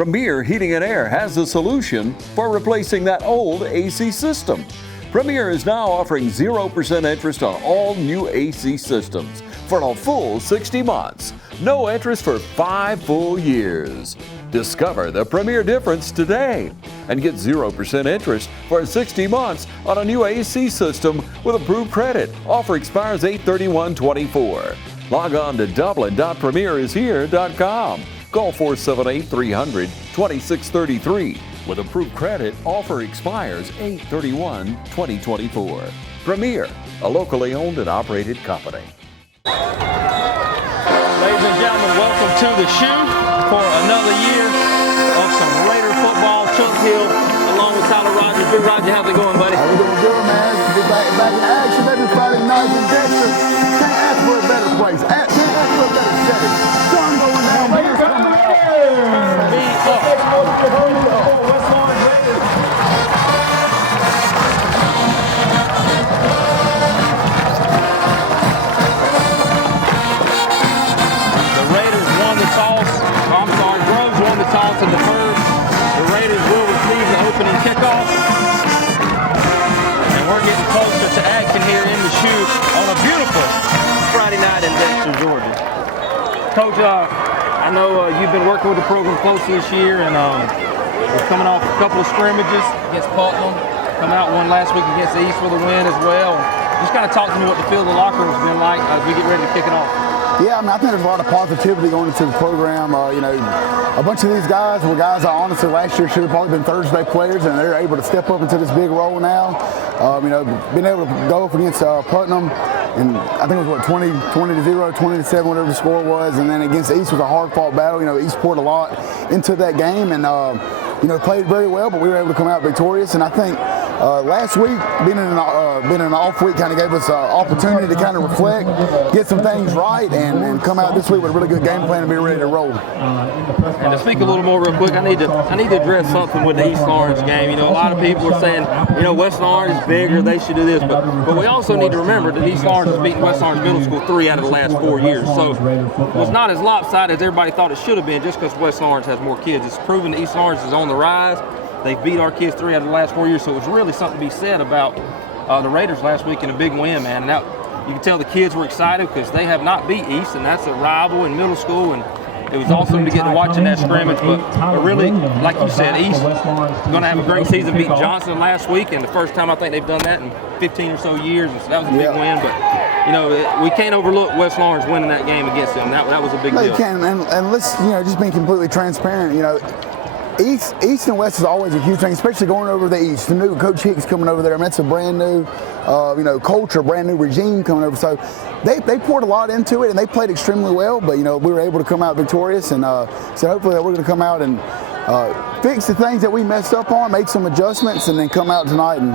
Premier Heating and Air has a solution for replacing that old AC system. Premier is now offering 0% interest on all new AC systems for a full 60 months. No interest for 5 full years. Discover the Premier difference today and get 0% interest for 60 months on a new AC system with approved credit. Offer expires 8/31/24. Log on to Dublin.premierishere.com. Call 478-300-2633. With approved credit, offer expires 8/31/2024. Premier, a locally owned and operated company. Ladies and gentlemen, welcome to the shoe for another year of some Raider football. Chuck Hill along with Tyler Rogers. Big Roger, how's it going, buddy? How we doing good, man? We're back in action every Friday night in Dexter. Can't ask for a better place. Can't ask for a better setting. John going down. Raiders coming out. Toss in the first. The Raiders will receive the opening kickoff. And we're getting closer to action here in the shoe on a beautiful Friday night in Dexter, Georgia. Coach, I know you've been working with the program closely this year, and we're coming off a couple of scrimmages against Putnam. Come out one last week against the East with a win as well. Just kind of talk to me what the feel of the locker room has been like as we get ready to kick it off. Yeah, I mean, I think there's a lot of positivity going into the program. You know, a bunch of these guys were guys that honestly last year should have probably been Thursday players, and they're able to step up into this big role now. You know, being able to go up against Putnam, and I think it was what 20-0, 20-7, whatever the score was, and then against East was a hard-fought battle. You know, East poured a lot into that game, and you know, played very well, but we were able to come out victorious. And I think last week, being in an off week, kind of gave us an opportunity to kind of reflect, get some things right, and come out this week with a really good game plan and be ready to roll. And to speak a little more real quick, I need to address something with the East Lawrence game. You know, a lot of people are saying, you know, West Lawrence is bigger, they should do this, but we also need to remember that East Lawrence has beaten West Lawrence Middle School 3 out of the last 4 years. So it was not as lopsided as everybody thought it should have been just because West Lawrence has more kids. It's proven that East Lawrence is on the rise. They've beat our kids 3 out of the last 4 years, so it was really something to be said about the Raiders last week in a big win, man. And that, you can tell the kids were excited because they have not beat East, and that's a rival in middle school, and it was awesome to get to watching that scrimmage. But really, like you said, East is going to have a great season. Beat Johnson last week, and the first time I think they've done that in 15 or so years, and so that was a big win. But you know, we can't overlook West Lawrence winning that game against them. That was a big deal. You can, and let's, you know, just being completely transparent, you know, East and West is always a huge thing, especially going over the East. The new Coach Hicks coming over there. I mean, it's a brand new, you know, culture, brand new regime coming over. So they poured a lot into it, and they played extremely well. But you know, we were able to come out victorious, and so hopefully we're going to come out and fix the things that we messed up on, make some adjustments, and then come out tonight and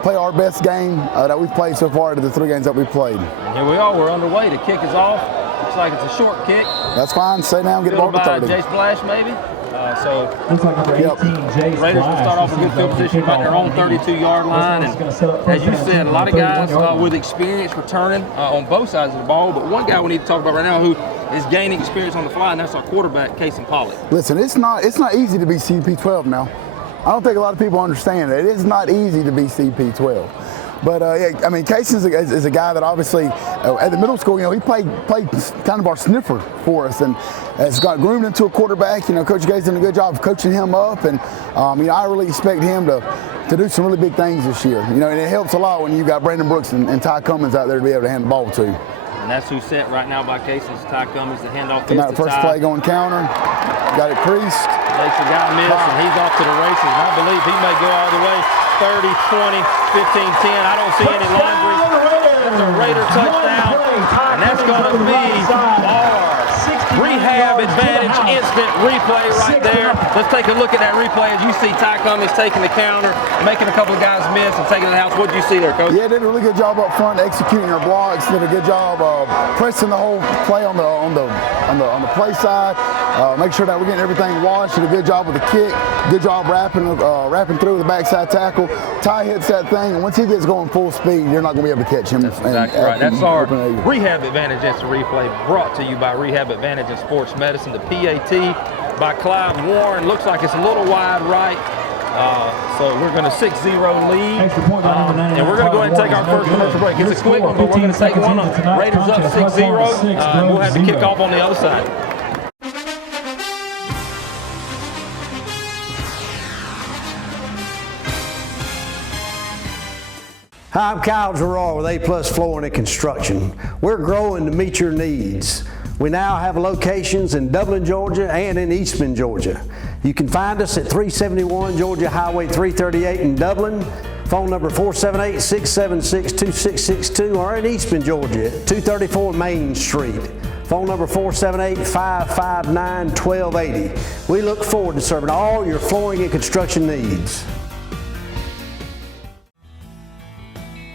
play our best game that we've played so far to the 3 games that we've played. And here we are. We're underway. The kick is off. Looks like it's a short kick. That's fine. Stay down, get the ball to 30. Jay Splash, maybe. So looks like number 18, Jay Raiders will start off a good field position about their own 32-yard line. And as you said, a lot of guys with experience returning on both sides of the ball. But one guy we need to talk about right now who is gaining experience on the fly, and that's our quarterback, Casey Pollock. Listen, it's not easy to be CP12 now. I don't think a lot of people understand that. It is not easy to be CP12. But yeah, I mean, Casey is a guy that obviously at the middle school, you know, he played kind of our sniffer for us, and has got groomed into a quarterback. You know, Coach Gay's done a good job of coaching him up, and you know, I really expect him to do some really big things this year. You know, and it helps a lot when you got Brandon Brooks and Ty Cummins out there to be able to hand the ball to. And that's who's set right now by Casey. It's Ty Cummins. The handoff is to first Ty. play going counter, got it creased. Makes the guy miss, and he's off to the races. And I believe he may go all the way. 30, 20, 15, 10. I don't see any laundry. That's a Raider touchdown. And that's going to be our rehab advantage instant replay right there. Let's take a look at that replay as you see Ty Cummins taking the counter, making a couple of guys miss, and taking it to the house. What did you see there, Coach? Yeah, did a really good job up front executing our blocks. Did a good job pressing the whole play on the play side. Make sure that we're getting everything washed. Did a good job with the kick. Good job wrapping through the backside tackle. Ty hits that thing, and once he gets going full speed, you're not going to be able to catch him. That's exactly right. That's our rehab advantage instant replay, brought to you by Rehab Advantage in Sports Medicine. The PAT by Clive Warren. Looks like it's a little wide right. So we're going to 6-0 lead. And we're going to go ahead and take our first commercial break. It's a quick one, but we're going to take one. Raiders up 6-0. We'll have the kickoff on the other side. Hi, I'm Kyle Gerard with A+ Flooring and Construction. We're growing to meet your needs. We now have locations in Dublin, Georgia and in Eastman, Georgia. You can find us at 371 Georgia Highway 338 in Dublin, phone number 478-676-2662, or in Eastman, Georgia at 234 Main Street, phone number 478-559-1280. We look forward to serving all your flooring and construction needs.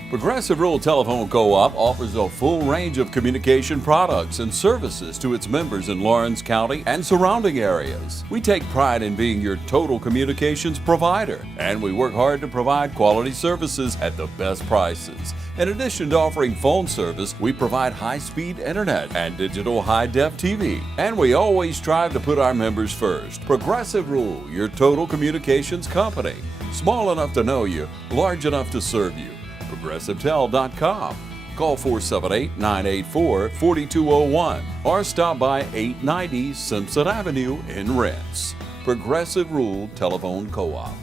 Progressive Rural Telephone Co-op offers a full range of communication products and services to its members in Lawrence County and surrounding areas. We take pride in being your total communications provider, and we work hard to provide quality services at the best prices. In addition to offering phone service, we provide high-speed internet and digital high-def TV. And we always strive to put our members first. Progressive Rural, your total communications company. Small enough to know you, large enough to serve you. ProgressiveTel.com. Call 478-984-4201 or stop by 890 Simpson Avenue in Rents. Progressive Rural Telephone Co-op.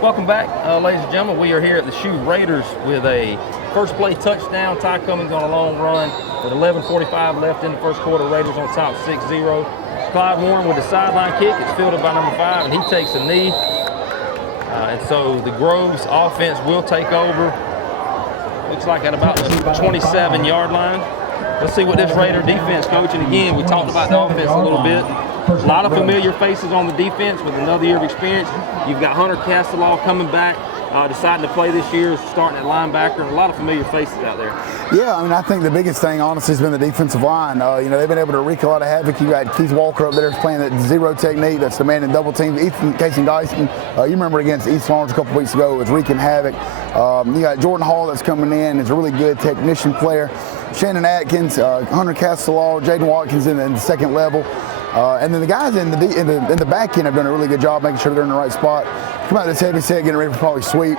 Welcome back, ladies and gentlemen. We are here at the Shoe Raiders with a first play touchdown. Ty Cummings on a long run with 11:45 left in the first quarter. Raiders on top 6-0. Clive Warren with the sideline kick. It's fielded by number 5, and he takes a knee. And so the Groves offense will take over. Looks like at about the 27-yard line. Let's see what this Raider defense, coach. And again, we talked about the offense a little bit. A lot of familiar faces on the defense with another year of experience. You've got Hunter Castelaw coming back, deciding to play this year, starting at linebacker, and a lot of familiar faces out there. Yeah, I mean, I think the biggest thing, honestly, has been the defensive line. You know, they've been able to wreak a lot of havoc. You got Keith Walker up there playing that zero technique that's demanding double teams. Casey Dyson, you remember against East Lawrence a couple weeks ago, was wreaking havoc. You got Jordan Hall that's coming in, is a really good technician player. Shannon Atkins, Hunter Castelaw, Jaden Watkins in the second level. And then the guys in the back end have done a really good job making sure they're in the right spot. Come out this heavy set, getting ready for probably sweep.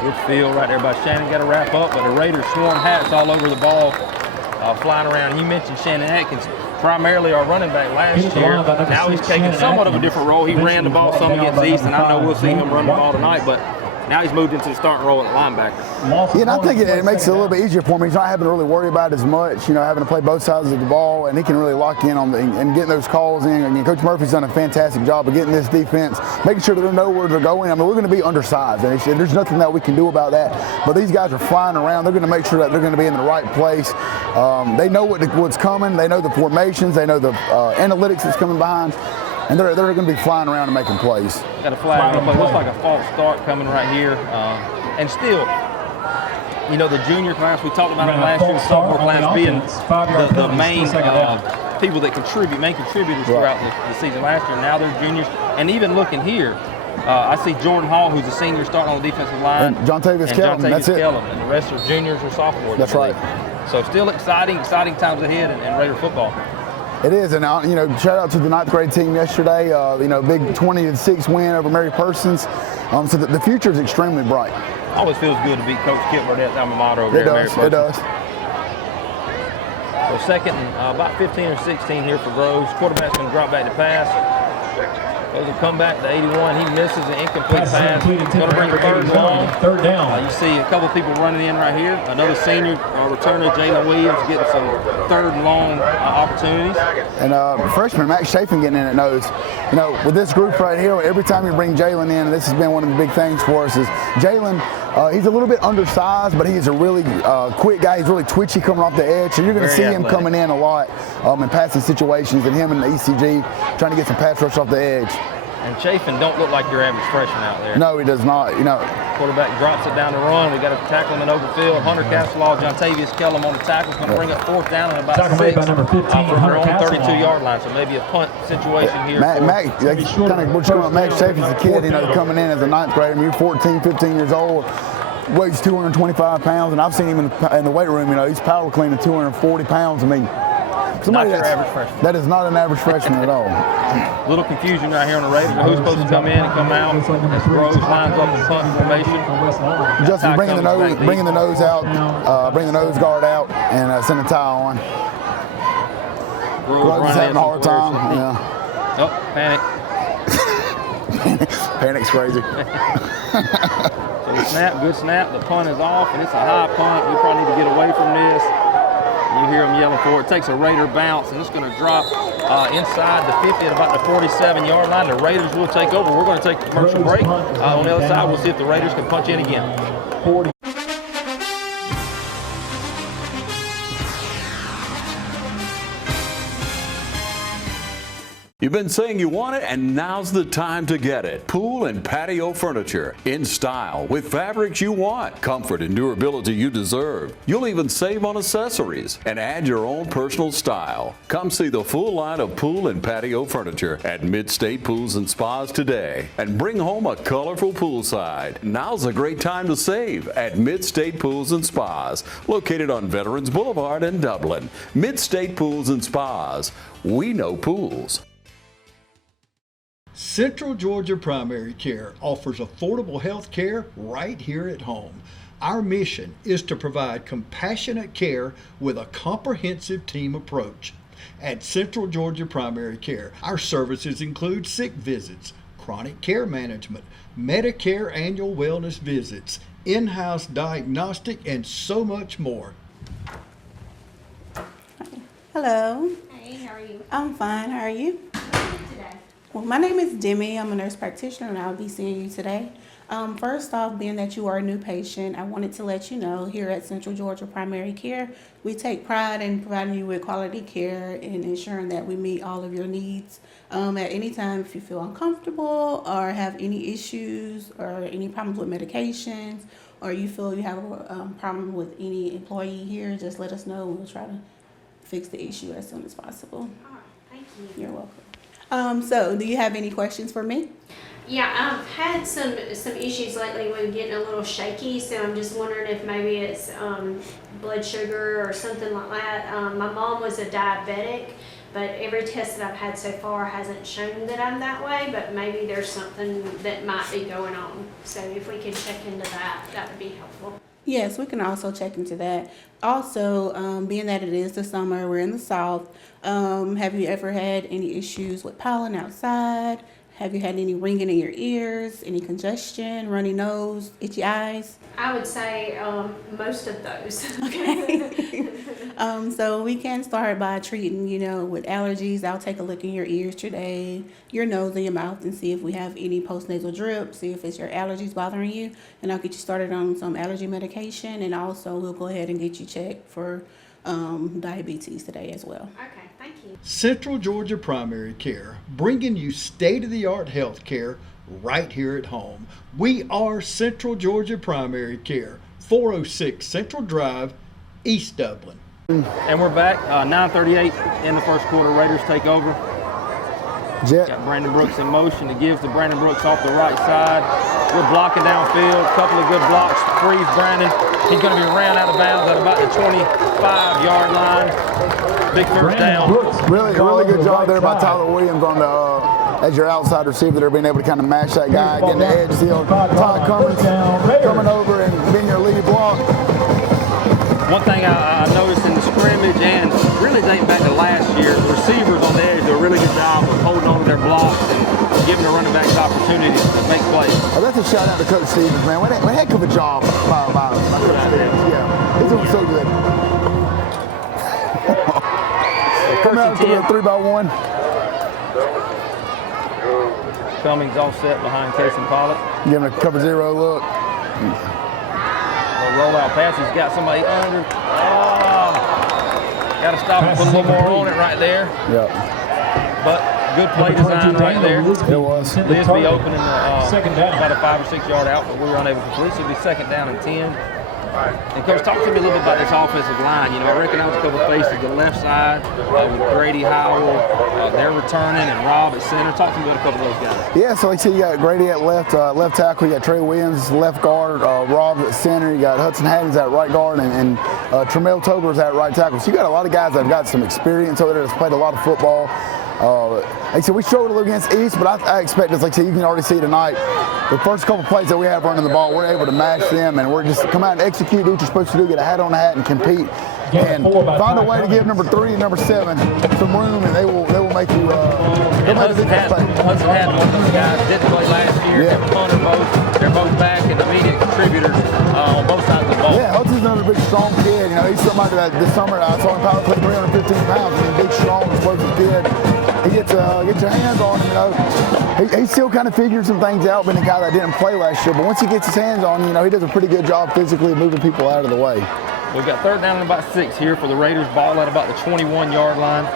Good field right there by Shannon. Got to wrap up, but the Raiders swarm hats all over the ball, flying around. You mentioned Shannon Atkins, primarily our running back last year. Now he's taking somewhat of a different role. He ran the ball some against East, and I know we'll see him run the ball tonight, but now he's moved into the starting role at linebacker. Yeah, and I think it makes it a little bit easier for him. He's not having to really worry about it as much, you know, having to play both sides of the ball, and he can really lock in on and getting those calls in. And Coach Murphy's done a fantastic job of getting this defense, making sure that they know where they're going. I mean, we're going to be undersized, and there's nothing that we can do about that. But these guys are flying around. They're going to make sure that they're going to be in the right place. They know what's coming. They know the formations. They know the analytics that's coming behind. And they're going to be flying around and making plays. Got a flag on the play. Looks like a false start coming right here. And still, you know, the junior class, we talked about it last year, the sophomore class being the main people that main contributors throughout the season last year. Now they're juniors. And even looking here, I see Jordan Hall, who's a senior, starting on the defensive line. And John Tavis Kellum, that's it. And the rest are juniors or sophomores. That's right. So still exciting times ahead in Raider football. It is, and you know, shout out to the 9th grade team yesterday. You know, big 20-6 win over Mary Persons. So the future is extremely bright. Always feels good to beat Coach Kip Burdett's alma mater over there at Mary Persons. It does. So second and about 15 or 16 here for Groves. Quarterback's going to drop back to pass. Goes a comeback to 81. He misses an incomplete pass. Going to bring third and long. Third down. You see a couple people running in right here. Another senior returner, Jalen Williams, getting some third and long opportunities. And freshman Max Chafin getting in at nose. You know, with this group right here, every time you bring Jalen in, and this has been one of the big things for us, is Jalen, he's a little bit undersized, but he's a really quick guy. He's really twitchy coming off the edge. So you're going to see him coming in a lot in passing situations, and him and the ECG trying to get some pass rush off the edge. And Chafin don't look like your average freshman out there. No, he does not. You know, quarterback drops it down the run. We got a tackle in the open field. Hunter Castelaw, John Tavius Kellum on the tackle. Going to bring up fourth down and about 6 by number 15, from their own 32-yard line. So maybe a punt situation here. Max Chafin's a kid, you know, coming in as a 9th grader. You're 14, 15 years old. weighs 225 pounds, and I've seen him in the weight room. You know, he's power cleaning 240 pounds. I mean, Not your average freshman. That is not an average freshman at all. A little confusion right here on the Raiders. Who's supposed to come in and come out? As Rose lines up the punt formation. Justin bringing the nose out, bring the nose guard out, and send the tie on. Rose is having a hard time. Yeah. Oh, panic. Panic's crazy. So the snap, good snap. The punt is off, and it's a high punt. We probably need to get away from this. You hear them yelling for it. It takes a Raider bounce, and it's going to drop inside the 50 at about the 47-yard line. The Raiders will take over. We're going to take a commercial break. On the other side, we'll see if the Raiders can punch in again. 40. You've been saying you want it, and now's the time to get it. Pool and patio furniture in style with fabrics you want, comfort and durability you deserve. You'll even save on accessories and add your own personal style. Come see the full line of pool and patio furniture at Mid-State Pools and Spas today and bring home a colorful poolside. Now's a great time to save at Mid-State Pools and Spas, located on Veterans Boulevard in Dublin. Mid-State Pools and Spas. We know pools. Central Georgia Primary Care offers affordable health care right here at home. Our mission is to provide compassionate care with a comprehensive team approach. At Central Georgia Primary Care, our services include sick visits, chronic care management, Medicare annual wellness visits, in-house diagnostic, and so much more. Hello. Hey, how are you? I'm fine. How are you? Today. Well, my name is Demi. I'm a nurse practitioner, and I'll be seeing you today. First off, being that you are a new patient, I wanted to let you know here at Central Georgia Primary Care, we take pride in providing you with quality care and ensuring that we meet all of your needs. At any time, if you feel uncomfortable or have any issues or any problems with medications, or you feel you have a problem with any employee here, just let us know. We'll try to fix the issue as soon as possible. All right, thank you. You're welcome. So do you have any questions for me? Yeah, I've had some issues lately with getting a little shaky, so I'm just wondering if maybe it's blood sugar or something like that. My mom was a diabetic, but every test that I've had so far hasn't shown that I'm that way, but maybe there's something that might be going on. So if we could check into that, that would be helpful. Yes, we can also check into that. Also, being that it is the summer, we're in the South, have you ever had any issues with pollen outside? Have you had any ringing in your ears, any congestion, runny nose, itchy eyes? I would say most of those. Okay. So we can start by treating, with allergies. I'll take a look in your ears today, your nose and your mouth, and see if we have any postnasal drip, see if it's your allergies bothering you, and I'll get you started on some allergy medication, and also we'll go ahead and get you checked for diabetes today as well. Okay, thank you. Central Georgia Primary Care, bringing you state-of-the-art health care right here at home. We are Central Georgia Primary Care, 406 Central Drive, East Dublin. And we're back, 9:38 in the first quarter. Raiders take over. Jet. Got Brandon Brooks in motion. It gives to Brandon Brooks off the right side. Good blocking downfield. A couple of good blocks. Frees Brandon. He's going to be ran out of bounds at about the 25-yard line. Big first down. Really good job there by Tyler Williams on the as your outside receiver there, being able to kind of mash that guy, getting the edge. See Todd Cummins coming over and being your lead block. One thing I noticed in the scrimmage, and really dating back to last year, the receivers on the edge do a really good job of holding on to their blocks and giving the running backs opportunities to make plays. Oh, that's a shout out to Coach Stevens, man. What a heck of a job by Coach Stevens. Yeah, he's doing so good. Coming out to the 3-by-1. Cummings all set behind Casey Pollock. Giving a cover 0 look. Rollout pass. He's got somebody under. Oh, got to stop and put a little more on it right there. Yep. But good play design right there. It was. Lisby open in the second down, about a 5 or 6 yard out, but we were unable to complete. So it'll be second down and 10. And Coach, talk to me a little bit about this offensive line. You know, I recognize a couple of faces, the left side with Grady Howell, they're returning, and Rob at center. Talk to me about a couple of those guys. Yeah, so like I said, you got Grady at left tackle, you got Trey Williams, left guard, Rob at center, you got Hudson Haddons at right guard, and Tremel Tobler's at right tackle. So you got a lot of guys that have got some experience over there that's played a lot of football. Like I said, we struggled a little against East, but I expect this. Like I said, you can already see tonight, the first couple plays that we have running the ball, we're able to mash them, and we're just come out and execute, do what you're supposed to do, get a hat on the hat and compete, and find a way to give number 3 and number 7 some room, and they will make you. Hudson had one of those guys didn't play last year. Yeah. Hunter both. They're both back and immediate contributors on both sides of the ball. Yeah, Hudson's another big, strong kid. You know, he's somebody that this summer I saw him power play 315 pounds. I mean, big, strong, explosive kid. He gets your hands on him. You know, he's still kind of figuring some things out. Being a guy that didn't play last year, but once he gets his hands on, you know, he does a pretty good job physically moving people out of the way. We've got 3rd down and about 6 here for the Raiders. Ball at about the 21-yard line.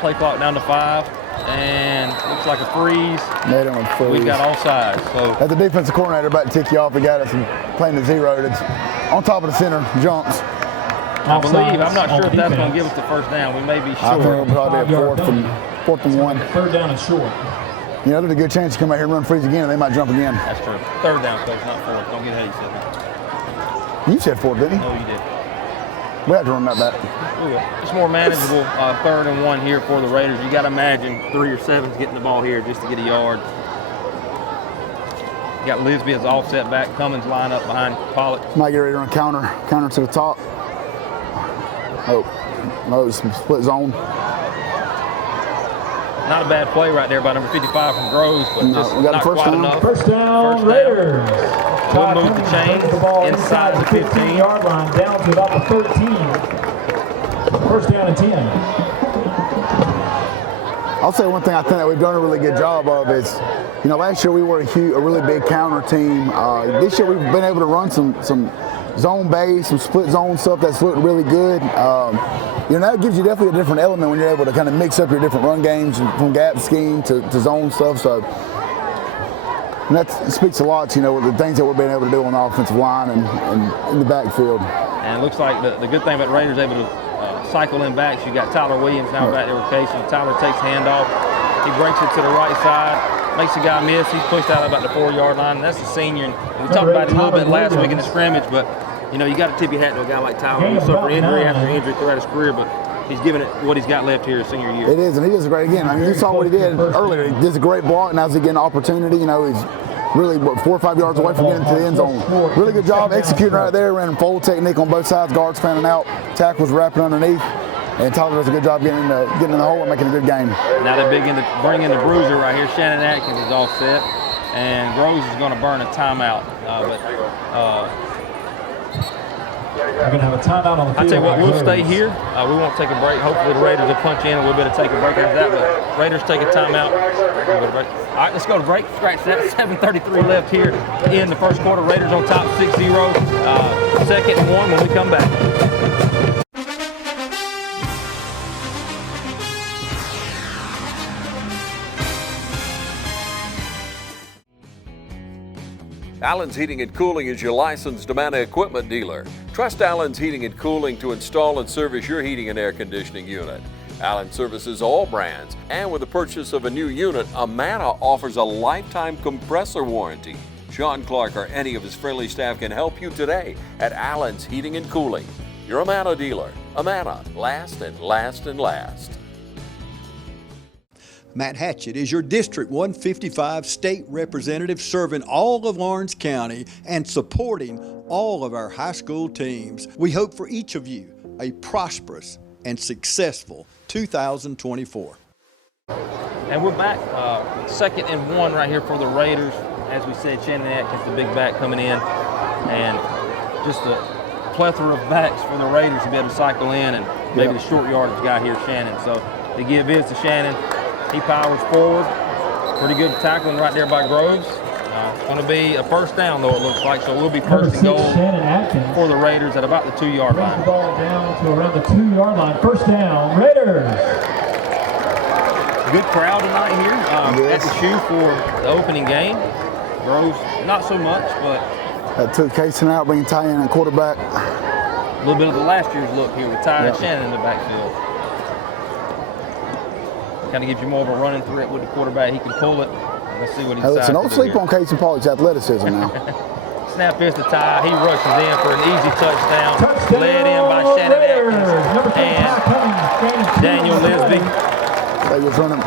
Play clock down to 5. And looks like a freeze. Made him a freeze. We've got all sides. So as the defensive coordinator about to tick you off, we got us playing the 0 that's on top of the center, jumps. I believe, I'm not sure if that's going to give us the 1st down. We may be short. I think it'll probably be a 4th and 1. 3rd down and short. You know, there's a good chance to come out here and run freeze again, and they might jump again. That's true. 3rd down, Coach, not 4th. Don't get ahead of yourself. You said 4, didn't you? No, you did. We have to run that back. We will. It's more manageable 3rd and 1 here for the Raiders. You got to imagine 3 or 7's getting the ball here just to get a yard. You got Lisby as offset back. Cummins line up behind Pollock. Might get ready to run counter to the top. Oh, no, it's split zone. Not a bad play right there by number 55 from Groves, but just we got not first quite down. enough. First down, First Raiders. We'll move the chains the ball inside the 15-yard line down to about the 13. First down and 10. I'll say one thing I think that we've done a really good job of is, you know, last year we were a really big counter team. This year we've been able to run some zone base, some split zone stuff that's looked really good. You know, that gives you definitely a different element when you're able to kind of mix up your different run games from gap scheme to zone stuff. So and that speaks a lot, you know, with the things that we're being able to do on the offensive line and in the backfield. And it looks like the good thing about the Raiders able to cycle in backs. You got Tyler Williams now back there with Casey. Tyler takes the handoff. He breaks it to the right side, makes the guy miss. He's pushed out about the 4-yard line. That's the senior. And we talked about it a little bit last week in the scrimmage, but you know, you got to tip your hat to a guy like Tyler. He suffered injury after injury throughout his career, but he's giving it what he's got left here his senior year. It is, and he does a great again. I mean, you saw what he did earlier. He does a great block, and now he's getting an opportunity. You know, he's really 4 or 5 yards away from getting to the end zone. Really good job executing right there. Ran full technique on both sides. Guards fanning out, tackles wrapping underneath, and Tyler does a good job getting in the hole and making a good game. Now they're bring in the bruiser right here. Shannon Atkins is all set, and Groves is going to burn a timeout. We're going to have a timeout on the field. I tell you what, we'll stay here. We won't take a break. Hopefully the Raiders will punch in and we'll be able to take a break after that. But Raiders take a timeout. All right, let's go to break. Scratch that. 7:33 left here in the first quarter. Raiders on top 6-0. 2nd and 1 when we come back. Allen's Heating and Cooling is your licensed Amana equipment dealer. Trust Allen's Heating and Cooling to install and service your heating and air conditioning unit. Allen services all brands, and with the purchase of a new unit, Amana offers a lifetime compressor warranty. Sean Clark or any of his friendly staff can help you today at Allen's Heating and Cooling. Your Amana dealer. Amana, last and last and last. Matt Hatchett is your District 155 state representative serving all of Orange County and supporting all of our high school teams. We hope for each of you a prosperous and successful 2024. And we're back. 2nd and 1 right here for the Raiders. As we said, Shannon Atkins, the big back coming in, and just a plethora of backs for the Raiders to be able to cycle in, and maybe the short yardage guy here, Shannon. So the give is to Shannon. He powers forward. Pretty good tackling right there by Groves. It's going to be a first down, though, it looks like. So we'll be first and goal for the Raiders at about the 2-yard line. The ball down to around the 2-yard line. First down, Raiders. Good crowd tonight here at the shoe for the opening game. Groves, not so much, but That took Casey out, bringing Ty in at quarterback. A little bit of the last year's look here with Ty and Shannon in the backfield. Kind of gives you more of a running threat with the quarterback. He can pull it. Let's see what he decides Listen, don't to do sleep here. on Casey Pollock's athleticism now. Snap is to Ty. He rushes in for an easy touchdown. Led in by Shannon Atkins and Daniel Lisby. They was running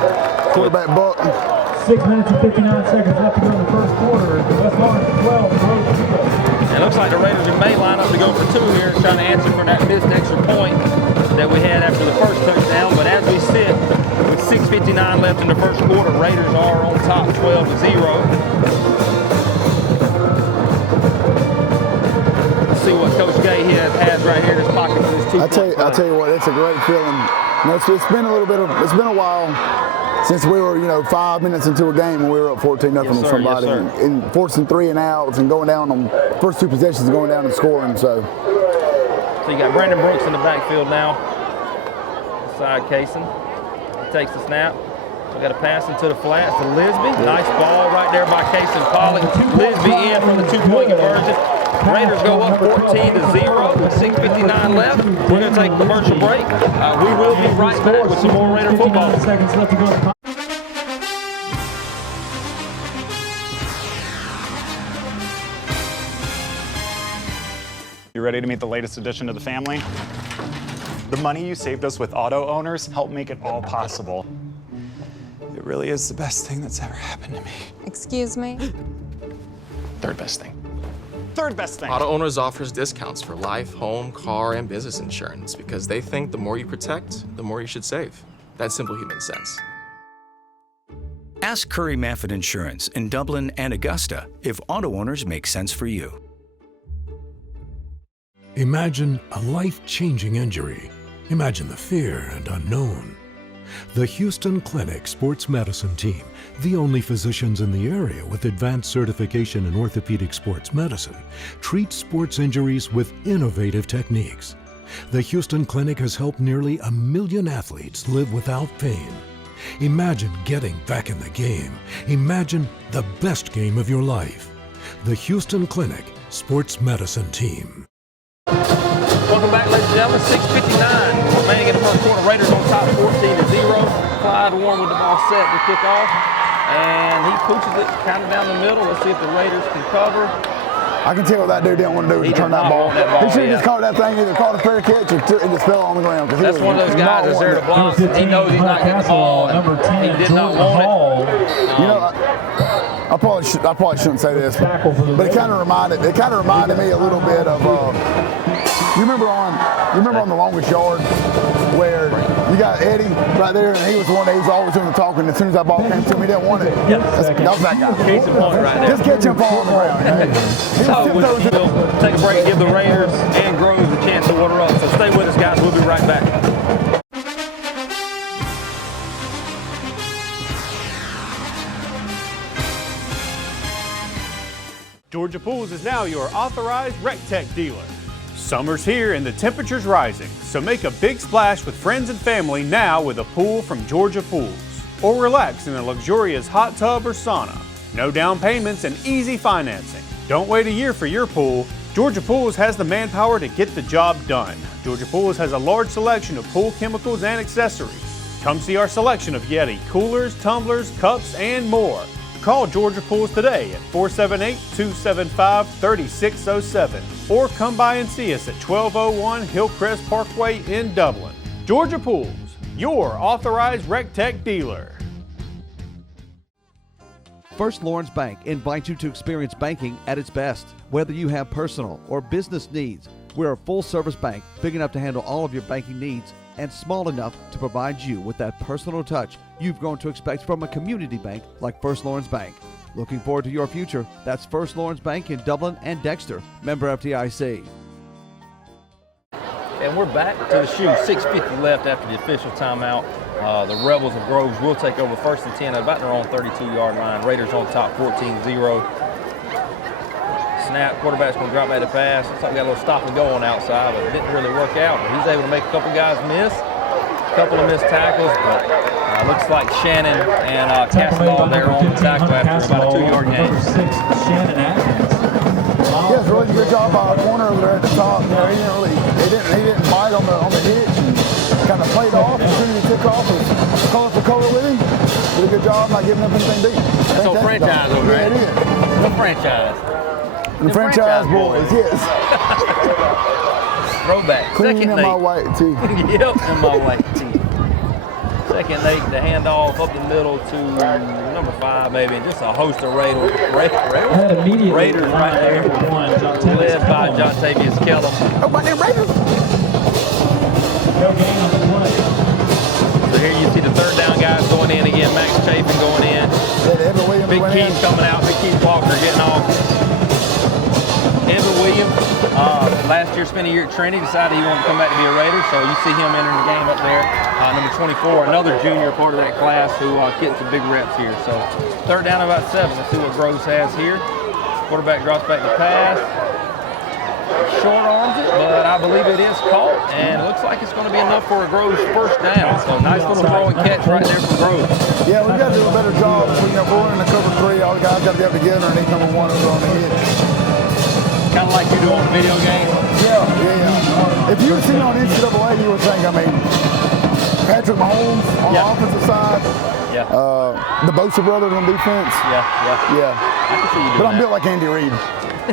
quarterback buck. 6 minutes and 59 seconds left to go in the first quarter. West Lawrence 12, Grove 0. It looks like the Raiders may line up to go for 2 here, trying to answer for that missed extra point that we had after the first touchdown. But as we sit, with 6:59 left in the first quarter, Raiders are on top 12-0. Let's see what Coach Gay has right here in his pocket for this 2 point. I tell you what, it's a great feeling. You know, it's been a while since we were, 5 minutes into a game when we were up 14-0 Yes, on sir. somebody, Yes, sir. and forcing 3 and outs and going down on first 2 possessions and going down and scoring. So you got Brandon Brooks in the backfield now. Side Kaysen. Takes the snap. We got a pass into the flats to Lisby. Nice ball right there by Kaysen Pollock. Lisby in for the 2-point conversion. Raiders go up 14-0 with 6:59 left. We're going to take a commercial break. We will be right back with some more Raider football. 59 seconds left to go. You ready to meet the latest addition to the family? The money you saved us with auto owners helped make it all possible. It really is the best thing that's ever happened to me. Excuse me? Third best thing. Third best thing. Auto Owners offers discounts for life, home, car, and business insurance because they think the more you protect, the more you should save. That's simple human sense. Ask Curry Maffin Insurance in Dublin and Augusta if auto owners make sense for you. Imagine a life-changing injury. Imagine the fear and unknown. The Houston Clinic Sports Medicine Team, the only physicians in the area with advanced certification in orthopedic sports medicine, treats sports injuries with innovative techniques. The Houston Clinic has helped nearly 1 million athletes live without pain. Imagine getting back in the game. Imagine the best game of your life. The Houston Clinic Sports Medicine Team. Welcome back, ladies and gentlemen. 6:59 remaining in the first quarter. Raiders on top 14-0. Clyde Warren with the ball set to kick off. And he pushes it kind of down the middle. Let's see if the Raiders can cover. I can tell what that dude didn't want to do was turn that ball. He should have just caught that thing, either caught a fair catch or it just fell on the ground. That's one of those guys that's there to block. He knows he's not getting the ball. He did not want it. I probably shouldn't say this, but it kind of reminded me a little bit of. You remember on the longest yard where you got Eddie right there, and he was the one that he was always doing the talking. As soon as that ball came to him, he didn't want it. That was that guy. Case in point right there. Just catch him fall on the ground. So we'll take a break, give the Raiders and Grove a chance to order up. So stay with us, guys. We'll be right back. Georgia Pools is now your authorized RecTech dealer. Summer's here and the temperature's rising, so make a big splash with friends and family now with a pool from Georgia Pools. Or relax in a luxurious hot tub or sauna. No down payments and easy financing. Don't wait a year for your pool. Georgia Pools has the manpower to get the job done. Georgia Pools has a large selection of pool chemicals and accessories. Come see our selection of Yeti coolers, tumblers, cups, and more. Call Georgia Pools today at 478-275-3607 or come by and see us at 1201 Hillcrest Parkway in Dublin. Georgia Pools, your authorized RecTech dealer. First Lawrence Bank invites you to experience banking at its best. Whether you have personal or business needs, we're a full-service bank big enough to handle all of your banking needs and small enough to provide you with that personal touch you've grown to expect from a community bank like First Lawrence Bank. Looking forward to your future. That's First Lawrence Bank in Dublin and Dexter, member FDIC. And we're back to the shoe. 6:50 left after the official timeout. The Rebels of Groves will take over 1st and 10 at about their own 32-yard line. Raiders on top 14-0. Snap, quarterback's going to drop back to pass. Looks like we got a little stop and go on outside, but it didn't really work out. But he's able to make a couple guys miss, a couple of missed tackles, but looks like Shannon and Castleton there on the tackle after about a 2-yard gain. Number 6, Shannon Atkins. Yes, really good job by our corner over there at the top. You know, he didn't bite on the hitch and kind of played off. As soon as he took off, was colorful color with him. Did a good job not giving up anything deep. That's on franchise over there. Yeah, it is. The franchise. The franchise boys, yes. Throwback. Clean Second in Nate. my white tee. Yep, in my white tee. Second Nate, the handoff up the middle to number 5 maybe, and just a host of Raiders right there. Led by John Tavius Kellum. Oh, by them Raiders. So here you see the third down guys going in again. Max Chapin going in. Big Keith coming out. Big Keith Walker getting off. Evan Williams, last year spent a year at Trinity, decided he wanted to come back to be a Raider, so you see him entering the game up there. Number 24, another junior part of that class who getting some big reps here. So third down about 7. Let's see what Groves has here. Quarterback drops back to pass. Short arms it, but I believe it is caught, and it looks like it's going to be enough for a Groves first down. So nice little throw and catch right there from Groves. Yeah, we got to do a better job. You know, we're in the cover 3. All the guys got to be able to get underneath number 1 over on the hitch. Kind of like you do on video games? Yeah. If you were seen on NCAA, you would think, I mean, Patrick Mahomes on the offensive side, the Bosa brothers on defense. Yeah. I can see you doing But I'm built like Andy Reid.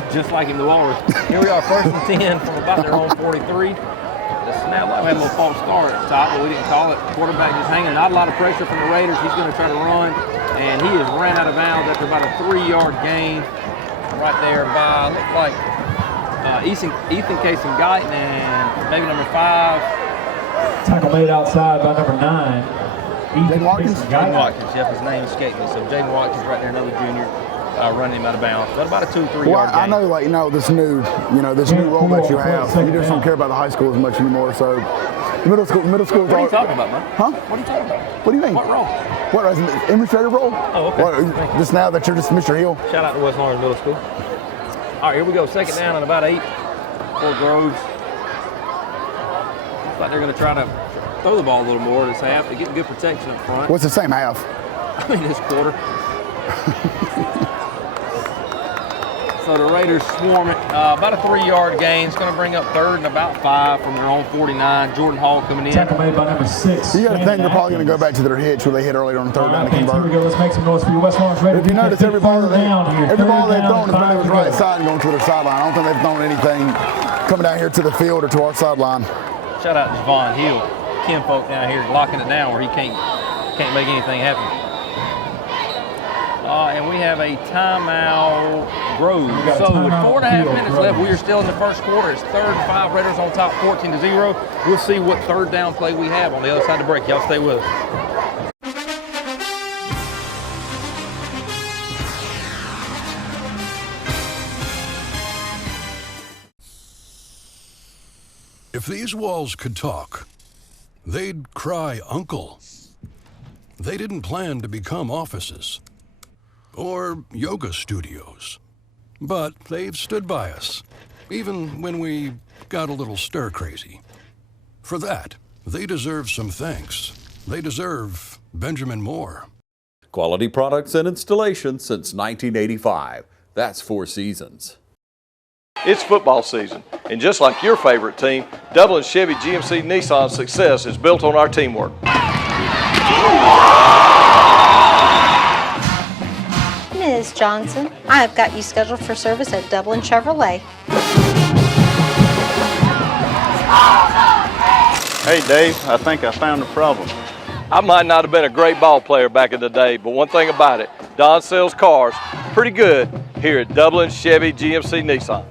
Just like him, the Walrus. Here we are, 1st and 10 from about their own 43. The snap, we had a little false start at the top, but we didn't call it. Quarterback just hanging. Not a lot of pressure from the Raiders. He's going to try to run, and he has ran out of bounds after about a 3-yard gain. Right there by, looks like Ethan Casey Guyton and maybe number 5. Tackle made outside by number 9. Jaden Watkins? Jaden Watkins, yep, his name escaped me. So Jaden Watkins right there, another junior, running him out of bounds. But about a 2-3 yard gain. I know, like, this new role that you have, you just don't care about the high school as much anymore. So middle school. What are you talking about, man? Huh? What are you talking about? What do you mean? What role? What, as an administrative role? Oh, okay. What, just now that you're just Mr. Hill? Shout out to West Orange Middle School. All right, here we go. 2nd down and about 8 for Groves. Looks like they're going to try to throw the ball a little more this half. They're getting good protection up front. What's the same half? I mean, this quarter. So the Raiders swarm it. About a 3-yard gain. It's going to bring up 3rd and about 5 from their own 49. Jordan Hall coming in. Tackle made by number 6. You got to think they're probably going to go back to their hitch where they hit earlier on 3rd down to convert. Here we go. Let's make some noise for you, West Orange Raiders. If you notice, every ball they've thrown has been to the right side. side and going to their sideline. I don't think they've thrown anything coming down here to the field or to our sideline. Shout out to Javon Hill. Kim folk down here locking it down where he can't make anything happen. And we have a timeout, Groves. So with 4.5 minutes left, we are still in the first quarter. It's 3rd and 5, Raiders on top, 14-0. We'll see what 3rd down play we have on the other side of the break. Y'all stay with us. If these walls could talk, they'd cry uncle. They didn't plan to become offices or yoga studios, but they've stood by us, even when we got a little stir-crazy. For that, they deserve some thanks. They deserve Benjamin Moore. Quality products and installation since 1985. That's 4 Seasons. It's football season, and just like your favorite team, Dublin Chevy GMC Nissan's success is built on our teamwork. Ms. Johnson, I have got you scheduled for service at Dublin Chevrolet. Hey Dave, I think I found the problem. I might not have been a great ball player back in the day, but one thing about it, Don sells cars pretty good here at Dublin Chevy GMC Nissan.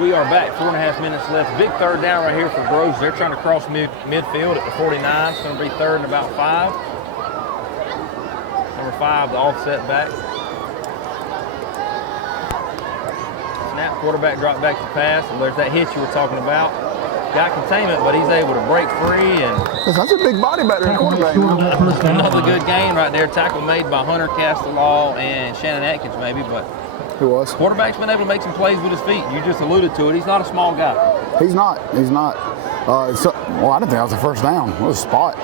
We are back, 4.5 minutes left. Big 3rd down right here for Groves. They're trying to cross midfield at the 49. It's going to be 3rd and about 5. Number 5, the offset back. Snap, quarterback drop back to pass. And there's that hitch you were talking about. Got containment, but he's able to break free. And that's a big body back there, quarterback. Another good game right there. Tackle made by Hunter Castellaw and Shannon Atkins maybe, but Who was? Quarterback's been able to make some plays with his feet. You just alluded to it. He's not a small guy. He's not. I didn't think that was a first down. It was a spot.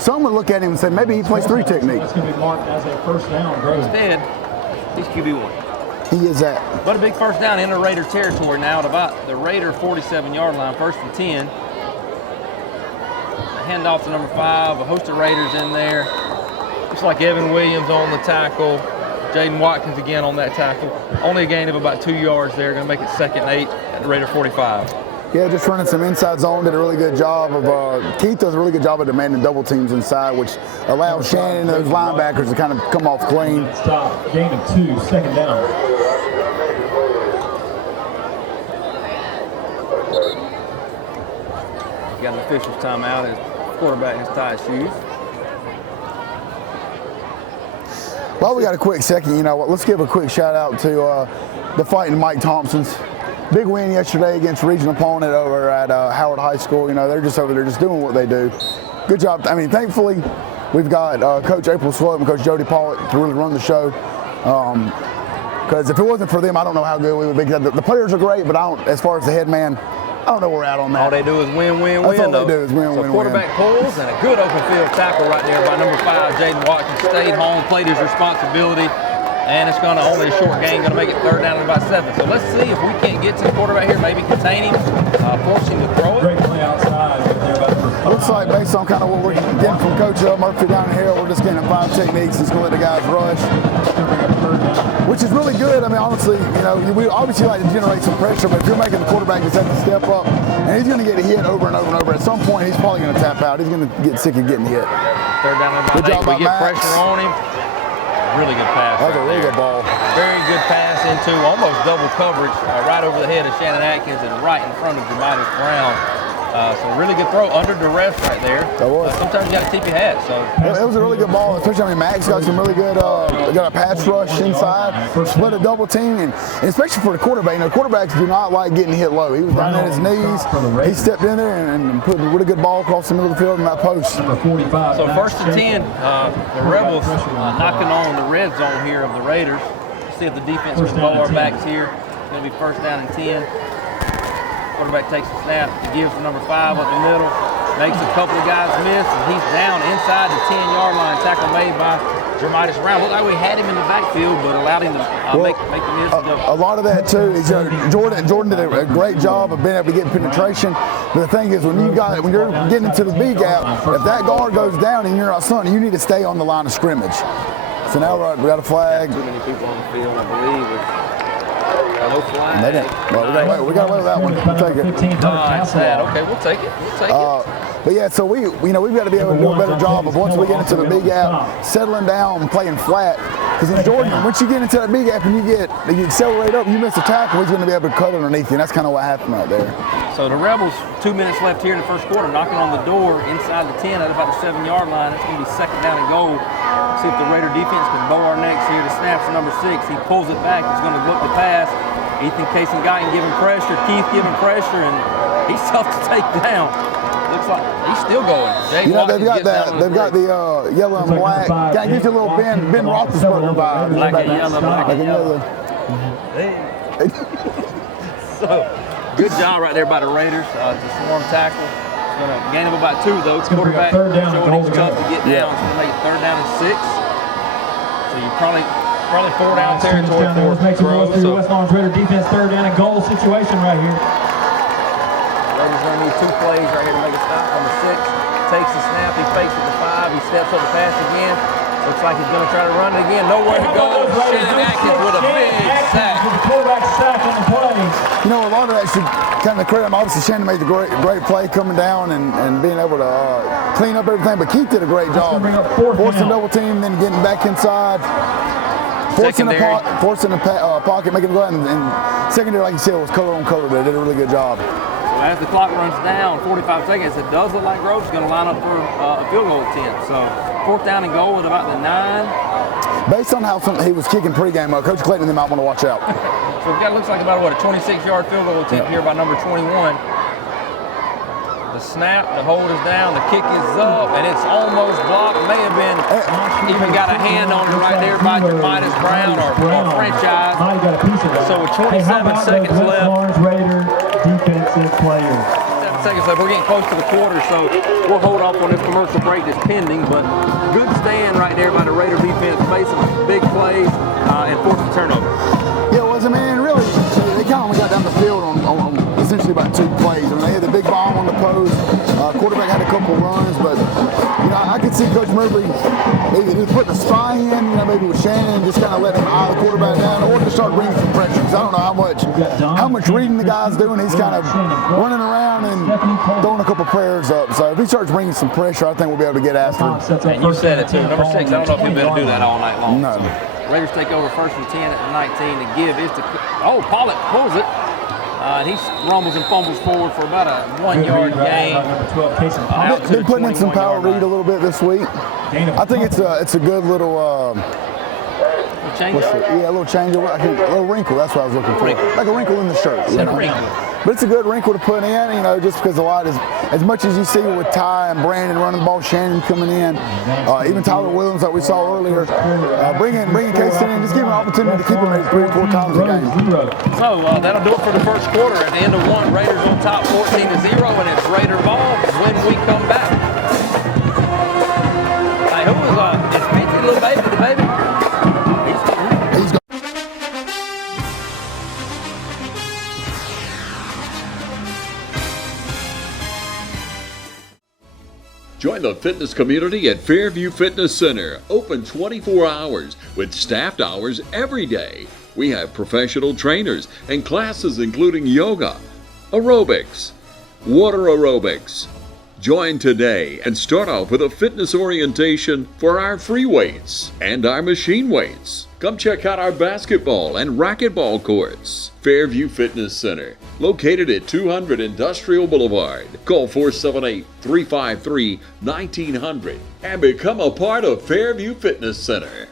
Some would look at him and say maybe he plays 3 technique. That's going to be marked as a first down. Instead, he's QB1. He is that. But a big first down in the Raider territory now at about the Raider 47-yard line, 1st and 10. Handoff to number 5, a host of Raiders in there. Looks like Evan Williams on the tackle. Jaden Watkins again on that tackle. Only a gain of about 2 yards there. Going to make it 2nd and 8 at the Raider 45. Yeah, just running some inside zone. Did a really good job of, Keith does a really good job of demanding double teams inside, which allows Shannon and those linebackers to kind of come off clean. Stop. Gain of 2, 2nd down. Got an official's timeout as quarterback has tied his shoes. Well, we got a quick second. You know what? Let's give a quick shout out to the Fighting Mike Thompsons. Big win yesterday against a regional opponent over at Howard High School. You know, they're just over there just doing what they do. Good job. I mean, thankfully, we've got Coach April Swope and Coach Jody Pollitt to really run the show. Because if it wasn't for them, I don't know how good we would be. The players are great, but I don't, as far as the head man, I don't know where we're at on that. All they do is win, win, That's win. all they do is win, so win, quarterback pulls and a good open field tackle right there by number 5, Jaden Watkins. Stayed home, played his responsibility, and it's going to only a short gain, going to make it 3rd down at about 7. So let's see if we can't get to the quarterback here, maybe contain him, force him to throw it. Great play outside right there by number 5. Looks like based on kind of what we're getting from Coach Murphy down here, we're just getting 5 techniques. He's going to let the guys rush, which is really good. I mean, honestly, you know, we obviously like to generate some pressure, but if you're making the quarterback just have to step up, and he's going to get hit over and over and over. At some point, he's probably going to tap out. He's going to get sick of getting hit. 3rd down at about 8. We get pressure on him. Really good pass. That was a really good ball. Very good pass into almost double coverage right over the head of Shannon Atkins and right in front of Jermitis Brown. So really good throw under duress right there. That was. Sometimes you got to tip your hat. So it was a really good ball, especially I mean Max got some really good got a pass rush inside, split a double team, and especially for the quarterback. You know, quarterbacks do not like getting hit low. He was down at his knees. He stepped in there and put a really good ball across the middle of the field in that post. So 1st and 10, the Rebels knocking on the red zone here of the Raiders. See if the defense can blow our backs here. It's going to be 1st down and 10. Quarterback takes the snap, gives to number 5 up the middle, makes a couple of guys miss, and he's down inside the 10-yard line. Tackle made by Jermitis Brown. Looked like we had him in the backfield, but allowed him to make the miss. A lot of that too is Jordan did a great job of being able to get penetration. But the thing is, when you're getting into the B gap, if that guard goes down and you're not stunting, you need to stay on the line of scrimmage. So now we got a flag. Too many people on the field, I believe. No flag. Well, we got away with that one. We'll take it. Okay, we'll take it. We'll take it. But yeah, so we've got to be able to do a better job of once we get into the B gap, settling down and playing flat. Because in Jordan, once you get into that B gap and you accelerate up, you miss a tackle, he's going to be able to cut underneath you. And that's kind of what happened right there. So the Rebels, 2 minutes left here in the 1st quarter, knocking on the door inside the 10 at about the 7-yard line. It's going to be 2nd down and goal. See if the Raider defense can bow our necks here. The snap's number 6. He pulls it back. He's going to look the pass. Ethan Casey-Guyton giving pressure. Keith giving pressure, and he's tough to take down. Looks like he's still going. You know, they've got the yellow and black. Kind of gives you a little Ben Roethlisberger vibe. Black and yellow, black and yellow. So, good job right there by the Raiders to swarm tackle. It's going to gain of about 2, though. Quarterback showing he's tough to get down. It's going to make it 3rd down and 6. So you probably 4 down territory for us. Makes it go through West Orange Raider defense, 3rd down and goal situation right here. Raiders going to need 2 plays right here to make a stop on the 6. Takes the snap, he fakes it to 5, he steps up the pass again. Looks like he's going to try to run it again. Nowhere to go. Shannon Atkins with a big sack. Quarterback sack on the play. You know, a lot of that should kind of credit him. Obviously, Shannon made a great play coming down and being able to clean up everything. But Keith did a great job. Forcing double team, then getting back inside. Forcing the pocket, making it go out. And secondary, like you said, was color on color. They did a really good job. As the clock runs down, 45 seconds, it does look like Grove's going to line up for a field goal attempt. So 4th down and goal with about the 9. Based on how he was kicking pregame, Coach Clayton, they might want to watch out. So we've got, looks like about, a 26-yard field goal attempt here by number 21. The snap, the hold is down, the kick is up, and it's almost blocked. May have been, even got a hand on it right there by Jermitis Brown or franchise. So with 27 seconds left. Defensive player. 7 seconds left. We're getting close to the quarter, so we'll hold off on this commercial break that's pending. But good stand right there by the Raider defense, facing big plays and forcing turnovers. Yeah, well, Raiders got down the field on essentially about 2 plays. I mean, they had the big bomb on the post. Quarterback had a couple runs, but I could see Coach Murphy maybe just putting a spy in, maybe with Shannon, just kind of letting him eye the quarterback down, or just start bringing some pressure. Because I don't know how much reading the guy's doing. He's kind of running around and throwing a couple prayers up. So if he starts bringing some pressure, I think we'll be able to get after him. And you said it too. Number 6, I don't know if he'll be able to do that all night long. No. So Raiders take over 1st and 10 at the 19. The give is to Pollock pulls it. And he rumbles and fumbles forward for about a 1-yard gain. Been putting in some power read a little bit this week. I think it's a good little. Change up? Yeah, a little change. A little wrinkle. That's what I was looking for. Like a wrinkle in the shirt. But it's a good wrinkle to put in, just because a lot as much as you see with Ty and Brandon running the ball, Shannon coming in, even Tyler Williams that we saw earlier, bringing Casey in, just giving an opportunity to keep him maybe 3 or 4 times a game. So that'll do it for the first quarter. At the end of 1, Raiders on top 14-0, and it's Raider ball when we come back. Hey, who was it's Fancy Little Baby, the baby? Join the fitness community at Fairview Fitness Center, open 24 hours with staffed hours every day. We have professional trainers and classes including yoga, aerobics, water aerobics. Join today and start off with a fitness orientation for our free weights and our machine weights. Come check out our basketball and racquetball courts. Fairview Fitness Center, located at 200 Industrial Boulevard. Call 478-353-1900 and become a part of Fairview Fitness Center.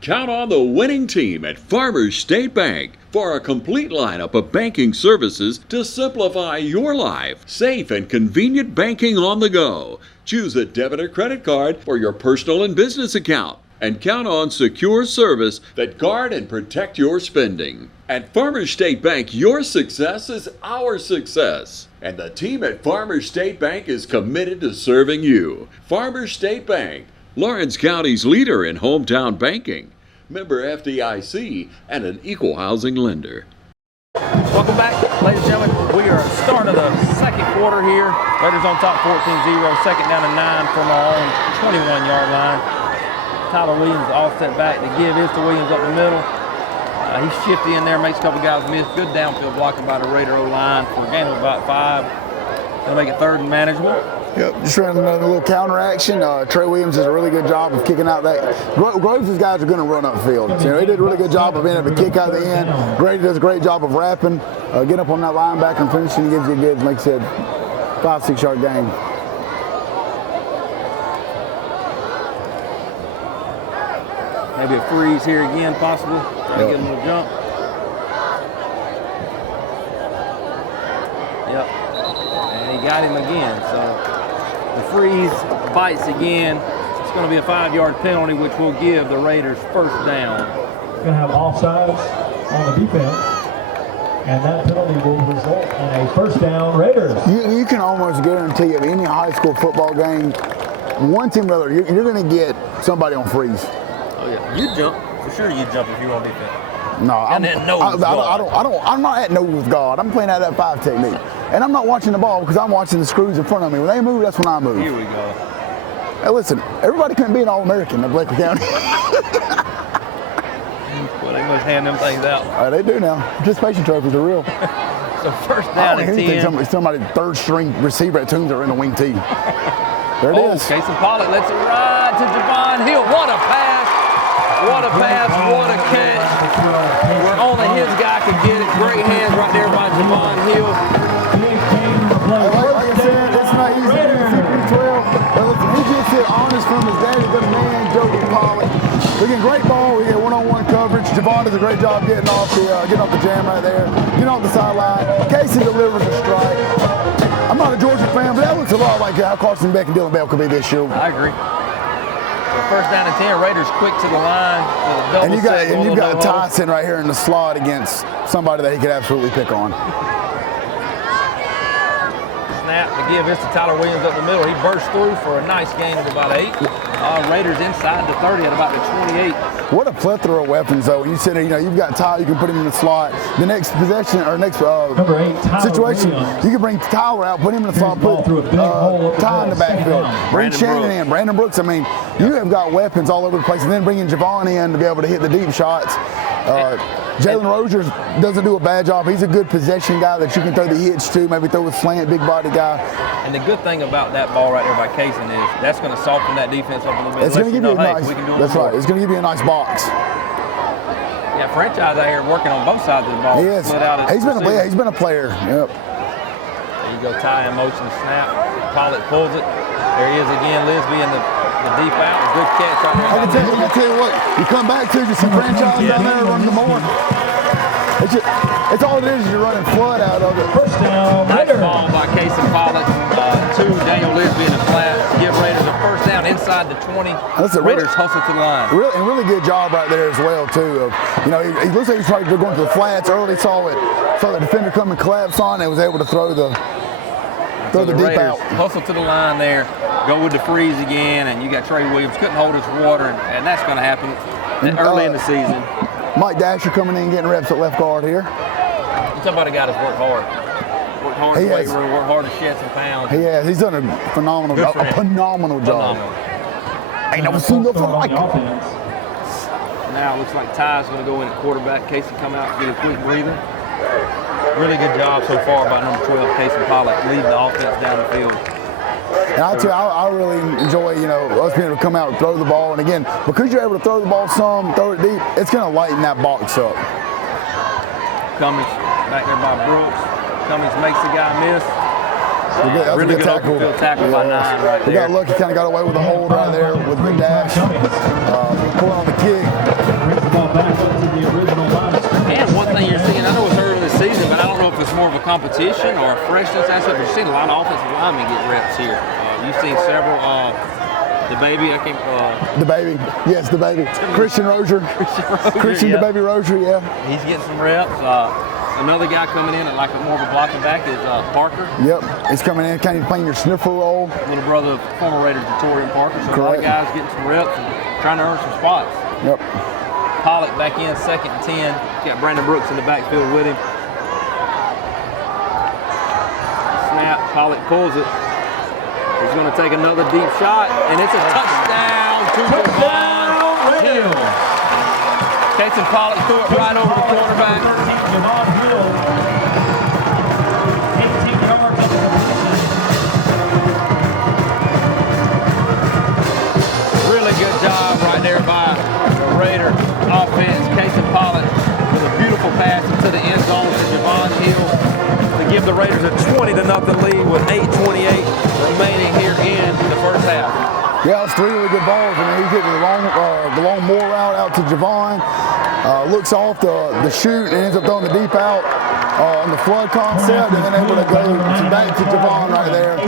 Count on the winning team at Farmers State Bank for a complete lineup of banking services to simplify your life. Safe and convenient banking on the go. Choose a debit or credit card for your personal and business account. And count on secure service that guard and protect your spending. At Farmers State Bank, your success is our success. And the team at Farmers State Bank is committed to serving you. Farmers State Bank, Lawrence County's leader in hometown banking. Member FDIC and an equal housing lender. Welcome back, ladies and gentlemen. We are starting the second quarter here. Raiders on top 14-0, second down and 9 from our own 21-yard line. Tyler Williams offset back. The give is to Williams up the middle. He's shifty in there, makes a couple guys miss. Good downfield blocking by the Raider O-line for a gain of about 5. They'll make it 3rd and manageable. Yep, just running another little counter action. Trey Williams does a really good job of kicking out that. Groves' guys are going to run upfield. He did a really good job of being able to kick out the end. Grady does a great job of wrapping, getting up on that linebacker and finishing. He gives you a good, like I said, 5-6 yard gain. Maybe a freeze here again, possible. Try to get a little jump. Yep. And he got him again. So the freeze bites again. It's going to be a 5-yard penalty, which will give the Raiders 1st down. Going to have offsides on the defense, and that penalty will result in a 1st down Raiders. You can almost guarantee of any high school football game, one team or other, you're going to get somebody on freeze. Oh yeah, you jump for sure. You jump if you're on defense. No, I'm not at nose with God. I'm playing out that 5 technique, and I'm not watching the ball because I'm watching the screws in front of me. When they move, that's when I move. Here we go. Hey, listen, everybody couldn't be an All-American in Blakely County. Well, they must hand them things out. They do now. Participation trophies are real. So 1st down and 10. Somebody 3rd string receiver at Toombs are in the wing team. There it is. Casey Pollock lets it ride to Javon Hill. What a pass! What a pass, what a catch. Where only his guy could get it. Great hands right there by Javon Hill. Like I said, it's not easy to do 50-12. But listen, he gets it honest from his daddy, the man, Joey Pollock. We get great ball, we get one-on-one coverage. Javon does a great job getting off the jam right there, getting off the sideline. Casey delivers a strike. I'm not a Georgia fan, but that looks a lot like how Carson Beck and Dylan Bell could be this year. I agree. 1st down and 10. Raiders quick to the line. And you've got Tyson right here in the slot against somebody that he could absolutely pick on. Snap. The give is to Tyler Williams up the middle. He burst through for a nice gain of about 8. Raiders inside the 30 at about the 28. What a plethora of weapons, though. When you sit there, you've got Tyler, you can put him in the slot. The next possession or next situation, you can bring Tyler out, put him in the slot, put Ty in the backfield, bring Shannon in, Brandon Brooks. I mean, you have got weapons all over the place, and then bringing Javon in to be able to hit the deep shots. Jalen Rogers doesn't do a bad job. He's a good possession guy that you can throw the hitch to, maybe throw a slant, big body guy. And the good thing about that ball right there by Casey is that's going to soften that defense up a little bit. It's going to give you a nice. That's right. It's going to give you a nice box. Yeah, franchise out here working on both sides of the ball. He is. He's been a player. Yep. There you go, Ty in motion, snap. Pollock pulls it. There he is again, Lisby in the deep out. Good catch right there. I can tell you what, you come back to just some franchise down there running the more. It's all it is you're running flood out of it. First down, nice ball by Casey Pollock to Daniel Lisby in the flat. Give Raiders a first down inside the 20. Raiders hustle to the line. Really good job right there as well, too. He looks like he's trying to go into the flats early, saw the defender come and collapse on and was able to throw the deep Raiders out. Hustle to the line there, go with the freeze again, and you got Trey Williams, couldn't hold his water, and that's going to happen early in the season. Mike Dasher coming in, getting reps at left guard here. You talk about a guy that's worked hard. Worked hard in the weight room, worked hard to shed some pounds. He has. He's done a phenomenal job. Ain't never seen nothing like it. Now it looks like Ty's going to go in at quarterback. Casey come out, get a quick breather. Really good job so far by number 12, Casey Pollock, leading the offense down the field. And I tell you, I really enjoy, us being able to come out and throw the ball. And again, because you're able to throw the ball some, throw it deep, it's going to lighten that box up. Cummings back there by Brooks. Cummings makes the guy miss. Really good tackle. Tackle by 9 right there. We got lucky, kind of got away with a hold right there with the dash. Pulling on the kick. And one thing you're seeing, I know it's early in the season, but I don't know if it's more of a competition or a freshness aspect, but you're seeing a lot of offensive linemen get reps here. You've seen several, the baby, the baby, yes, the baby. Christian Rozier. Christian yeah. the baby Rozier, yeah. He's getting some reps. Another guy coming in at like more of a blocking back is Parker. Yep, he's coming in, kind of playing your sniffer role. Little brother of former Raider Jatorian Parker. So a lot of guys getting some reps and trying to earn some spots. Yep. Pollock back in, 2nd and 10. Got Brandon Brooks in the backfield with him. Snap, Pollock pulls it. He's going to take another deep shot, and it's a touchdown to Javon Hill. Casey Pollock threw it right over the quarterback. Really good job right there by the Raider offense. Casey Pollock with a beautiful pass into the end zone to Javon Hill to give the Raiders a 20-0 lead with 8:28 remaining here in the first half. Yeah, it's 3 really good balls. I mean, he's getting the long more route out to Javon. Looks off the shoot and ends up throwing the deep out on the flood concept, and then able to go back to Javon right there.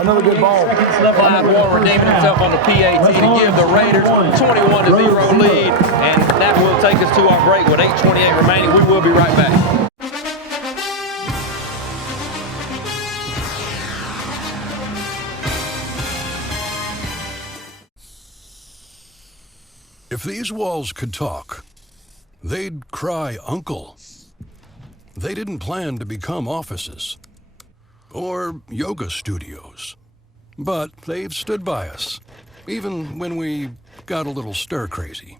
Another good ball. Clive Warren redeeming himself on the PAT to give the Raiders 21-0 lead, and that will take us to our break with 8:28 remaining. We will be right back. If these walls could talk, they'd cry uncle. They didn't plan to become offices or yoga studios, but they've stood by us, even when we got a little stir-crazy.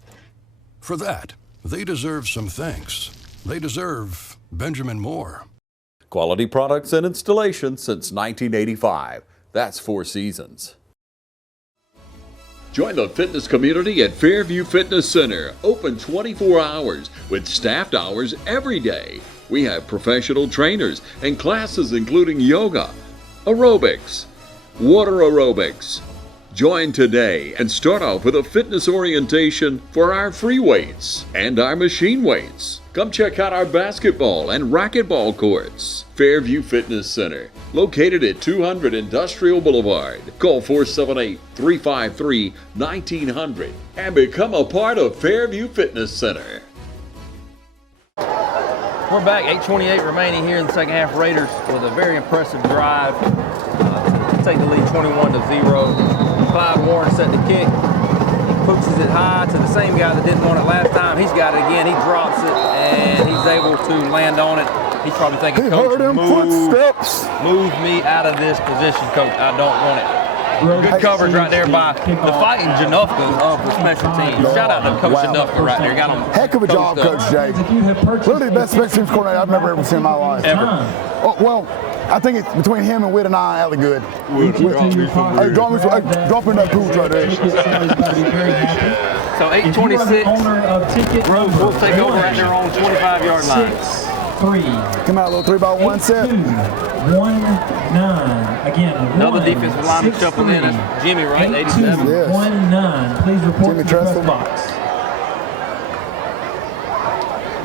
For that, they deserve some thanks. They deserve Benjamin Moore. Quality products and installation since 1985. That's 4 Seasons. Join the fitness community at Fairview Fitness Center, open 24 hours with staffed hours every day. We have professional trainers and classes including yoga, aerobics, water aerobics. Join today and start off with a fitness orientation for our free weights and our machine weights. Come check out our basketball and racquetball courts. Fairview Fitness Center, located at 200 Industrial Boulevard. Call 478-353-1900 and become a part of Fairview Fitness Center. We're back, 8:28 remaining here in the second half. Raiders with a very impressive drive. Take the lead 21-0. Clyde Warren set the kick. He pushes it high to the same guy that didn't want it last time. He's got it again. He drops it, and he's able to land on it. He's probably thinking, Coach, move me out of this position, Coach. I don't want it. Good coverage right there by the fighting Janufka of the special teams. Shout out to Coach Janufka right there. Got him. Heck of a job, Coach Jay. Literally the best special teams coordinator I've ever seen in my life. Ever. Oh, well, I think it's between him and Witt and I, Allie Good. Hey, drop in that pooch right there. So 8:26. Groves will take over at their own 25-yard line. 3. Come out a little 3-by-1 set. 1-9. Again, another defensive lineman shuffled in. That's Jimmy, right? 87. 1-9. Please report to the press box.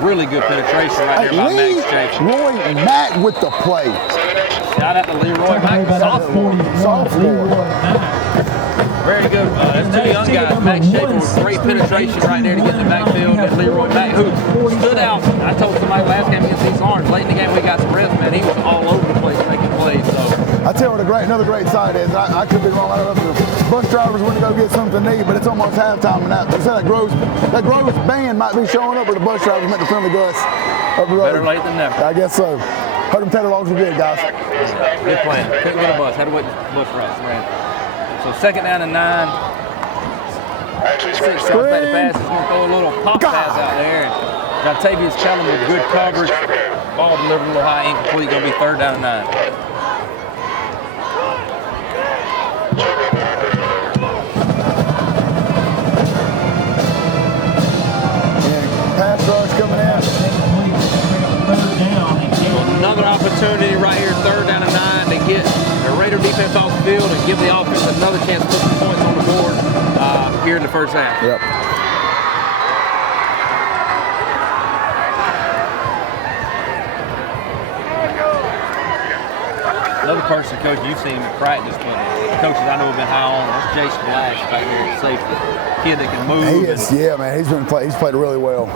Really good penetration right there by Max Jackson. Roy Mack with the play. Shout out to Leroy Mack, sophomore. Very good. That's two young guys. Max Schaefer with great penetration right there to get in the backfield. And Leroy Mack, who stood out. I told somebody last game against East Orange, late in the game we got some reps, man. He was all over the place making plays. So I tell you what another great side is. I could be wrong. I don't know if the bus drivers went to go get something to eat, but it's almost halftime, and that Groves band might be showing up, or the bus drivers meant to film the Gus up the road. Better late than never. I guess so. Heard them tater logs were good, guys. Good plan. Couldn't get a bus. Had to wait for the bus routes, man. So 2nd down and 9. 6 drops back to pass. He's going to throw a little pop pass out there. And Jontavius Kellum with good coverage. Ball delivered a little high, incomplete. Going to be 3rd down and 9. Pass rush coming in. Another opportunity right here, 3rd down and 9 to get the Raider defense off the field and give the offense another chance to put some points on the board here in the first half. Yep. Another person, Coach, you've seen him at practice, but coaches I know have been high on. That's Jason Blash back there at safety. Kid that can move. He is, yeah, man. He's played really well.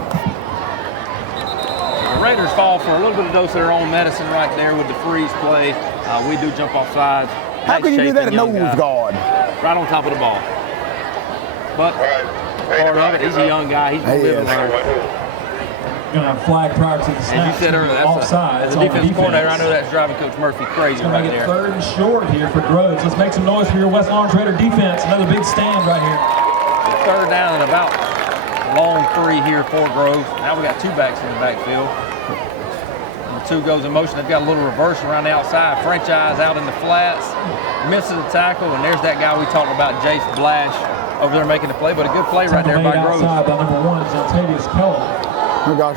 The Raiders fall for a little bit of dose of their own medicine right there with the freeze play. We do jump off sides. How can you do that at nose guard? Right on top of the ball. But part of it, he's a young guy. He's going to live and learn. Going to have flag prior to the snap. As you said earlier, that's a defensive coordinator. I know that's driving Coach Murphy crazy right there. 3rd and short here for Groves. Let's make some noise for your West Orange Raider defense. Another big stand right here. 3rd down and about long 3 here for Groves. Now we got 2 backs in the backfield. And 2 goes in motion. They've got a little reverse around the outside. French eyes out in the flats. Misses the tackle, and there's that guy we talked about, Jace Blash, over there making the play. But a good play right there by Groves. Outside by number 1, Jontavius Kellum. Oh gosh,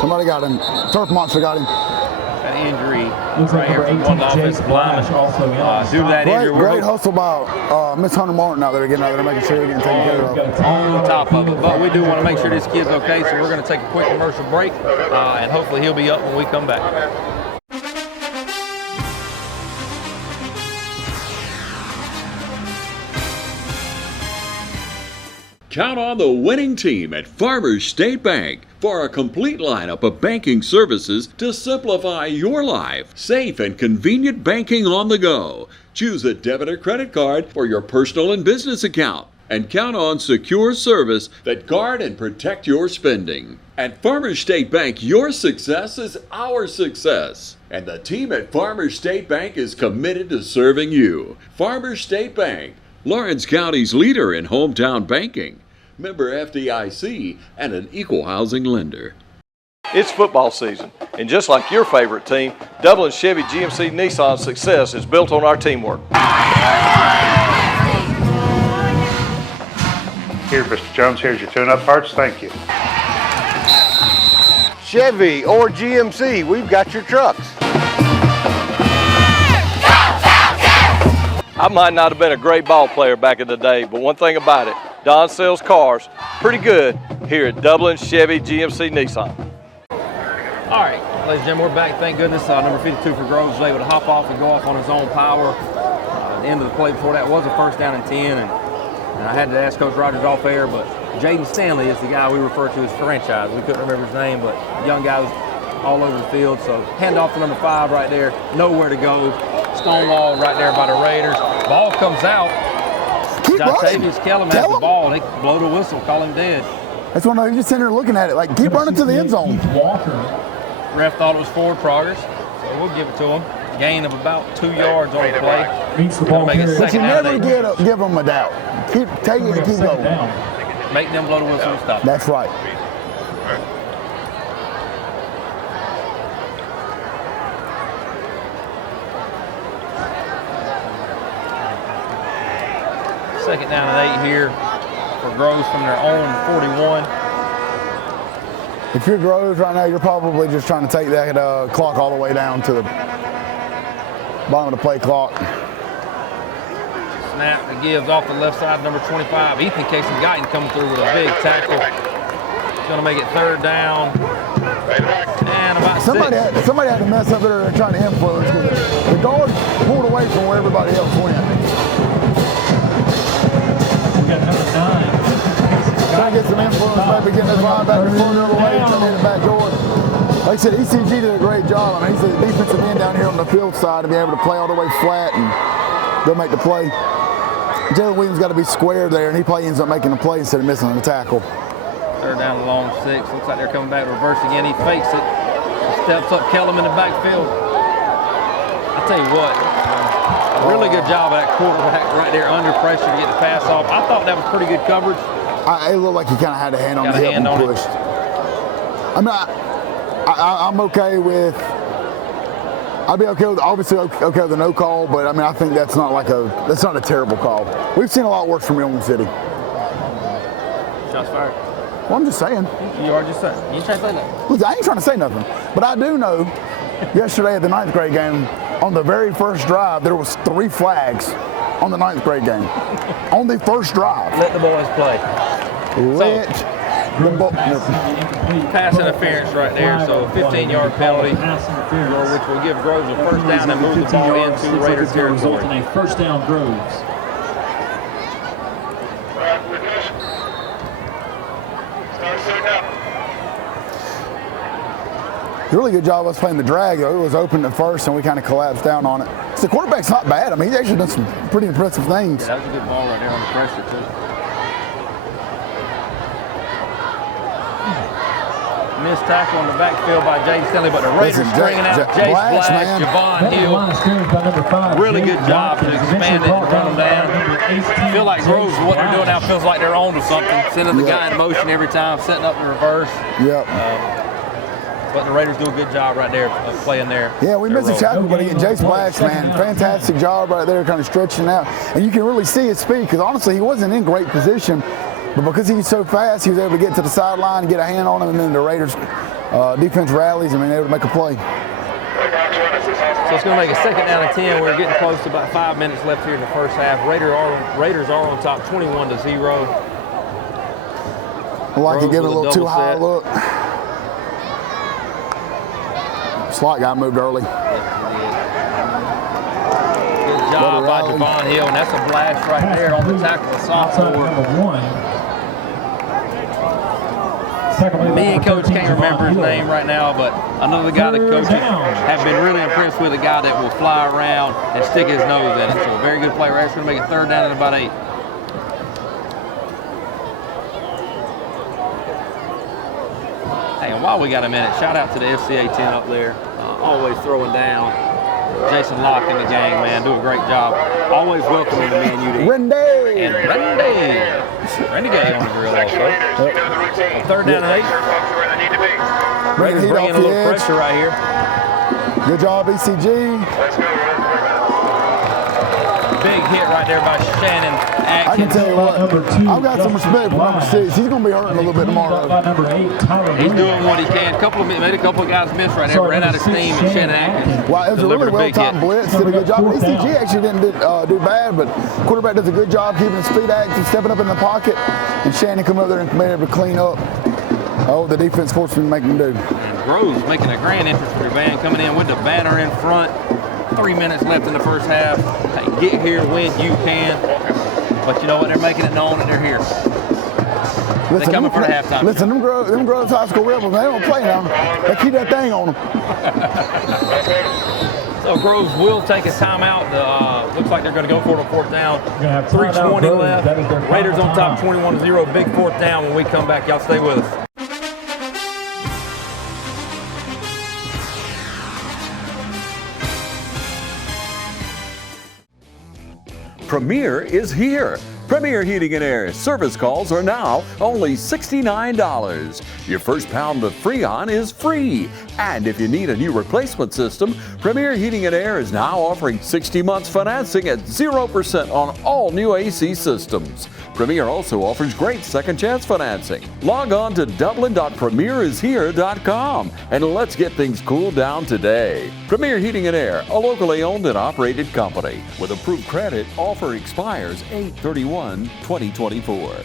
somebody got him. Turf monster got him. An injury Looks right like here from one offensive lineman. Due to that injury, great hustle by Miss Hunter Martin out there getting out there, making sure you're getting taken care of. On top of it, but we do want to make sure this kid's okay, so we're going to take a quick commercial break, and hopefully he'll be up when we come back. Count on the winning team at Farmers State Bank for a complete lineup of banking services to simplify your life. Safe and convenient banking on the go. Choose a debit or credit card for your personal and business account. And count on secure service that guard and protect your spending. At Farmers State Bank, your success is our success. And the team at Farmers State Bank is committed to serving you. Farmers State Bank, Lawrence County's leader in hometown banking. Member FDIC and an equal housing lender. It's football season, and just like your favorite team, Dublin Chevy GMC Nissan's success is built on our teamwork. Here, Mr. Jones, here's your tune-up parts. Thank you. Chevy or GMC, we've got your trucks. I might not have been a great ball player back in the day, but one thing about it, Don sells cars pretty good here at Dublin Chevy GMC Nissan. All right, ladies and gentlemen, we're back. Thank goodness. Number 52 for Groves was able to hop off and go off on his own power. The end of the play before that was a 1st down and 10, and I had to ask Coach Rogers off air, but Jaden Stanley is the guy we refer to as franchise. We couldn't remember his name, but young guy was all over the field. So hand off to number 5 right there, nowhere to go. Stonewall right there by the Raiders. Ball comes out, keep running. Octavius Kellum has the ball. They blow the whistle, call him dead. That's one of you just sitting there looking at it like, keep running to the end zone. Ref thought it was forward progress, so we'll give it to him. Gain of about 2 yards on the play. But you never give them a doubt. Keep taking it and keep going. Make them blow the whistle and stop. That's right. Second down and 8 here for Groves from their own 41. If you're Groves right now, you're probably just trying to take that clock all the way down to the bottom of the play clock. Snap that gives off the left side, number 25. Ethan Casey Guyton coming through with a big tackle. Going to make it third down. And about somebody had to mess up there trying to influence because the guard pulled away from where everybody else went. We got number 9. Trying to get some influence, maybe getting his linebacker further away, trying to hit the back door. Like I said, ECG did a great job. I mean, he's the defensive end down here on the field side to be able to play all the way flat and they'll make the play. Jalen Williams got to be square there, and he probably ends up making the play instead of missing the tackle. Third down, long 6. Looks like they're coming back reverse again. He fakes it. Steps up Kellum in the backfield. I tell you what, a really good job of that quarterback right there under pressure to get the pass off. I thought that was pretty good coverage. It looked like he kind of had a hand on the hip and pushed. I mean, I'm okay with. I'd be okay with, obviously okay with the no call, but I mean, I think that's not a terrible call. We've seen a lot worse from Young City. Shots fired. Well, I'm just saying. You are just saying. You ain't trying to say nothing. Look, I ain't trying to say nothing, but I do know. Yesterday at the 9th grade game, on the very first drive, there was 3 flags on the 9th grade game. On the first drive. Let the boys play. Pass interference right there, so a 15-yard penalty, which will give Groves a first down and move the ball into Raider territory. A first down, Groves. Really good job of us playing the drag, though. It was open at first, and we kind of collapsed down on it. So the quarterback's not bad. I mean, he's actually done some pretty impressive things. Yeah, that was a good ball right there on the pressure, too. Missed tackle on the backfield by Jay Stanley, but the Raiders stringing out Jay Splash, Javon Hill. Really good job to expand it and run them down. I feel like Groves, what they're doing now feels like they're on to something. Sending the guy in motion every time, setting up the reverse. Yep. But the Raiders do a good job right there of playing there. Yeah, we missed a tackle, but again, Jay Splash, man, fantastic job right there, kind of stretching out. And you can really see his speed, because honestly, he wasn't in great position. But because he's so fast, he was able to get to the sideline, get a hand on him, and then the Raiders defense rallies, and able to make a play. So it's going to make a second down and 10. We're getting close to about 5 minutes left here in the first half. Raiders are on top 21-0. I like to give it a little too high a look. Slot guy moved early. Good job by Javon Hill, and that's a blast right there on the tackle of sophomore. Me and Coach can't remember his name right now, but another guy that coaches have been really impressed with, a guy that will fly around and stick his nose in it. So a very good play. We're going to make it third down at about 8. Hey, and while we got a minute, shout out to the FCA 10 up there, always throwing down. Jason Locke in the gang, man, do a great job. Always welcoming the man UD. Renday! And Randy Gay on the grill also. Third down and 8. Raiders bringing a little pressure right here. Good job, ECG. Big hit right there by Shannon Atkins. I can tell you what, I've got some respect for number 6. He's going to be hurting a little bit tomorrow. He's doing what he can. Made a couple of guys miss right there, ran out of steam, and Shannon Atkins. Well, it was a really well-timed blitz. Did a good job. ECG actually didn't do bad, but quarterback does a good job keeping his feet active, stepping up in the pocket, and Shannon come up there and be able to clean up the defense forced him to make him do. And Groves making a grand entrance for the band, coming in with the banner in front. 3 minutes left in the first half. Hey, get here, win, you can. But you know what? They're making it known that they're here. They're coming for the halftime. Listen, them Groves High School Rebels, they don't play now. They keep that thing on them. So Groves will take a timeout. Looks like they're going to go for it on fourth down. 3:20 left. Raiders on top 21-0. Big fourth down when we come back. Y'all stay with us. Premier is here. Premier Heating and Air service calls are now only $69. Your first pound of Freon is free. And if you need a new replacement system, Premier Heating and Air is now offering 60 months financing at 0% on all new AC systems. Premier also offers great second chance financing. Log on to dublin.premierishere.com and let's get things cooled down today. Premier Heating and Air, a locally owned and operated company. With approved credit, offer expires 8/31/2024.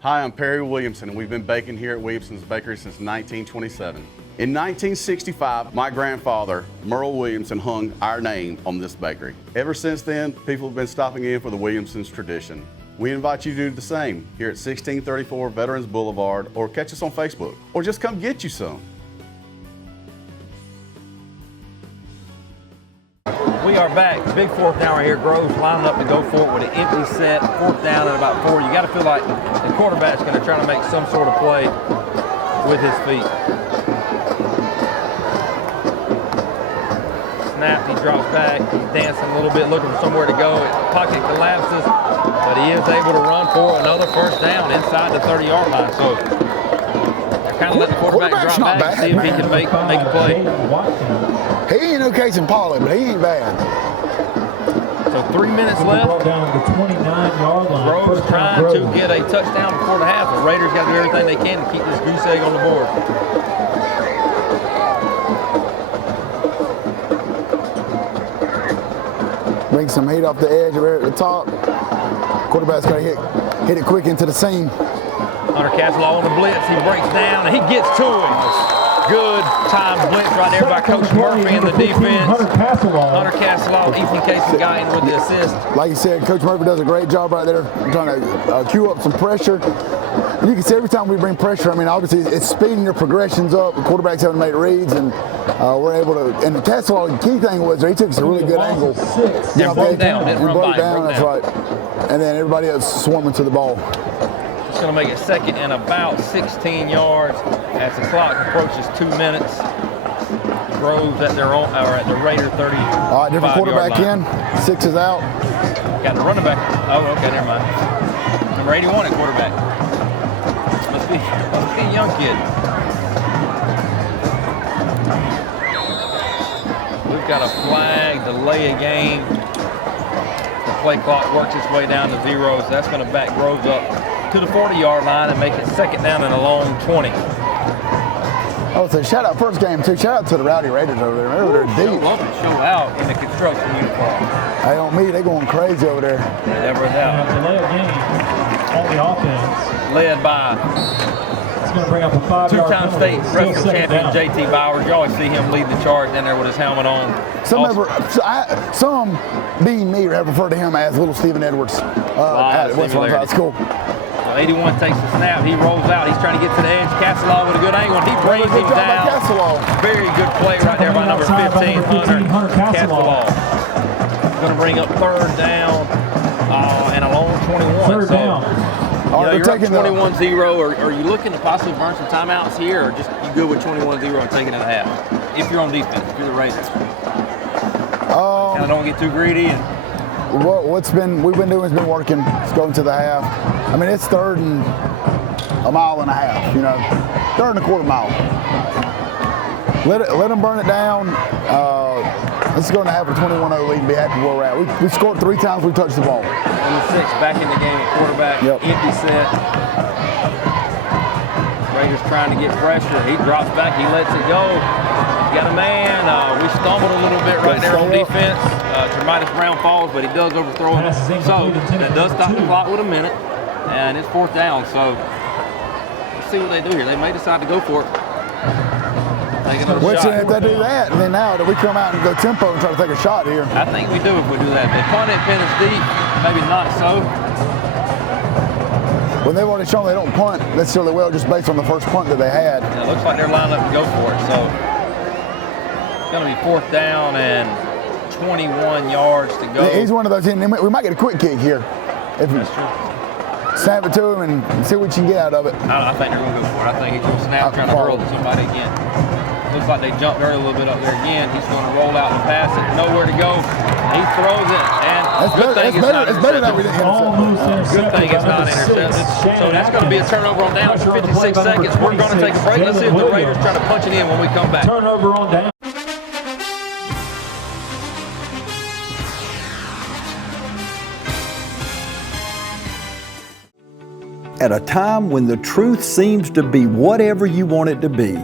Hi, I'm Perry Williamson, and we've been baking here at Williamson's Bakery since 1927. In 1965, my grandfather, Merle Williamson, hung our name on this bakery. Ever since then, people have been stopping in for the Williamson's tradition. We invite you to do the same here at 1634 Veterans Boulevard, or catch us on Facebook, or just come get you some. We are back. Big fourth down right here. Groves lining up to go for it with an empty set. Fourth down at about 4. You got to feel like the quarterback's going to try to make some sort of play with his feet. Snap, he drops back. He's dancing a little bit, looking for somewhere to go. Pocket collapses, but he is able to run for another first down inside the 30-yard line. So kind of let the quarterback drop back and see if he can make a play. He ain't no case in Pollock, but he ain't bad. So 3 minutes left. Down the 29-yard line. Groves trying to get a touchdown before the half. The Raiders got to do everything they can to keep this goose egg on the board. Bring some heat off the edge right at the top. Quarterback's got to hit it quick into the seam. Hunter Castleall on the blitz. He breaks down and he gets to him. Good time blitz right there by Coach Murphy in the defense. Hunter Castleall, Ethan Casey guy in with the assist. Like you said, Coach Murphy does a great job right there trying to cue up some pressure. And you can see every time we bring pressure, I mean, obviously it's speeding your progressions up. The quarterback's having to make reads, and we're able to. And Castleall, the key thing was he took us a really good angle. Yeah, broke down. That's right. And then everybody else swarming to the ball. It's going to make it second and about 16 yards as the clock approaches 2 minutes. Groves at their own, or at the Raider 30. All right, different quarterback in. 6 is out. Got the running back. Oh, okay, never mind. Number 81 at quarterback. Must be a young kid. We've got a flag, delay a game. The play clock works its way down to 0, so that's going to back Groves up to the 40-yard line and make it second down and a long 20. Oh, so shout out first game too. Shout out to the Rowdy Raiders over there. They're deep. Show out in the construction uniform. Hey, on me, they going crazy over there. Never doubt. Delay of game on the offense. Led by Going to bring up a 5-yard two-time state wrestling champion JT Bowers. You always see him lead the charge in there with his helmet on. Some being me, have referred to him as Little Stephen Edwards at Westland High School. 81 takes the snap. He rolls out. He's trying to get to the edge. Castleall with a good angle. He brings him down. Very good play right there by number 15, Hunter Castleall. Going to bring up third down and a long 21. Third down. You're up 21-0. Are you looking to possibly burn some timeouts here, or just you good with 21-0 and taking it at half? If you're on defense, if you're the Raiders. Kind of don't get too greedy. And we've been doing has been working. It's going to the half. I mean, it's third and a mile and a half. You know, third and a quarter mile. Let them burn it down. Let's go to have a 21-0 lead and be happy where we're at. We scored 3 times. We touched the ball. Number 6 back in the game at quarterback. Empty set. Raiders trying to get pressure. He drops back. He lets it go. He's got a man. We stumbled a little bit right there on defense. Tremitis Brown falls, but he does overthrow it. So that does stop the clock with a minute, and it's 4th down. So let's see what they do here. They may decide to go for it. If they do that, and then now do we come out and go tempo and try to take a shot here? I think we do if we do that. They punt it, pin us deep, maybe not so. Well, they've already shown they don't punt necessarily well just based on the first punt that they had. Yeah, it looks like they're lined up to go for it. So it's going to be 4th down and 21 yards to go. He's one of those. We might get a quick kick here. If That's true. Snap it to him and see what you can get out of it. I think they're going to go for it. I think he's going to snap, trying to hurl to somebody again. Looks like they jumped early a little bit up there again. He's going to roll out and pass it. Nowhere to go. He throws it, and good thing it's not intercepted. Good thing it's not intercepted. So that's going to be a turnover on down for 56 seconds. We're going to take a break. Let's see if the Raiders try to punch it in when we come back. Turnover on down. At a time when the truth seems to be whatever you want it to be,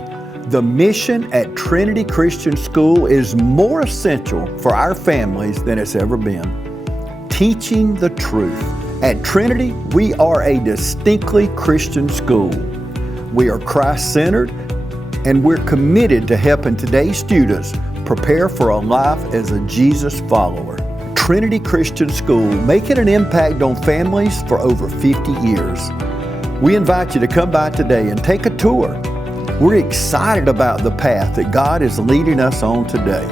the mission at Trinity Christian School is more essential for our families than it's ever been. Teaching the truth. At Trinity, we are a distinctly Christian school. We are Christ-centered, and we're committed to helping today's students prepare for a life as a Jesus follower. Trinity Christian School, making an impact on families for over 50 years. We invite you to come by today and take a tour. We're excited about the path that God is leading us on today.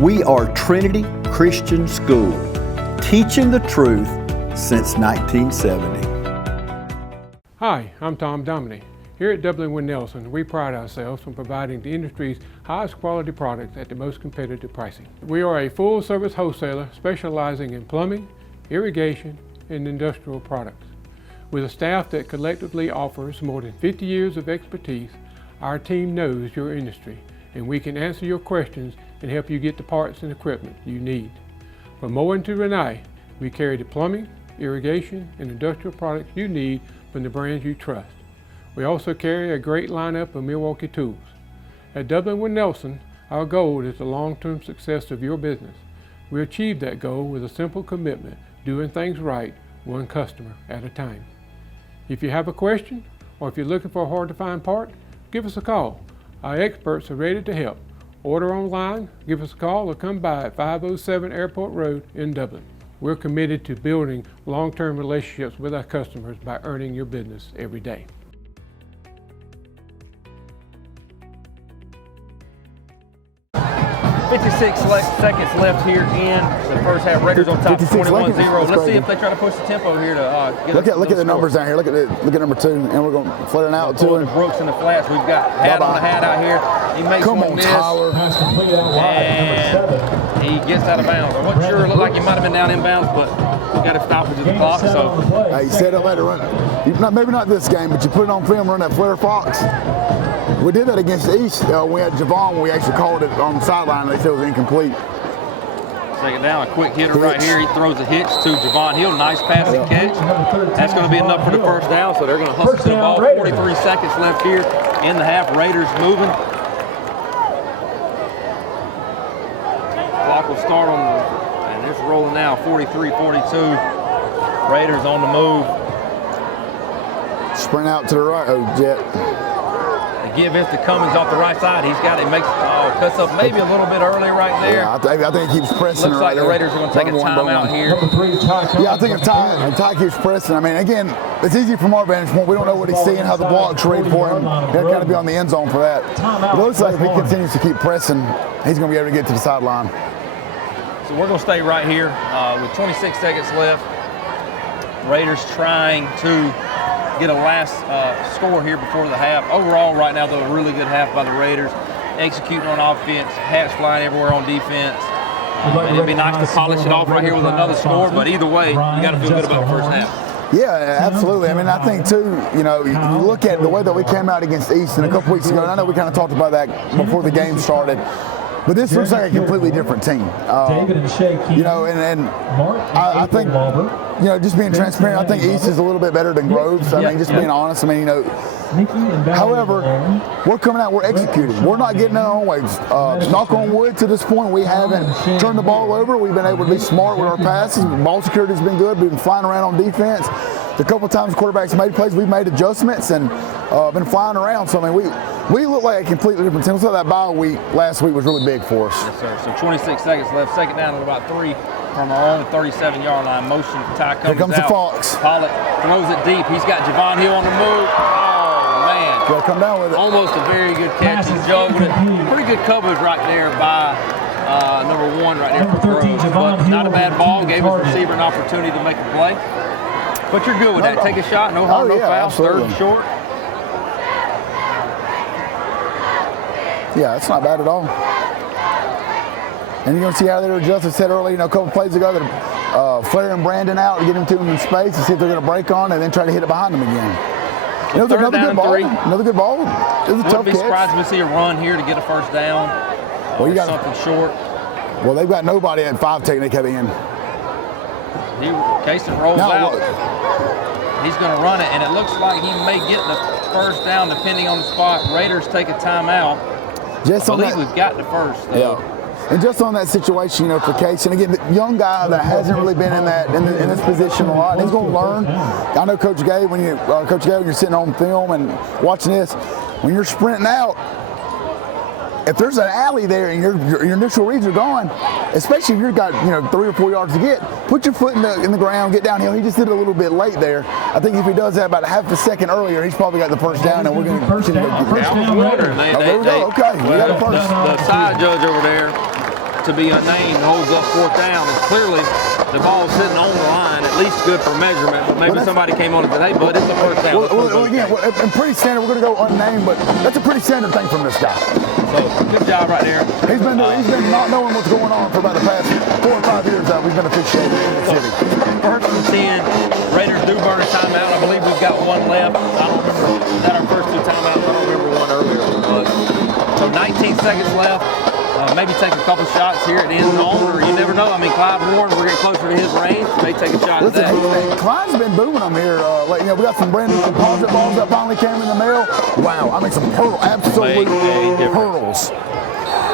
We are Trinity Christian School, teaching the truth since 1970. Hi, I'm Tom Dominy. Here at W. Nelson, we pride ourselves on providing the industry's highest quality products at the most competitive pricing. We are a full-service wholesaler specializing in plumbing, irrigation, and industrial products. With a staff that collectively offers more than 50 years of expertise, our team knows your industry, and we can answer your questions and help you get the parts and equipment you need. From mowing to Renee, we carry the plumbing, irrigation, and industrial products you need from the brands you trust. We also carry a great lineup of Milwaukee tools. At W. Nelson, our goal is the long-term success of your business. We achieve that goal with a simple commitment, doing things right, one customer at a time. If you have a question, or if you're looking for a hard-to-find part, give us a call. Our experts are ready to help. Order online, give us a call, or come by at 507 Airport Road in Dublin. We're committed to building long-term relationships with our customers by earning your business every day. 56 seconds left here in the first half. Raiders on top 21-0. Let's see if they try to push the tempo here to get look at the numbers down here. Look at number 2, and we're going to flatten out to him. Brooks in the flats. We've got Hat on the hat out here. He makes one miss. And he gets out of bounds. I wasn't sure. It looked like he might have been down in bounds, but we got to stop it to the clock. So hey, set it later. Maybe not this game, but you put it on film, run that flare fox. We did that against the East. We had Javon when we actually called it on the sideline, and they said it was incomplete. Second down, a quick hitter right here. He throws a hitch to Javon Hill. Nice pass and catch. That's going to be enough for the first down, so they're going to hustle to the ball. 43 seconds left here in the half. Raiders moving. Clock will start on the, and it's rolling now, 43-42. Raiders on the move. Sprint out to the right, Jet. Give it to Cummings off the right side. He's got it, cuts up maybe a little bit early right there. Yeah, I think he keeps pressing. Looks like the Raiders are going to take a timeout here. Yeah, I think if Ty keeps pressing, I mean, again, it's easy from our vantage point. We don't know what he's seeing, how the blocks read for him. He'll kind of be on the end zone for that. It looks like if he continues to keep pressing, he's going to be able to get to the sideline. So we're going to stay right here with 26 seconds left. Raiders trying to get a last score here before the half. Overall, right now, though, a really good half by the Raiders. Executing on offense, hats flying everywhere on defense. And it'd be nice to polish it off right here with another score, but either way, you got to feel good about the first half. Yeah, absolutely. I mean, I think, too, you look at the way that we came out against Easton a couple weeks ago, and I know we kind of talked about that before the game started. But this looks like a completely different team. And I think, just being transparent, I think East is a little bit better than Groves. I mean, just being honest. I mean, however, we're coming out, we're executing. We're not getting in our own ways. Knock on wood, to this point, we haven't turned the ball over. We've been able to be smart with our passes. Ball security has been good. We've been flying around on defense. The couple of times quarterbacks made plays, we've made adjustments and been flying around. So, I mean, we look like a completely different team. So that bye week last week was really big for us. Yes, sir. So 26 seconds left. Second down at about 3 from our own 37-yard line. Motion. Ty comes out. Here comes the Fox. Pollock throws it deep. He's got Javon Hill on the move. Oh, man. He'll come down with it. Almost a very good catch. He juggled it. Pretty good coverage right there by number 1 right there for throws. But not a bad ball. Gave his receiver an opportunity to make a play. But you're good with that. Take a shot. No harm, no foul. Absolutely. 3rd and short. Yeah, that's not bad at all. And you're going to see how they're adjusting. I said earlier, a couple plays ago, that Flair and Brandon out to get them to them in space and see if they're going to break on and then try to hit it behind them again. Another good ball. Another good ball. It was a tough catch. Wouldn't be surprised if we see a run here to get a first down. Well, you got something short. Well, they've got nobody at 5 technique coming in. Kaysen rolls out. He's going to run it, and it looks like he may get the first down depending on the spot. Raiders take a timeout. I believe we've got the first, though. Yeah. And just on that situation, for Kaysen, again, the young guy that hasn't really been in this position a lot, and he's going to learn. I know Coach Gabe, when you're sitting on film and watching this, when you're sprinting out, if there's an alley there and your initial reads are gone, especially if you've got 3 or 4 yards to get, put your foot in the ground, get downhill. He just did it a little bit late there. I think if he does that about half a second earlier, he's probably got the first down, and we're going to continue to get there we go. Okay, we got the first. The side judge over there, to be unnamed, holds up 4th down, and clearly the ball's sitting on the line, at least good for measurement, but maybe somebody came on and said, hey, bud, it's a first down. Well, again, and pretty standard, we're going to go unnamed, but that's a pretty standard thing from this guy. So, good job right there. He's been not knowing what's going on for about the past 4 or 5 years that we've been officiating in the city. 1st and 10, Raiders do burn a timeout. I believe we've got 1 left. I don't remember. Is that our first 2 timeouts? I don't remember one earlier. So 19 seconds left. Maybe take a couple shots here at the end zone, or you never know. I mean, Clyde Warren, we're getting closer to his range. May take a shot at that. Clyde's been booming them here. We got some brand new composite balls that finally came in the mail. Wow, I mean, some absolute hurdles.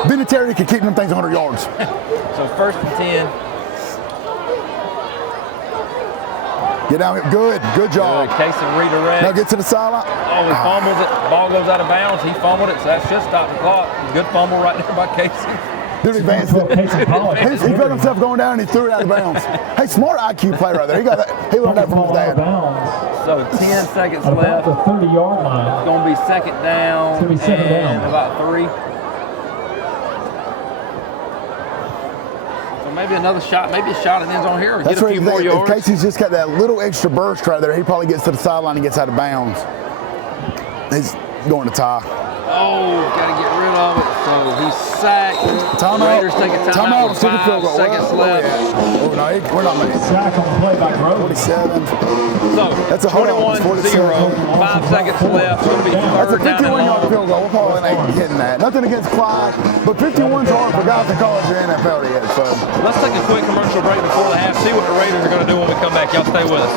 Vinatieri could keep them things 100 yards. So 1st and 10. Get down here. Good job. Kaysen redirects. Now get to the sideline. Oh, he fumbles it. Ball goes out of bounds. He fumbled it, so that should stop the clock. Good fumble right there by Kaysen. Dude, he advanced it. He felt himself going down and he threw it out of bounds. Hey, smart IQ play right there. He got that. He learned that from his dad. So 10 seconds left. The 30-yard line. It's going to be 2nd down. It's going to be 2nd down. About 3. Maybe another shot, maybe a shot at the end zone here. Get a few more yards. If Casey's just got that little extra burst right there, he probably gets to the sideline and gets out of bounds. He's going to tie. Oh, got to get rid of it. So he's sacked. Raiders take a timeout with 5 seconds left. Oh, no, we're not making it. Sack on the play by Grove. 47. So that's a 21-0. 5 seconds left. It's going to be 3rd down and long. That's a 51-yard field goal. We're probably ain't getting that. Nothing against Clyde, but 51's hard for guys in college or NFL to get. So let's take a quick commercial break before the half. See what the Raiders are going to do when we come back. Y'all stay with us.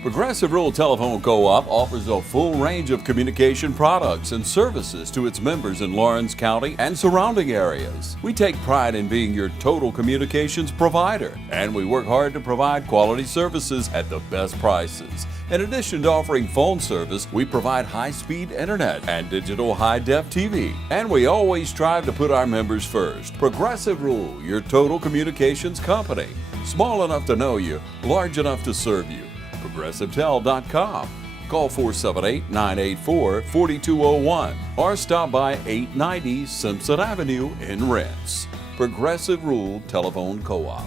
Progressive Rural Telephone Co-op offers a full range of communication products and services to its members in Lawrence County and surrounding areas. We take pride in being your total communications provider, and we work hard to provide quality services at the best prices. In addition to offering phone service, we provide high-speed internet and digital high-def TV. And we always strive to put our members first. Progressive Rural, your total communications company. Small enough to know you, large enough to serve you. ProgressiveTel.com. Call 478-984-4201 or stop by 890 Simpson Avenue in Renss. Progressive Rural Telephone Co-op.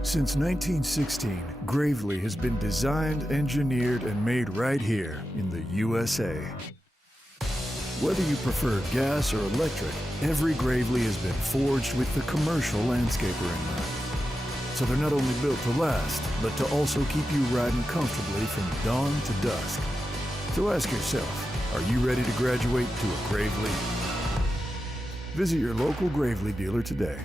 Since 1916, Gravely has been designed, engineered, and made right here in the USA. Whether you prefer gas or electric, every Gravely has been forged with the commercial landscaper in mind. So they're not only built to last, but to also keep you riding comfortably from dawn to dusk. So ask yourself, are you ready to graduate to a Gravely? Visit your local Gravely dealer today.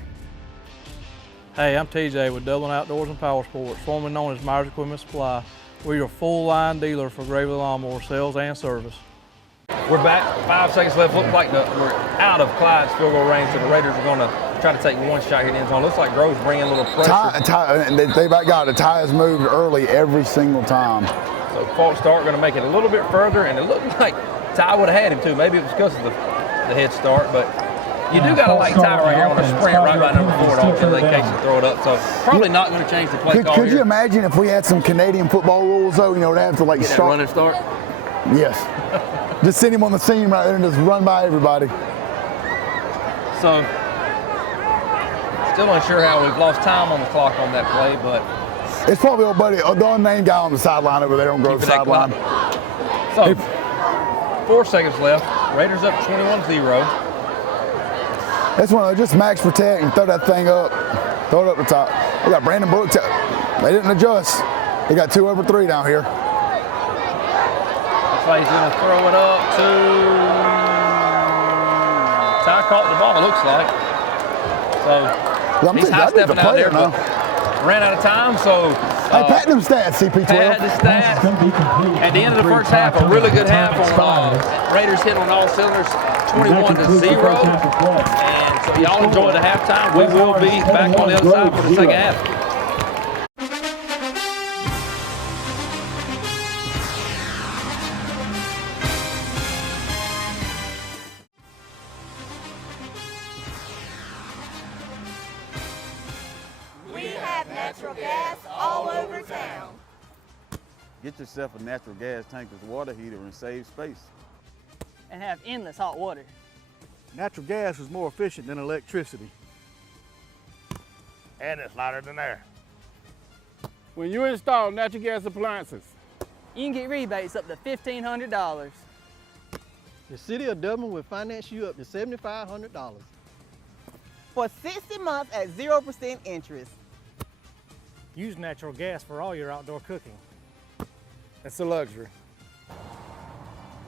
Hey, I'm TJ with Dublin Outdoors and Power Sports, formerly known as Myers Equipment Supply. We're your full-line dealer for Gravely lawnmower sales and service. We're back, 5 seconds left. Looks like we're out of Clyde's field goal range, so the Raiders are going to try to take one shot here in the end zone. Looks like Grove's bringing a little pressure. They about got it. Ty has moved early every single time. So false start, going to make it a little bit further, and it looked like Ty would have had him too. Maybe it was because of the head start, but You do got a late tie right here on a sprint right by number 4, don't you, in case you throw it up. So probably not going to change the play call Could you here. imagine if we had some Canadian football rules, though? You know, they have to like Get that start. run and start? Yes. Just send him on the seam right there and just run by everybody. So still unsure how we've lost time on the clock on that play, but it's probably old buddy, the unnamed guy on the sideline over there on Grove sideline. So 4 seconds left. Raiders up 21-0. That's one of those, just max protect and throw that thing up. Throw it up the top. We got Brandon Brooks. They didn't adjust. They got 2 over 3 down here. Looks like he's going to throw it up to Ty caught the ball, it looks like. So he's high stepping out there, but ran out of time, so hey, pat them stats, CP12. Pat the stats. At the end of the first half, a really good half on Raiders hit on all cylinders, 21-0. And so y'all enjoy the halftime. We will be back on the other side for the second half. Natural gas all over town. Get yourself a natural gas tankless water heater and save space. And have endless hot water. Natural gas is more efficient than electricity. And it's lighter than air. When you install natural gas appliances, you can get rebates up to $1,500. The City of Dublin will finance you up to $7,500. For 60 months at 0% interest. Use natural gas for all your outdoor cooking. It's a luxury.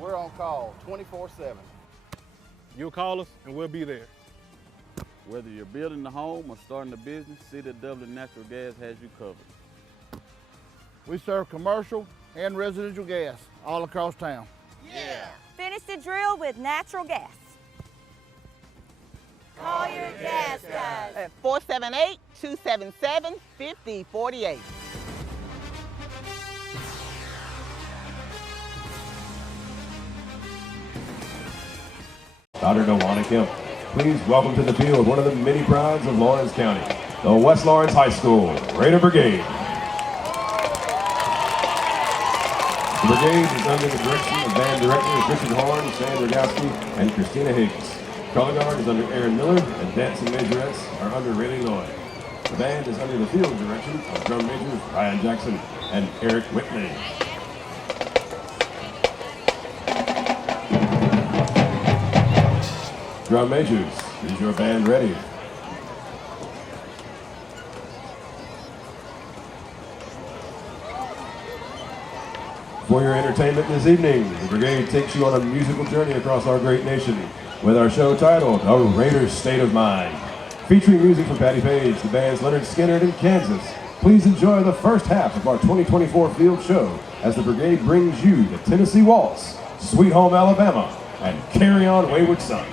We're on call 24/7. You'll call us and we'll be there. Whether you're building a home or starting a business, City of Dublin Natural Gas has you covered. We serve commercial and residential gas all across town. Yeah. Finish the drill with natural gas. Call your gas guys. At 478-277-5048. Dr. Dewana Kemp, please welcome to the field one of the many prides of Lawrence County, the West Lawrence High School Raider Brigade. The brigade is under the direction of band directors Richard Horn, Sam Rogowski, and Christina Higgs. Color guard is under Aaron Miller, and dance and majorettes are under Rayleigh Lloyd. The band is under the field direction of drum majors Ryan Jackson and Eric Whitley. Drum majors, is your band ready? For your entertainment this evening, the brigade takes you on a musical journey across our great nation with our show titled, A Raider's State of Mind. Featuring music from Patty Page, the band's Leonard Skinner in Kansas. Please enjoy the first half of our 2024 field show as the brigade brings you the Tennessee Waltz, Sweet Home Alabama, and Carry On Wayward Son.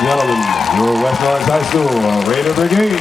and gentlemen, your West Orange High School Raider Brigade.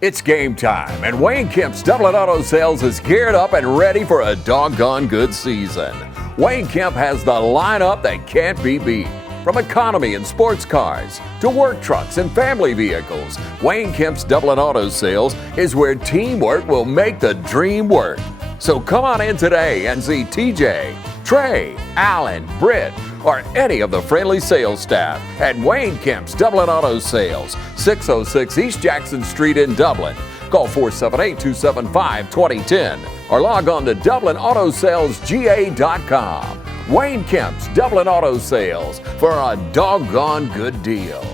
It's game time, and Wayne Kemp's Dublin Auto Sales is geared up and ready for a doggone good season. Wayne Kemp has the lineup that can't be beat. From economy and sports cars to work trucks and family vehicles, Wayne Kemp's Dublin Auto Sales is where teamwork will make the dream work. So come on in today and see TJ, Trey, Alan, Britt, or any of the friendly sales staff at Wayne Kemp's Dublin Auto Sales, 606 East Jackson Street in Dublin. Call 478-275-2010 or log on to DublinAutoSalesGA.com. Wayne Kemp's Dublin Auto Sales for a doggone good deal.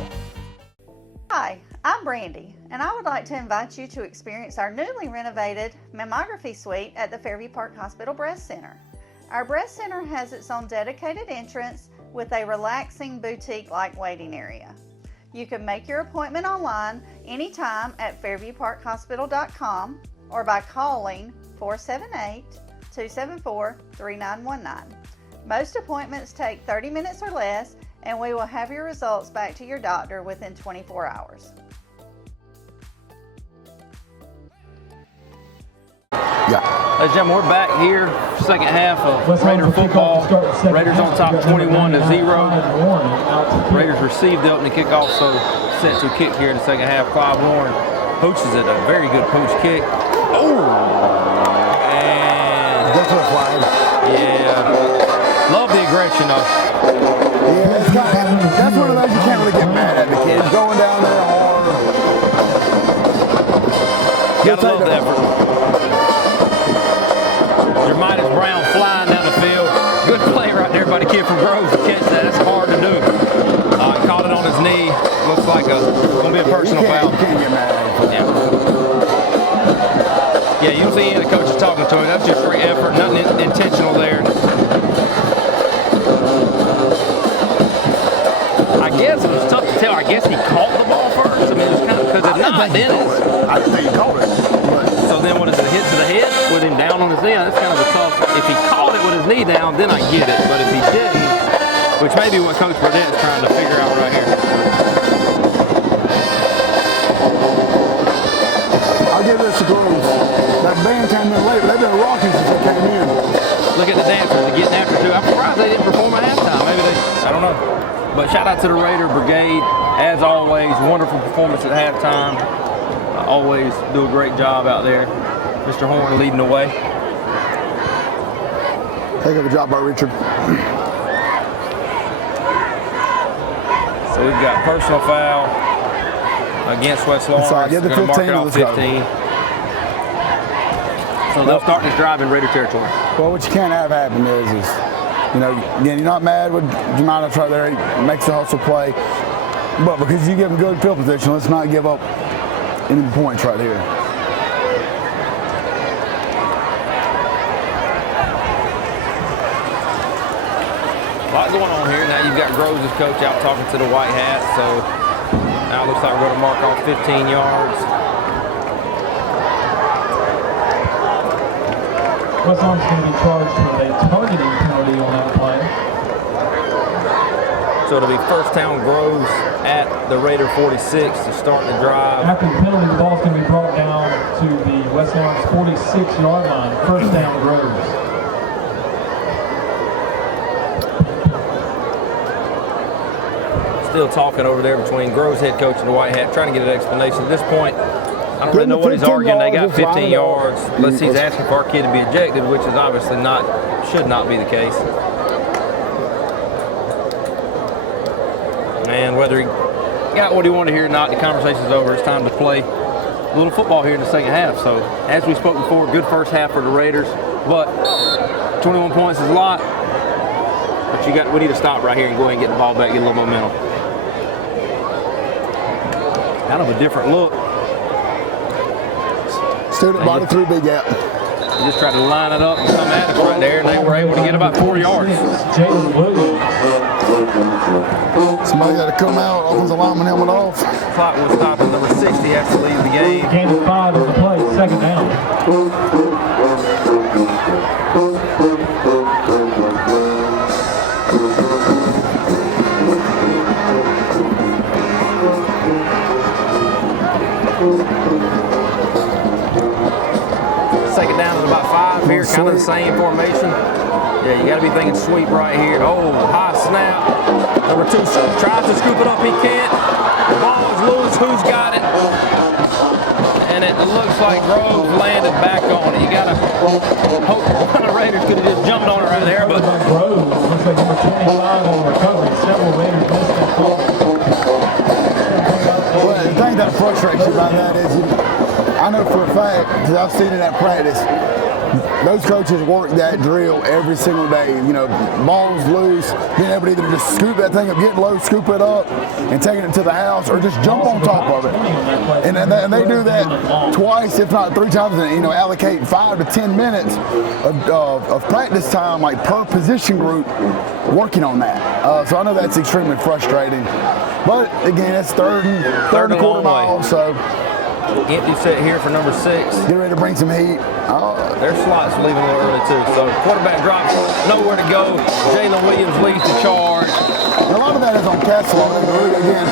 Hi, I'm Brandy, and I would like to invite you to experience our newly renovated mammography suite at the Fairview Park Hospital Breast Center. Our breast center has its own dedicated entrance with a relaxing boutique-like waiting area. You can make your appointment online anytime at fairviewparkhospital.com or by calling 478-274-3919. Most appointments take 30 minutes or less, and we will have your results back to your doctor within 24 hours. Ladies and gentlemen, we're back here, second half of Raider football. Raiders on top 21-0. Raiders received the opening kickoff, so set to kick here in the second half. Clive Warren pooches it, a very good pooch kick. Oh! And yeah, love the aggression though. Yeah, it's that's one of those you can't really get mad at the kids going down there hard. Gotta love the effort. Jermitis Brown flying down the field. Good play right there by the kid from Groves to catch that. That's hard to do. He caught it on his knee. Looks like it's going to be a personal foul. You can't get mad at him. Yeah, you don't see any of the coaches talking to him. That's just free effort. Nothing intentional there. I guess it was tough to tell. I guess he caught the ball first. I mean, it's kind of, because if not, then it's. I didn't think he caught it. So then what is it, hit to the head with him down on his knee? That's kind of a tough, if he caught it with his knee down, then I get it. But if he didn't, which may be what Coach Burdett's trying to figure out right here. I'll give this to Groves. That band came in late, but they've been rocking since they came in. Look at the dancers, they're getting after too. I'm surprised they didn't perform at halftime. Maybe they, I don't know. But shout out to the Raider Brigade, as always, wonderful performance at halftime. Always do a great job out there. Mr. Horn leading the way. Heck of a job by Richard. So we've got personal foul against West Lawrence. They're going to mark it off 15. So they'll start this drive in Raider territory. Well, what you can't have happen is you know, again, you're not mad with Jermitis right there. He makes the hustle play. But because you give him good field position, let's not give up any points right here. A lot going on here. Now you've got Groves' coach out talking to the white hat. So now it looks like we're going to mark off 15 yards. West Orange is going to be charged with a targeting penalty on that play. So it'll be first down Groves at the Raider 46 to start the drive. After the penalty, the ball's going to be brought down to the West Orange 46-yard line. First down Groves. Still talking over there between Groves head coach and the white hat, trying to get an explanation. At this point, I don't really know what he's arguing. They got 15 yards. Unless he's asking for our kid to be ejected, which is obviously should not be the case. And whether he got what he wanted to hear or not, the conversation's over. It's time to play a little football here in the second half. So, as we spoke before, good first half for the Raiders, but 21 points is a lot. But we need to stop right here and go ahead and get the ball back, get a little momentum. Kind of a different look. Student body through big gap. Just tried to line it up and come at us right there, and they were able to get about 4 yards. Somebody got to come out, offensive lineman helmet off. Clock will stop at number 60, has to leave the game. Gain of 5 on the play, second down. Second down is about 5 here, kind of the same formation. Yeah, you got to be thinking sweep right here. Oh, high snap. Number 2 tries to scoop it up, he can't. The ball is loose, who's got it? And it looks like Groves landed back on it. You got to hope one of the Raiders could have just jumped on it right there, but Groves looks like number 25 on recovery. Several Raiders missed that ball. Well, the thing that frustrates you about that is, I know for a fact, because I've seen it at practice, those coaches work that drill every single day. You know, balls loose, being able to either just scoop that thing up, get low, scoop it up, and taking it to the house, or just jump on top of it. And they do that twice, if not 3 times, and allocate 5 to 10 minutes of practice time, like per position group, working on that. So I know that's extremely frustrating. But again, it's third and quarter mile, so. Empty set here for number 6. Get ready to bring some heat. Their slot's leaving a little early too. So quarterback drops, nowhere to go. Jalen Williams leads the charge. A lot of that is on Castle. Again,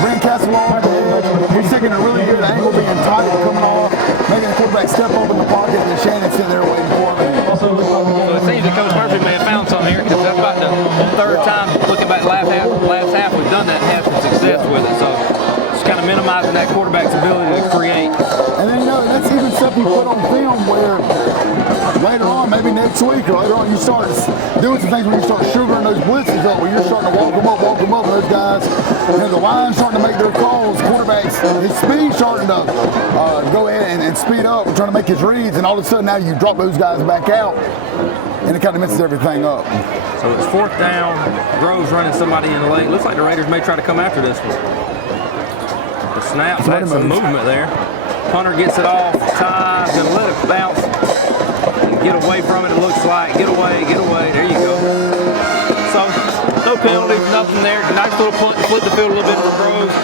bring Castle on the edge. He's taking a really good angle, being tight, coming off, making the quarterback step up in the pocket, and Shannon's sitting there waiting for him. So it seems that Coach Murphy may have found something here, because that's about the 3rd time looking back last half we've done that and had some success with it. So just kind of minimizing that quarterback's ability to create. And then, that's even stuff you put on film where later on, maybe next week or later on, you start doing some things when you start sugaring those blitzes up, where you're starting to walk them up, and those guys, the line's starting to make their calls, quarterbacks, his speed starting to go ahead and speed up, trying to make his reads, and all of a sudden now you drop those guys back out, and it kind of messes everything up. So it's 4th down, Groves running somebody in the lane. Looks like the Raiders may try to come after this one. The snap, that's some movement there. Hunter gets it off, Ty's gonna let it bounce and get away from it, it looks like. Get away, there you go. So, no penalties, nothing there. Nice little flip the field a little bit for Groves.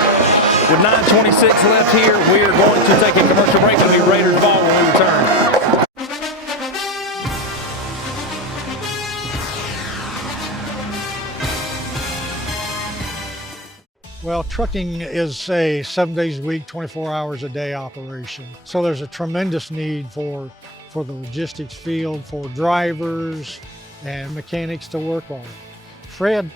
With 9:26 left here, we are going to take a commercial break. It'll be Raiders ball when we return. Well, trucking is a 7 days a week, 24 hours a day operation. So there's a tremendous need for the logistics field, for drivers and mechanics to work on it. Fred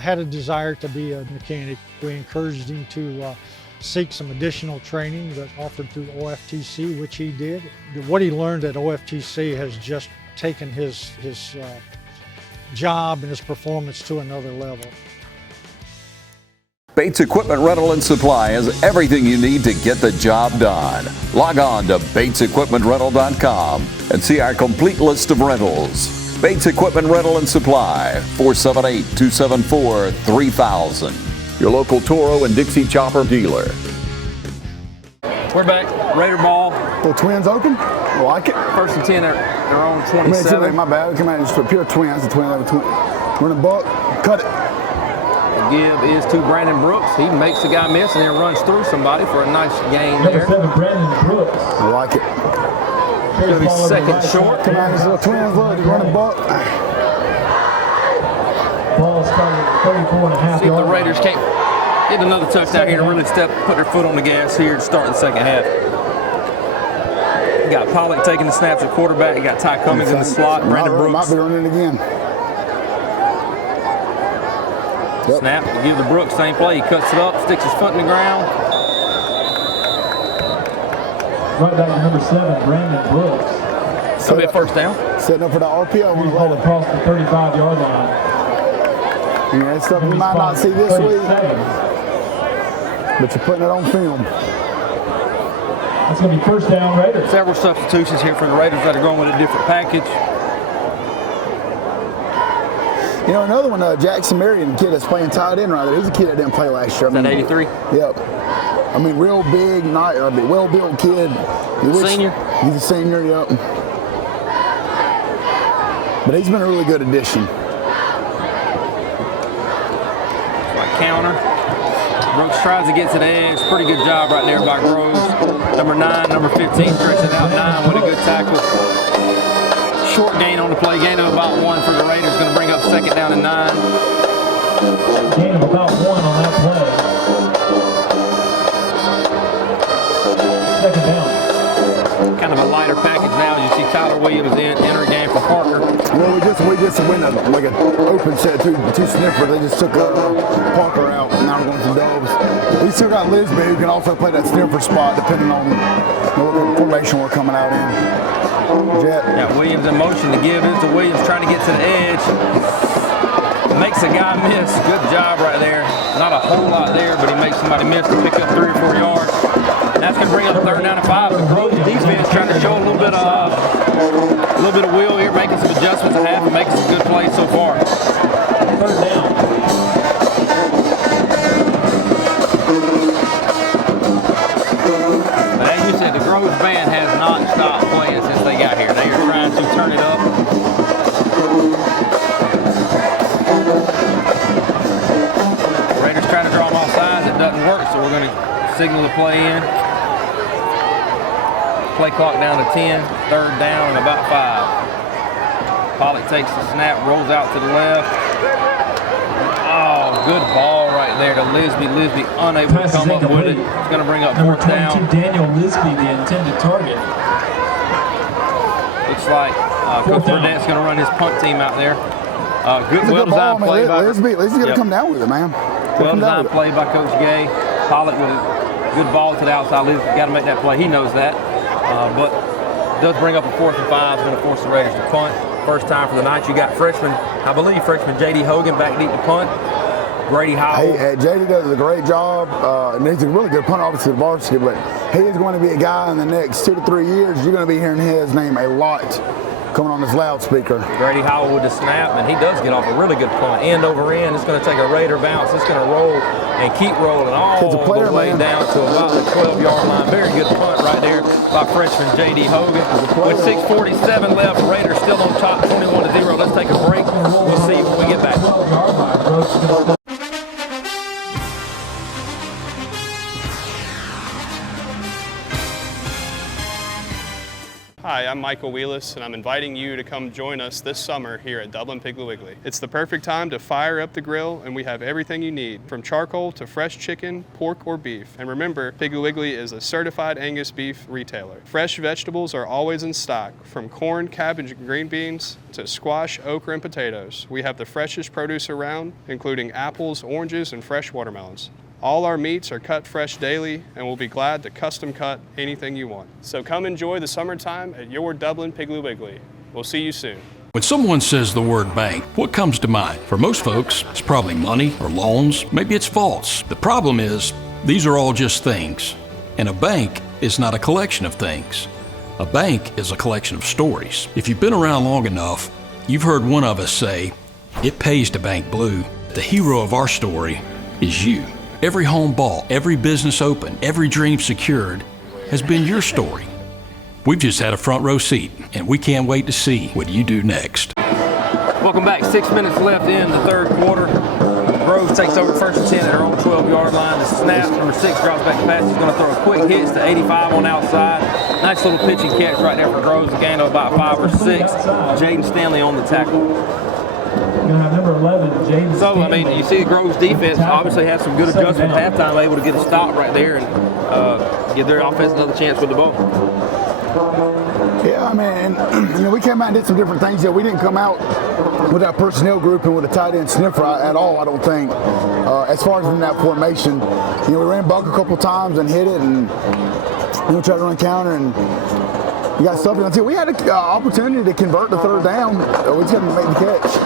had a desire to be a mechanic. We encouraged him to seek some additional training that's offered through OFTC, which he did. What he learned at OFTC has just taken his job and his performance to another level. Bates Equipment Rental and Supply has everything you need to get the job done. Log on to BatesEquipmentRental.com and see our complete list of rentals. Bates Equipment Rental and Supply, 478-274-3000. Your local Toro and Dixie Chopper dealer. We're back, Raider ball. The Twins open? I like it. 1st and 10, they're on 27. My bad, come out just a pure Twins. The Twins have a run a buck, cut it. Give is to Brandon Brooks. He makes the guy miss and then runs through somebody for a nice gain there. Number 7, Brandon Brooks. I like it. It's going to be 2nd short. Come on, these little Twins, look, they run a buck. Ball started at 34.5 See if the Raiders can't get another touchdown here to really put their foot on the gas here to start the second half. You got Pollock taking the snaps at quarterback. You got Ty Cummings in the slot. Brandon Brooks. Might be running it again. Yep. Snap, give the Brooks, same play. He cuts it up, sticks his foot in the ground. Right back to number 7, Brandon Brooks. So be a 1st down. Setting up for the RPO. He's ball across the 35-yard line. Yeah, that's stuff we might not see this week. But you're putting it on film. That's going to be 1st down Raiders. Several substitutions here for the Raiders that are going with a different package. Another one, Jackson Marion, the kid that's playing tight end right there. He's a kid that didn't play last year. Is that 83? Yep. I mean, real big, well-built kid. Senior? He's a senior, yep. but he's been a really good addition. Counter. Brooks tries to get to the edge. Pretty good job right there by Groves. Number 9, number 15 stretching out 9 with a good tackle. Short gain on the play. Gain of about 1 for the Raiders. Going to bring up 2nd down and 9. Gain of about 1 on that play. 2nd down. Kind of a lighter package now. You see Tyler Williams enter game for Parker. Well, we just went like an open set, two sniffers. They just took Parker out, and now we're going to Doves. We still got Lisby, who can also play that sniffer spot depending on what formation we're coming out in. Jet. Yeah, Williams in motion to give it to Williams, trying to get to the edge. Makes a guy miss. Good job right there. Not a whole lot there, but he makes somebody miss to pick up 3 or 4 yards. That's going to bring up 3rd down and 5. The Groves defense trying to show a little bit of will here, making some adjustments at half and making some good plays so far. 3rd down. But as you said, the Groves band has not stopped playing since they got here. They are trying to turn it up. Raiders trying to draw them off sides. It doesn't work, so we're going to signal the play in. Play clock down to 10, 3rd down and about 5. Pollock takes the snap, rolls out to the left. Oh, good ball right there to Lisby. Lisby unable to come up with it. It's going to bring up 4th down. Daniel Lisby, the intended target. Looks like Coach Burnett's going to run his punt team out there. Good, well-designed play by Lisby's going to come down with it, man. Well-designed play by Coach Gay. Pollock with a good ball to the outside. Lisby got to make that play. He knows that. But does bring up a 4th and 5. It's going to force the Raiders to punt. First time for the night. You got freshman, I believe freshman J.D. Hogan back deep to punt. Grady Howell. Hey, J.D. does a great job. And he's a really good punter, obviously, the varsity, but he is going to be a guy in the next 2 to 3 years. You're going to be hearing his name a lot coming on this loudspeaker. Grady Howell with the snap, and he does get off a really good punt. End over end. It's going to take a Raider bounce. It's going to roll and keep rolling all the way down to about the 12-yard line. Very good punt right there by freshman J.D. Hogan. With 6:47 left, Raiders still on top, 21-0. Let's take a break. We'll see when we get back. Hi, I'm Michael Wheelis, and I'm inviting you to come join us this summer here at Dublin Piggly Wiggly. It's the perfect time to fire up the grill, and we have everything you need, from charcoal to fresh chicken, pork, or beef. And remember, Piggly Wiggly is a certified Angus beef retailer. Fresh vegetables are always in stock, from corn, cabbage, and green beans to squash, okra, and potatoes. We have the freshest produce around, including apples, oranges, and fresh watermelons. All our meats are cut fresh daily, and we'll be glad to custom cut anything you want. So come enjoy the summertime at your Dublin Piggly Wiggly. We'll see you soon. When someone says the word bank, what comes to mind? For most folks, it's probably money or loans. Maybe it's vaults. The problem is, these are all just things. And a bank is not a collection of things. A bank is a collection of stories. If you've been around long enough, you've heard one of us say, it pays to bank blue. The hero of our story is you. Every home bought, every business opened, every dream secured has been your story. We've just had a front row seat, and we can't wait to see what you do next. Welcome back. 6 minutes left in the 3rd quarter. Groves takes over 1st and 10 at their own 12-yard line. The snap, number 6 drops back to pass. He's going to throw a quick hitch to 85 on the outside. Nice little pitch and catch right there for Groves. A gain of about 5 or 6. Jaden Stanley on the tackle. Number 11, Jaden So, I mean, you see the Groves defense obviously has some good adjustments at halftime, able to get a stop right there and give their offense another chance with the ball. Yeah, I mean, we came out and did some different things. We didn't come out with our personnel group and with a tight end sniffer at all, I don't think. As far as in that formation, we ran buck a couple times and hit it, and we tried to run counter, and we got stuff until we had an opportunity to convert the 3rd down. We just had to make the catch.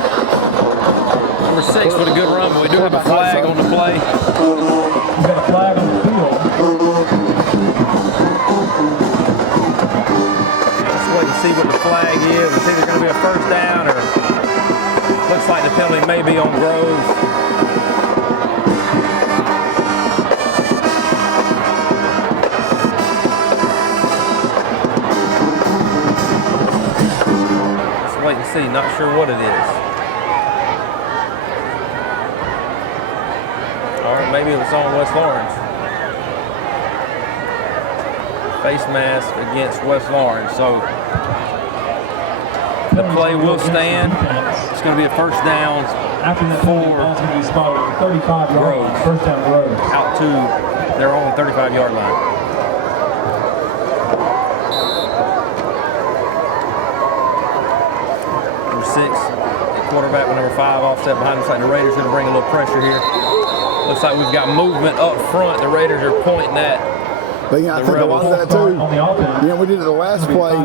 Number 6 with a good run, but we do have a flag on the play. We got a flag on the field. Let's wait and see what the flag is. It's either going to be a 1st down or looks like the penalty may be on Groves. Wait and see. Not sure what it is. Or maybe it was on West Lawrence. Face mask against West Lawrence. So the play will stand. It's going to be a first down for 35 Groves. First down Groves. Out to their own 35-yard line. Number 6, quarterback with number 5, offset behind. Looks like the Raiders going to bring a little pressure here. Looks like we've got movement up front. The Raiders are pointing at. But yeah, I think a lot of that too. You know, we did it the last play.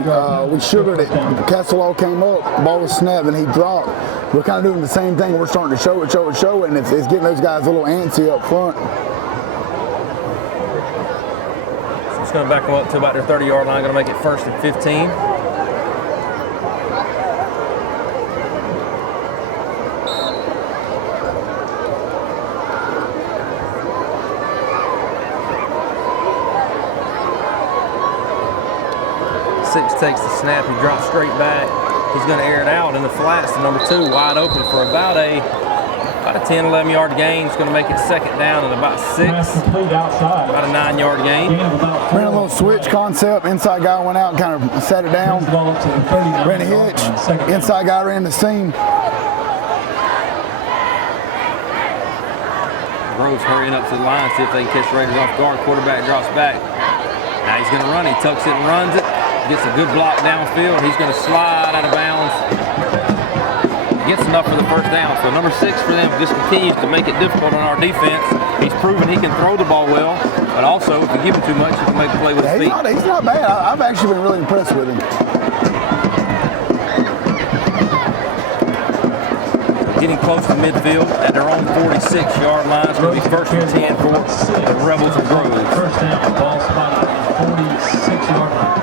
We sugared it. Castleall came up, ball was snapped, and he dropped. We're kind of doing the same thing. We're starting to show it, and it's getting those guys a little antsy up front. So it's going to back them up to about their 30-yard line. Going to make it 1st and 15. Six takes the snap, he drops straight back. He's going to air it out in the flats to number 2, wide open for about a 10, 11-yard gain. It's going to make it 2nd down and about 6. About a 9-yard gain. Ran a little switch concept. Inside guy went out and kind of sat it down. Ran a hitch. Inside guy ran the seam. Groves hurrying up to the line, see if they can catch Raiders off guard. Quarterback drops back. Now he's going to run. He tucks it and runs it. Gets a good block downfield. He's going to slide out of bounds. Gets enough for the first down. So number 6 for them just continues to make it difficult on our defense. He's proven he can throw the ball well, but also if you give him too much, he can make a play with his feet. He's not bad. I've actually been really impressed with him. Getting close to midfield at their own 46-yard line. It's going to be 1st and 10 for the Rebels of Groves. First down, ball spotted at the 46-yard line.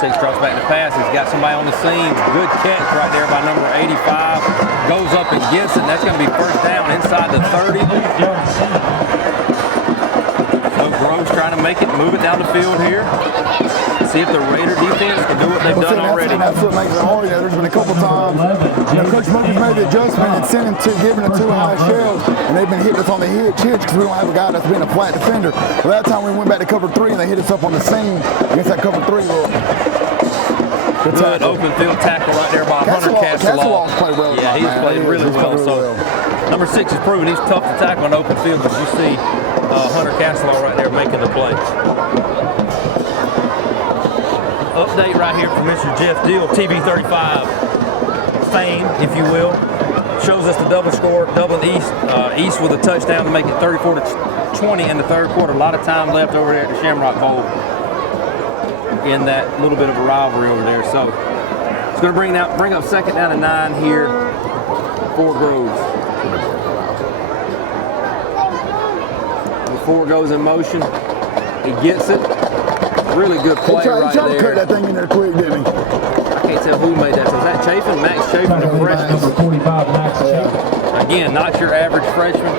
6 drops back to pass. He's got somebody on the seam. Good catch right there by number 85. Goes up and gets it. That's going to be 1st down inside the 30. So Groves trying to make it, move it down the field here. See if the Raider defense can do what they've done already. That's what makes it hard. There's been a couple times. Coach Murphy's made the adjustment and sent him to giving it 2 high shells, and they've been hitting us on the hitch because we don't have a guy that's been a flat defender. Well, that time we went back to cover 3 and they hit us up on the seam against that cover 3 look. Good open field tackle right there by Hunter Castleall. Played well. Yeah, he's played really well. So number 6 has proven he's tough to tackle in open field, as you see Hunter Castleall right there making the play. Update right here from Mr. Jeff Deal, TV35 fame, if you will. Shows us the double score, Dublin East with a touchdown to make it 34-20 in the 3rd quarter. A lot of time left over there at the Shamrock Bowl in that little bit of a rivalry over there. So it's going to bring up 2nd down and 9 here for Groves. Number 4 goes in motion. He gets it. Really good play right there. He tried to cut that thing in there quick, didn't he? I can't tell who made that. So is that Chafin? Max Chafin, the freshman. Number 45, Max Chafin. Again, not your average freshman.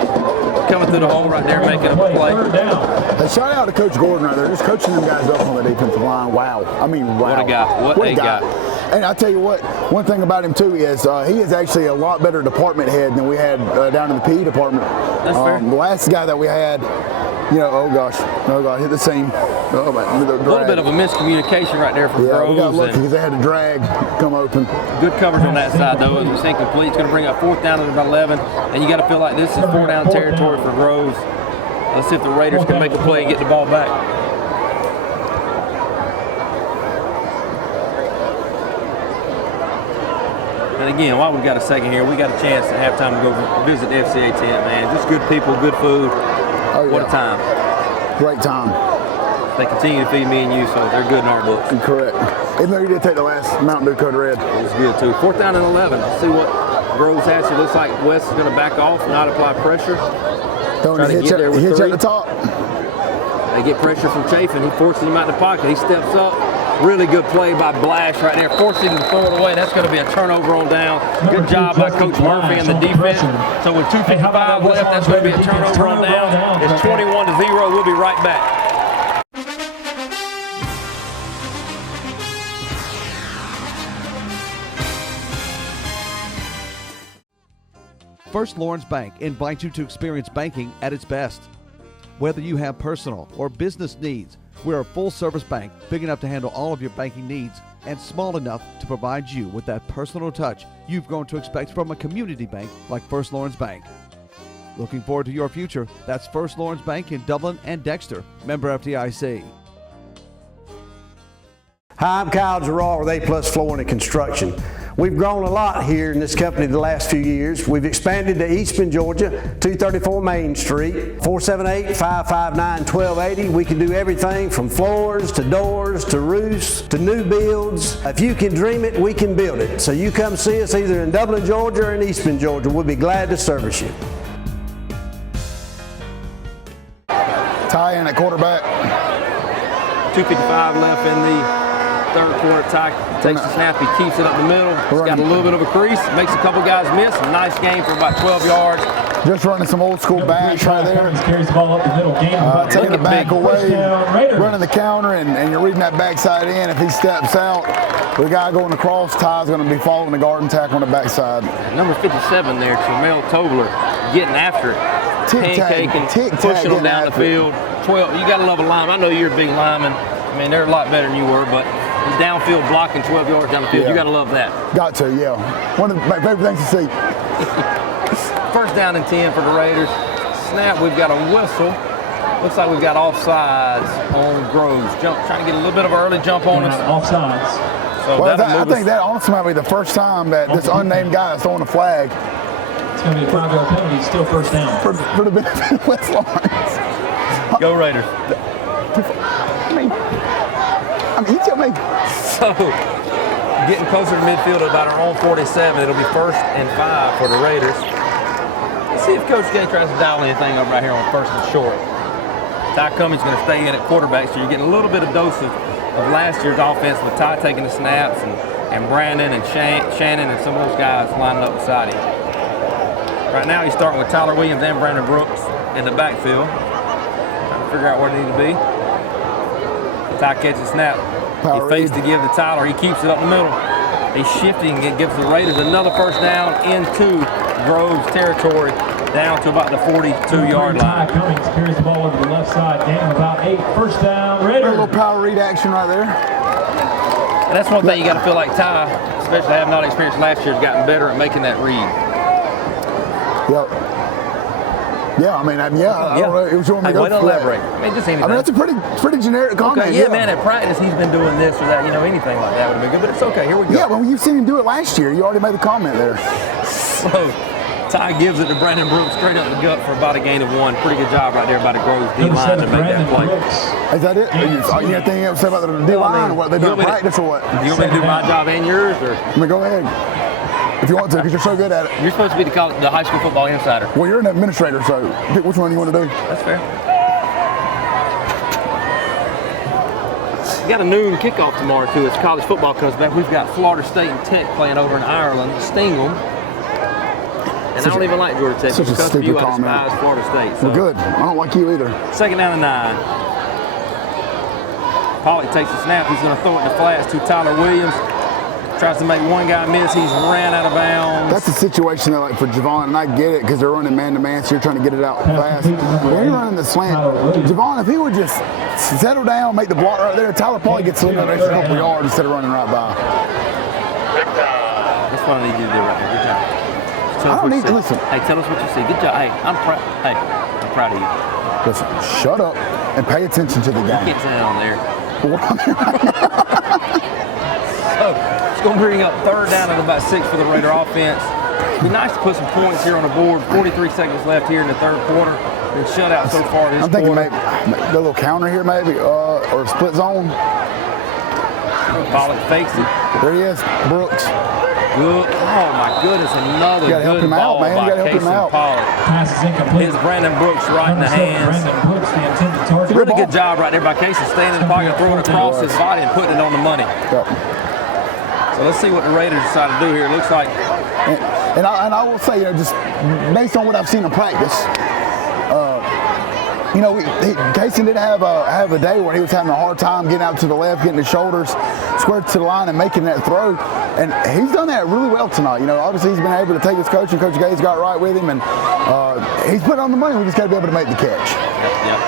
Coming through the hole right there, making a play. Hey, shout out to Coach Gordon right there. Just coaching them guys up on the defensive line. Wow. I mean, wow. What a guy. What a guy. And I'll tell you what, one thing about him too is he is actually a lot better department head than we had down in the PE department. That's fair. The last guy that we had, you know, oh gosh, hit the seam. Oh, man, a little bit of a miscommunication right there from Groves. We got lucky because they had to drag come open. Good coverage on that side though. It was incomplete. It's going to bring up 4th down at about 11, and you got to feel like this is 4 down territory for Groves. Let's see if the Raiders can make a play and get the ball back. And again, while we've got a second here, we got a chance at halftime to go visit the FCA tent, man. Just good people, good food. Oh, yeah. What a time. Great time. They continue to feed me and you, so they're good in our books. Correct. Even though you did take the last Mountain Dew Code Red. It was good too. 4th down and 11. Let's see what Groves has here. Looks like West is going to back off, not apply pressure. Trying to hitch at the top. They get pressure from Chafin. He forces him out the pocket. He steps up. Really good play by Blash right there, forcing him to throw it away. That's going to be a turnover on down. Good job by Coach Murphy and the defense. So with 2:55 left, that's going to be a turnover on down. It's 21-0. We'll be right back. First Lawrence Bank invites you to experience banking at its best. Whether you have personal or business needs, we're a full-service bank big enough to handle all of your banking needs and small enough to provide you with that personal touch you've grown to expect from a community bank like First Lawrence Bank. Looking forward to your future? That's First Lawrence Bank in Dublin and Dexter, member FDIC. Hi, I'm Kyle Gerard with A+ Flooring and Construction. We've grown a lot here in this company the last few years. We've expanded to Eastman, Georgia, 234 Main Street, 478-559-1280. We can do everything from floors to doors to roofs to new builds. If you can dream it, we can build it. So you come see us either in Dublin, Georgia or in Eastman, Georgia. We'll be glad to service you. Ty in at quarterback. 2:55 left in the third quarter. Ty takes the snap, he keeps it up the middle. He's got a little bit of a crease, makes a couple guys miss. A nice game for about 12 yards. Just running some old school bash right there. Carries the ball up the middle. Taking the back away, running the counter, and you're reading that backside in. If he steps out, the guy going across, Ty's going to be following the guard and tackle on the backside. Number 57 there, Tremel Tobler, getting after it. Pancaking, pushing them down the field. 12, you got to love a lineman. I know you're a big lineman. I mean, they're a lot better than you were, but downfield blocking 12 yards down the field, you got to love that. Got to, yeah. One of my favorite things to see. First down and 10 for the Raiders. Snap, we've got a whistle. Looks like we've got offsides on Groves. Trying to get a little bit of an early jump on us. Offsides. So well, I think that honestly might be the first time that this unnamed guy is throwing a flag. It's going to be a 5-yard penalty. It's still first down. For the benefit of West Lawrence. Go Raiders. I mean, you tell me. So, getting closer to midfield at about our own 47. It'll be 1st and 5 for the Raiders. Let's see if Coach Gay tries to dial anything up right here on 1st and short. Ty Cummings going to stay in at quarterback, so you're getting a little bit of dose of last year's offense with Ty taking the snaps and Brandon and Shannon and some of those guys lining up beside him. Right now he's starting with Tyler Williams and Brandon Brooks in the backfield. Trying to figure out where they need to be. Ty catches snap. He fakes to give to Tyler. He keeps it up the middle. He's shifting and gives the Raiders another first down into Groves territory, down to about the 42-yard line. Cummings carries the ball over the left side. Gain of about 8. First down, Raiders. A little power read action right there. And that's one thing you got to feel like Ty, especially having not experienced last year, has gotten better at making that read. Yep. Yeah, I mean, I don't know. It was showing me way to elaborate. I mean, just anything. I mean, that's a pretty generic comment. Okay, yeah, man, at practice he's been doing this or that, anything like that would have been good, but it's okay. Here we go. Yeah, well, you've seen him do it last year. You already made the comment there. So, Ty gives it to Brandon Brooks straight up the gut for about a gain of 1. Pretty good job right there by the Groves D-line to make that play. Is that it? You got anything else to say about the D-line or what? They do in practice or what? You want me to do my job and yours? Or? I mean, go ahead. If you want to, because you're so good at it. You're supposed to be the high school football insider. Well, you're an administrator, so pick which one you want to do. That's fair. We got a noon kickoff tomorrow, too. It's college football comes back. We've got Florida State and Tech playing over in Ireland, Stingham. And I don't even like Georgia Tech. Such a stupid comment. Florida State. So. Well, good. I don't like you either. 2nd down and 9. Pollock takes the snap. He's going to throw it in the flats to Tyler Williams. Tries to make one guy miss. He's ran out of bounds. That's a situation that, like, for Javon, and I get it because they're running man-to-man, so you're trying to get it out fast. When you're running the slant, Javon, if he would just settle down, make the block right there, Tyler probably gets in an extra couple yards instead of running right by. That's what I need you to do right there. Good job. I don't need to listen. Hey, tell us what you see. Good job. Hey, I'm proud of you. Listen, shut up and pay attention to the game. Get down there. So, it's going to bring up 3rd down and about 6 for the Raider offense. It'd be nice to put some points here on the board. 43 seconds left here in the 3rd quarter. Been shut out so far this quarter. I'm thinking maybe a little counter here, maybe, or a split zone. Pollock fakes it. There he is, Brooks. Good. Oh my goodness, another good help him ball out, man. by You gotta help him out. Pass is incomplete. Here's Brandon Brooks right in the hands. Brandon Brooks, the intended target. Really good job right there by Casey, staying in the pocket, throwing across his body and putting it on the money. Yep. So let's see what the Raiders decide to do here. It looks like. And I will say, just based on what I've seen in practice, Casey did have a day where he was having a hard time getting out to the left, getting his shoulders. square to the line and making that throw. And he's done that really well tonight. You know, obviously he's been able to take his coach, and Coach Gates got right with him, and he's put on the money. We just got to be able to make the catch. Yep.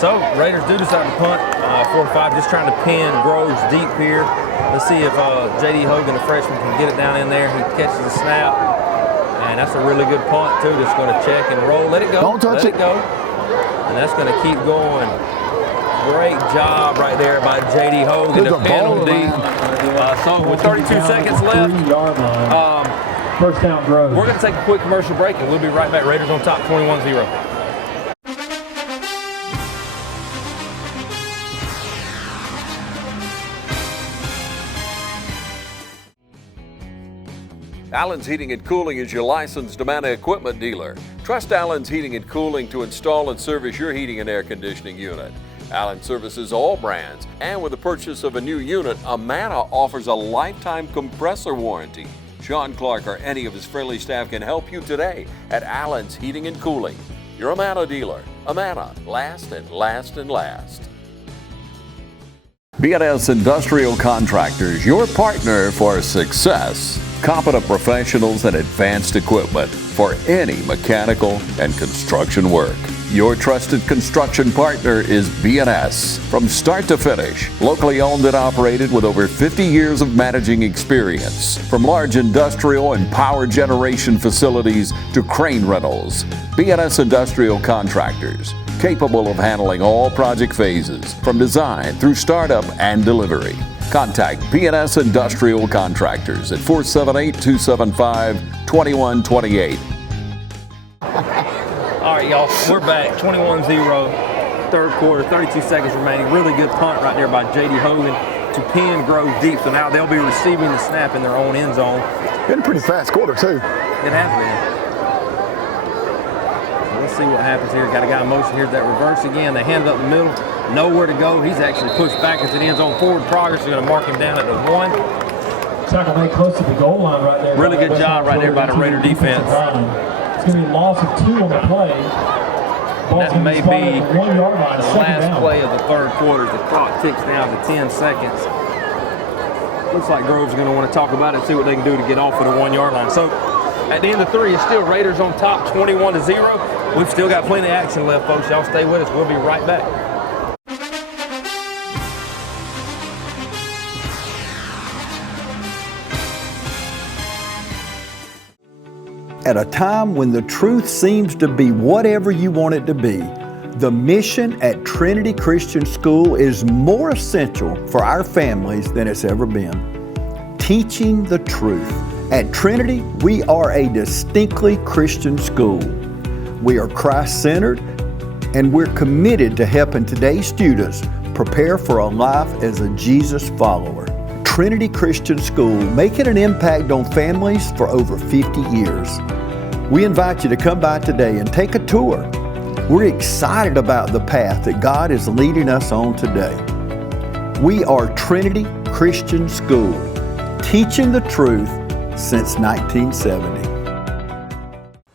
So Raiders do decide to punt 4-5, just trying to pin Groves deep here. Let's see if J.D. Hogan, the freshman, can get it down in there. He catches the snap, and that's a really good punt too. Just going to check and roll. Let it go. Don't touch it. Let it go. And that's going to keep going. Great job right there by J.D. Hogan to pin them deep. So with 32 seconds left, first down Groves. We're going to take a quick commercial break, and we'll be right back. Raiders on top, 21-0. Allen's Heating and Cooling is your licensed Amana equipment dealer. Trust Allen's Heating and Cooling to install and service your heating and air conditioning unit. Allen services all brands, and with the purchase of a new unit, Amana offers a lifetime compressor warranty. Sean Clark or any of his friendly staff can help you today at Allen's Heating and Cooling. Your Amana dealer. Amana, last and last and last. B&S Industrial Contractors, your partner for success. Competent professionals and advanced equipment for any mechanical and construction work. Your trusted construction partner is B&S. From start to finish, locally owned and operated with over 50 years of managing experience. From large industrial and power generation facilities to crane rentals, B&S Industrial Contractors, capable of handling all project phases, from design through startup and delivery. Contact B&S Industrial Contractors at 478-275-2128. All right, y'all, we're back, 21-0, third quarter, 32 seconds remaining. Really good punt right there by J.D. Hogan to pin Groves deep. So now they'll be receiving the snap in their own end zone. Been a pretty fast quarter, too. It has been. Let's see what happens here. Got a guy in motion. Here's that reverse again. They hand it up the middle. Nowhere to go. He's actually pushed back into the end zone. Forward progress. They're going to mark him down at the 1. Tackle made close to the goal line right there. Really good job right there by the Raider defense. It's going to be a loss of 2 on the play. That may be the last play of the third quarter. The clock ticks down to 10 seconds. Looks like Groves is going to want to talk about it and see what they can do to get off of the 1 yard line. So at the end of 3, it's still Raiders on top, 21-0. We've still got plenty of action left, folks. Y'all stay with us. We'll be right back. At a time when the truth seems to be whatever you want it to be, the mission at Trinity Christian School is more essential for our families than it's ever been. Teaching the truth. At Trinity, we are a distinctly Christian school. We are Christ-centered, and we're committed to helping today's students prepare for a life as a Jesus follower. Trinity Christian School, making an impact on families for over 50 years. We invite you to come by today and take a tour. We're excited about the path that God is leading us on today. We are Trinity Christian School, teaching the truth since 1970.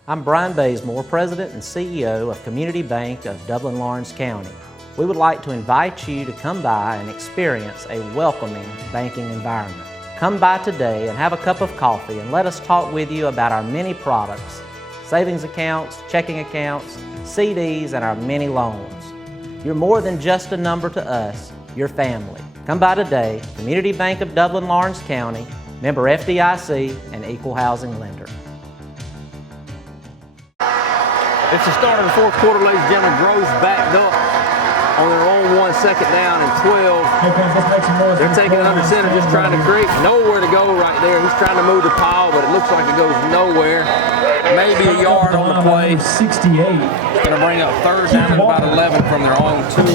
I'm Brian Bazemore, President and CEO of Community Bank of Dublin-Lawrence County. We would like to invite you to come by and experience a welcoming banking environment. Come by today and have a cup of coffee and let us talk with you about our many products, savings accounts, checking accounts, CDs, and our many loans. You're more than just a number to us, you're family. Come by today, Community Bank of Dublin-Lawrence County, member FDIC, and equal housing lender. It's the start of the fourth quarter, ladies and gentlemen. Groves backed up on their own 1 second down and 12. They're taking it under center, just trying to create nowhere to go right there. He's trying to move the pile, but it looks like it goes nowhere. Maybe a yard on the play. 68. Going to bring up third down at about 11 from their own 2.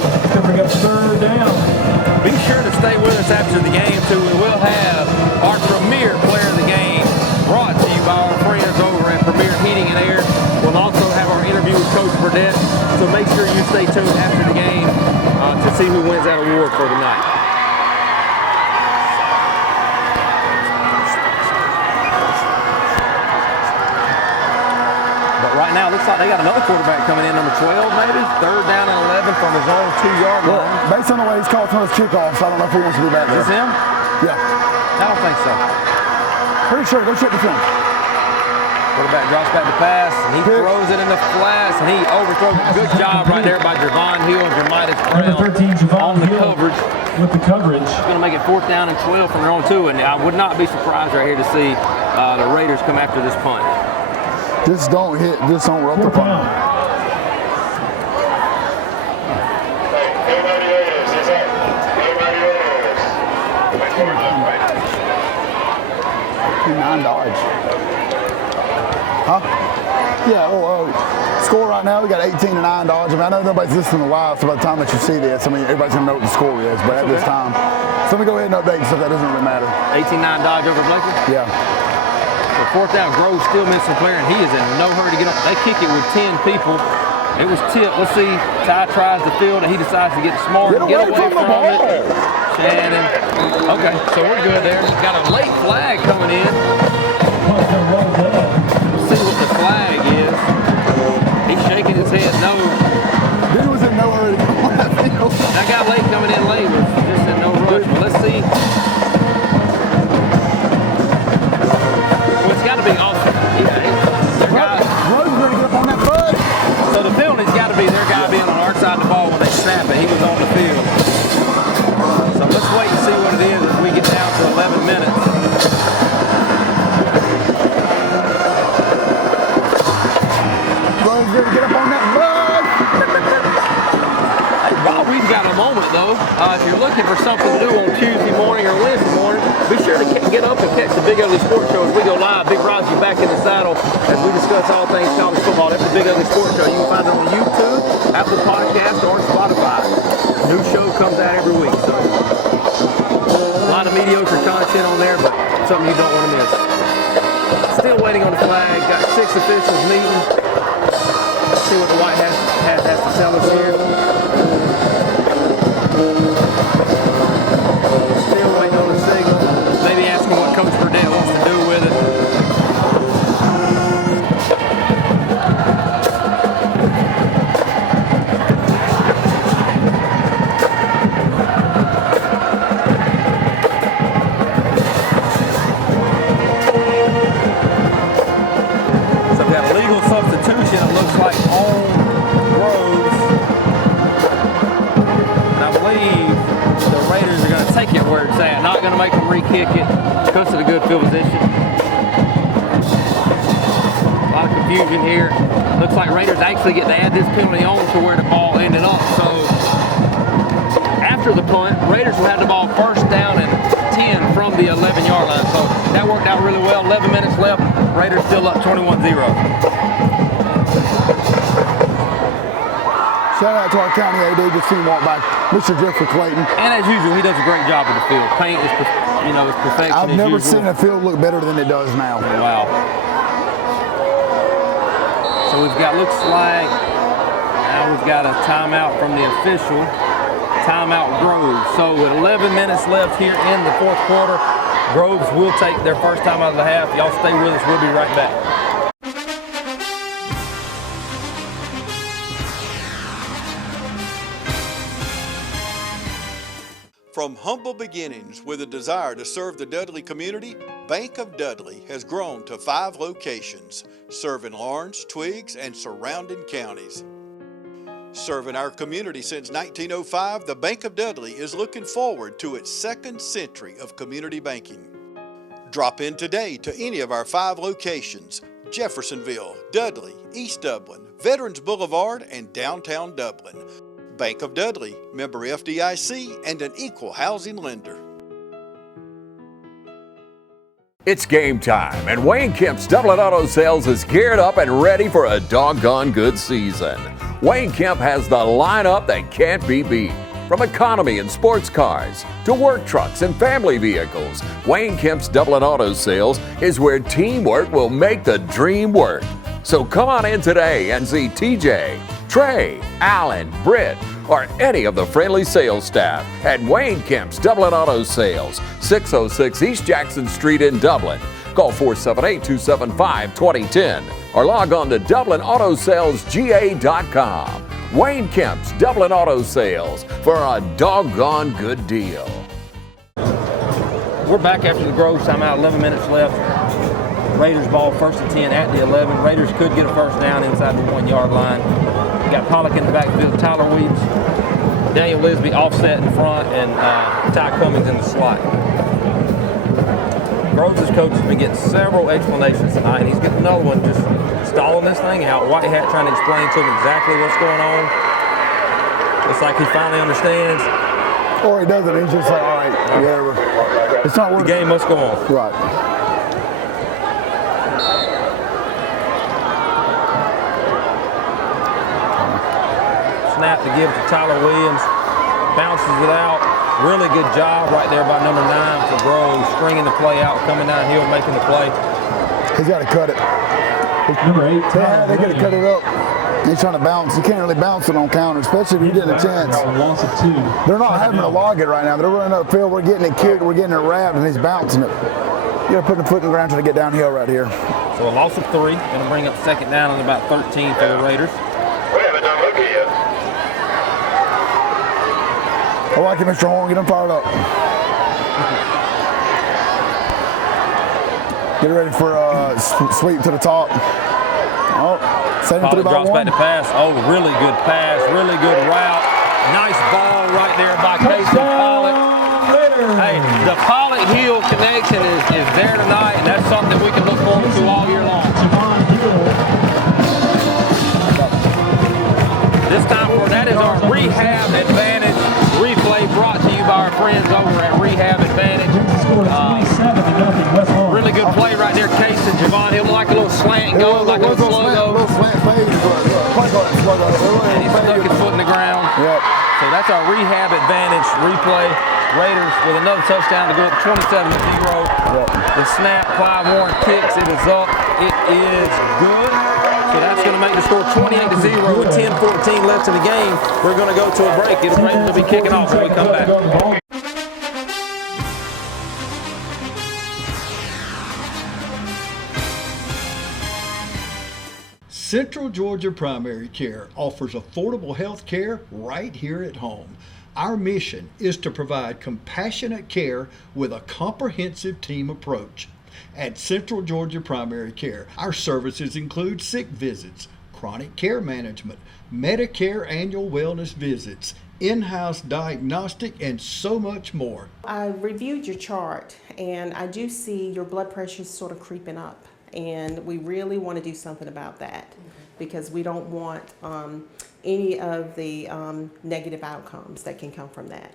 Bring up third down. Be sure to stay with us after the game, too. We will have our premier player of the game brought to you by our friends over at Premier Heating and Air. We'll also have our interview with Coach Burdett, so make sure you stay tuned after the game to see who wins that award for the night. But right now, it looks like they got another quarterback coming in, number 12 maybe, third down and 11 from his own 2 yard line. Based on the way he's called some of his kickoffs, I don't know if he wants to be back there. Is this him? Yeah. I don't think so. Pretty sure. Go check the film. Quarterback drops back to pass, and he throws it in the flats, and he overthrows it. Good job right there by Javon Hill and Jermitis Brown on the coverage. With the coverage. It's going to make it 4th down and 12 from their own 2, and I would not be surprised right here to see the Raiders come after this punt. Just don't rough the punt. $9. Huh? Yeah, well, score right now, we got 18 to $9. I mean, I know nobody's listening live, so by the time that you see this, I mean, everybody's going to know what the score is, but at this time, so let me go ahead and update stuff. That doesn't really matter. 18-9 Dodge over Blakely? Yeah. So 4th down, Grove still missing Sinclair, and he is in no hurry to get up. They kick it with 10 people. It was tipped. Let's see. Ty tries to field it. He decides to get smart and get away from it. Shannon. Okay, so we're good there. Got a late flag coming in. See what the flag is. He's shaking his head no. Dude was in no hurry to go on that field. That guy late coming in late was just in no rush. But let's see. Well, it's got to be awesome. Their guy. Rose's ready to get up on that bud. So the penalty's got to be their guy being on our side of the ball when they snap it. He was on the field. So let's wait and see what it is as we get down to 11 minutes. Get up on that bud. Hey, Bob, we've got a moment though. If you're looking for something to do on Tuesday morning or Wednesday morning, be sure to get up and catch the Big Ugly Sports Show as we go live. Big Roger back in the saddle as we discuss all things college football. That's the Big Ugly Sports Show. You can find it on YouTube, Apple Podcast, or Spotify. New show comes out every week. So a lot of mediocre content on there, but something you don't want to miss. Still waiting on the flag. Got 6 officials meeting. See what the White Hat has to tell us here. Still waiting on the signal. Maybe asking what Coach Burdett wants to do with it. So we have a legal substitution, it looks like, on Groves. And I believe the Raiders are going to take it where it's at. Not going to make them re-kick it because of the good field position. A lot of confusion here. Looks like Raiders actually get to add this penalty on to where the ball ended up. So after the punt, Raiders will have the ball 1st down and 10 from the 11-yard line. So that worked out really well. 11 minutes left. Raiders still up 21-0. Shout out to our county AD, just seen walk by, Mr. Jeffrey Clayton. And as usual, he does a great job with the field. Paint is, is perfection. I've as never usual. seen a field look better than it does now. Wow. So we've got, looks like, now we've got a timeout from the official. Timeout Groves. So with 11 minutes left here in the 4th quarter, Groves will take their first time out of the half. Y'all stay with us. We'll be right back. From humble beginnings with a desire to serve the Dudley community, Bank of Dudley has grown to 5 locations, serving Lawrence, Twiggs, and surrounding counties. Serving our community since 1905, the Bank of Dudley is looking forward to its 2nd century of community banking. Drop in today to any of our 5 locations: Jeffersonville, Dudley, East Dublin, Veterans Boulevard, and downtown Dublin. Bank of Dudley, member FDIC, and an equal housing lender. It's game time, and Wayne Kemp's Dublin Auto Sales is geared up and ready for a doggone good season. Wayne Kemp has the lineup that can't be beat. From economy and sports cars to work trucks and family vehicles, Wayne Kemp's Dublin Auto Sales is where teamwork will make the dream work. So come on in today and see TJ, Trey, Alan, Britt, or any of the friendly sales staff at Wayne Kemp's Dublin Auto Sales, 606 East Jackson Street in Dublin. Call 478-275-2010 or log on to DublinAutoSalesGA.com. Wayne Kemp's Dublin Auto Sales for a doggone good deal. We're back after the Grove timeout, 11 minutes left. Raiders ball, 1st and 10 at the 11. Raiders could get a first down inside the 1-yard line. You got Pollock in the backfield, Tyler Weeds, Daniel Lisby offset in front, and Ty Cummings in the slot. Groves' coach has been getting several explanations tonight. He's getting another one, just stalling this thing out. White hat trying to explain to him exactly what's going on. Looks like he finally understands. Or he doesn't. He's just like, all right, whatever. It's not worth it. The game must go on. Right. Snap to give to Tyler Williams. Bounces it out. Really good job right there by number 9 for Groves, stringing the play out, coming downhill, making the play. He's got to cut it. Number 8. Yeah, they got to cut it up. He's trying to bounce. You can't really bounce it on counter, especially if you get a chance. Loss of 2. They're not having to log it right now. They're running upfield. We're getting it kicked. We're getting it wrapped, and he's bouncing it. You got to put the foot in the ground trying to get downhill right here. So a loss of 3. Going to bring up 2nd down on about 13 for the Raiders. We haven't done looking yet. I like it, Mr. Horn. Get him fired up. Get ready for a sweep to the top. Oh, 7-3 by drops 1. back to pass. Oh, really good pass. Really good route. Nice ball right there by Casey Pollock. Hey, the Pollock-Hill connection is there tonight, and that's something we can look forward to all year long. This time for that is our Rehab Advantage replay brought to you by our friends over at Rehab Advantage. Really good play right there, Case and Javon. He'll like a little slant go, like a little slow go. And he stuck his foot in the ground. Yep. So that's our Rehab Advantage replay. Raiders with another touchdown to go up 27-0. Yep. The snap, Clive Warren kicks, it is up. It is good. So that's going to make the score 28-0 with 10-14 left in the game. We're going to go to a break. The Raiders will be kicking off when we come back. Central Georgia Primary Care offers affordable health care right here at home. Our mission is to provide compassionate care with a comprehensive team approach. At Central Georgia Primary Care, our services include sick visits, chronic care management, Medicare annual wellness visits, in-house diagnostic, and so much more. I reviewed your chart, and I do see your blood pressure is sort of creeping up, and we really want to do something about that because we don't want any of the negative outcomes that can come from that.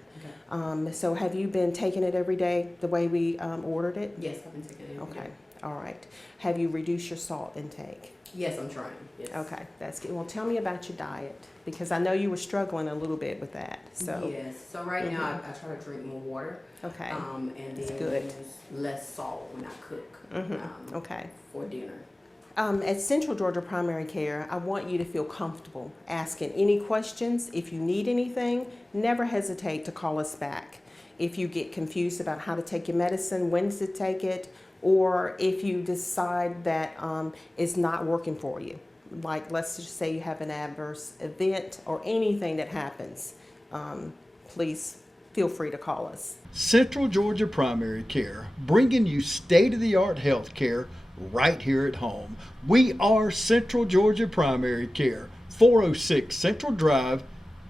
So have you been taking it every day the way we ordered it? Yes, I've been taking it every day. Okay, all right. Have you reduced your salt intake? Yes, I'm trying. Yes. Okay, that's good. Well, tell me about your diet because I know you were struggling a little bit with that. So yes, so right now I try to drink more water. Okay, and then good. use less salt when I cook. Okay. For dinner. At Central Georgia Primary Care, I want you to feel comfortable asking any questions. If you need anything, never hesitate to call us back. If you get confused about how to take your medicine, when to take it, or if you decide that it's not working for you, like let's just say you have an adverse event or anything that happens, please feel free to call us. Central Georgia Primary Care, bringing you state-of-the-art health care right here at home. We are Central Georgia Primary Care, 406 Central Drive,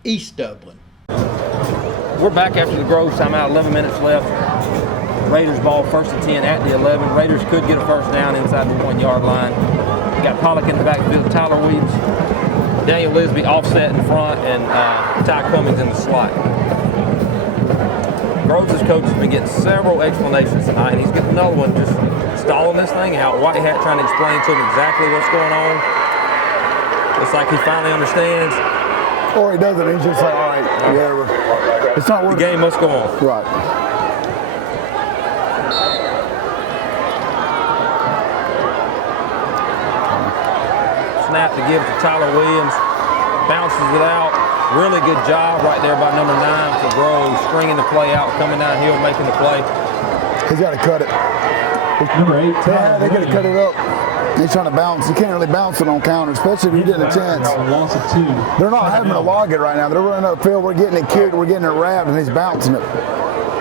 East Dublin. We're back after the Grove timeout, 11 minutes left. Raiders ball, 1st and 10 at the 11. Raiders could get a first down inside the 1-yard line. You got Pollock in the backfield, Tyler Weeds, Daniel Lisby offset in front, and Ty Cummings in the slot. Groves' coach has been getting several explanations tonight. He's getting another one, just stalling this thing out. White hat trying to explain to him exactly what's going on. Looks like he finally understands. Or he doesn't. He's just like, all right, whatever. It's not worth it. The game must go on. Right. Snap to give to Tyler Williams. Bounces it out. Really good job right there by number 9 for Groves, stringing the play out, coming downhill, making the play. He's got to cut it. Number 8. Yeah, they got to cut it up. He's trying to bounce. You can't really bounce it on counter, especially if you get a chance. Loss of 2. They're not having to log it right now. They're running upfield. We're getting it kicked. We're getting it wrapped, and he's bouncing it.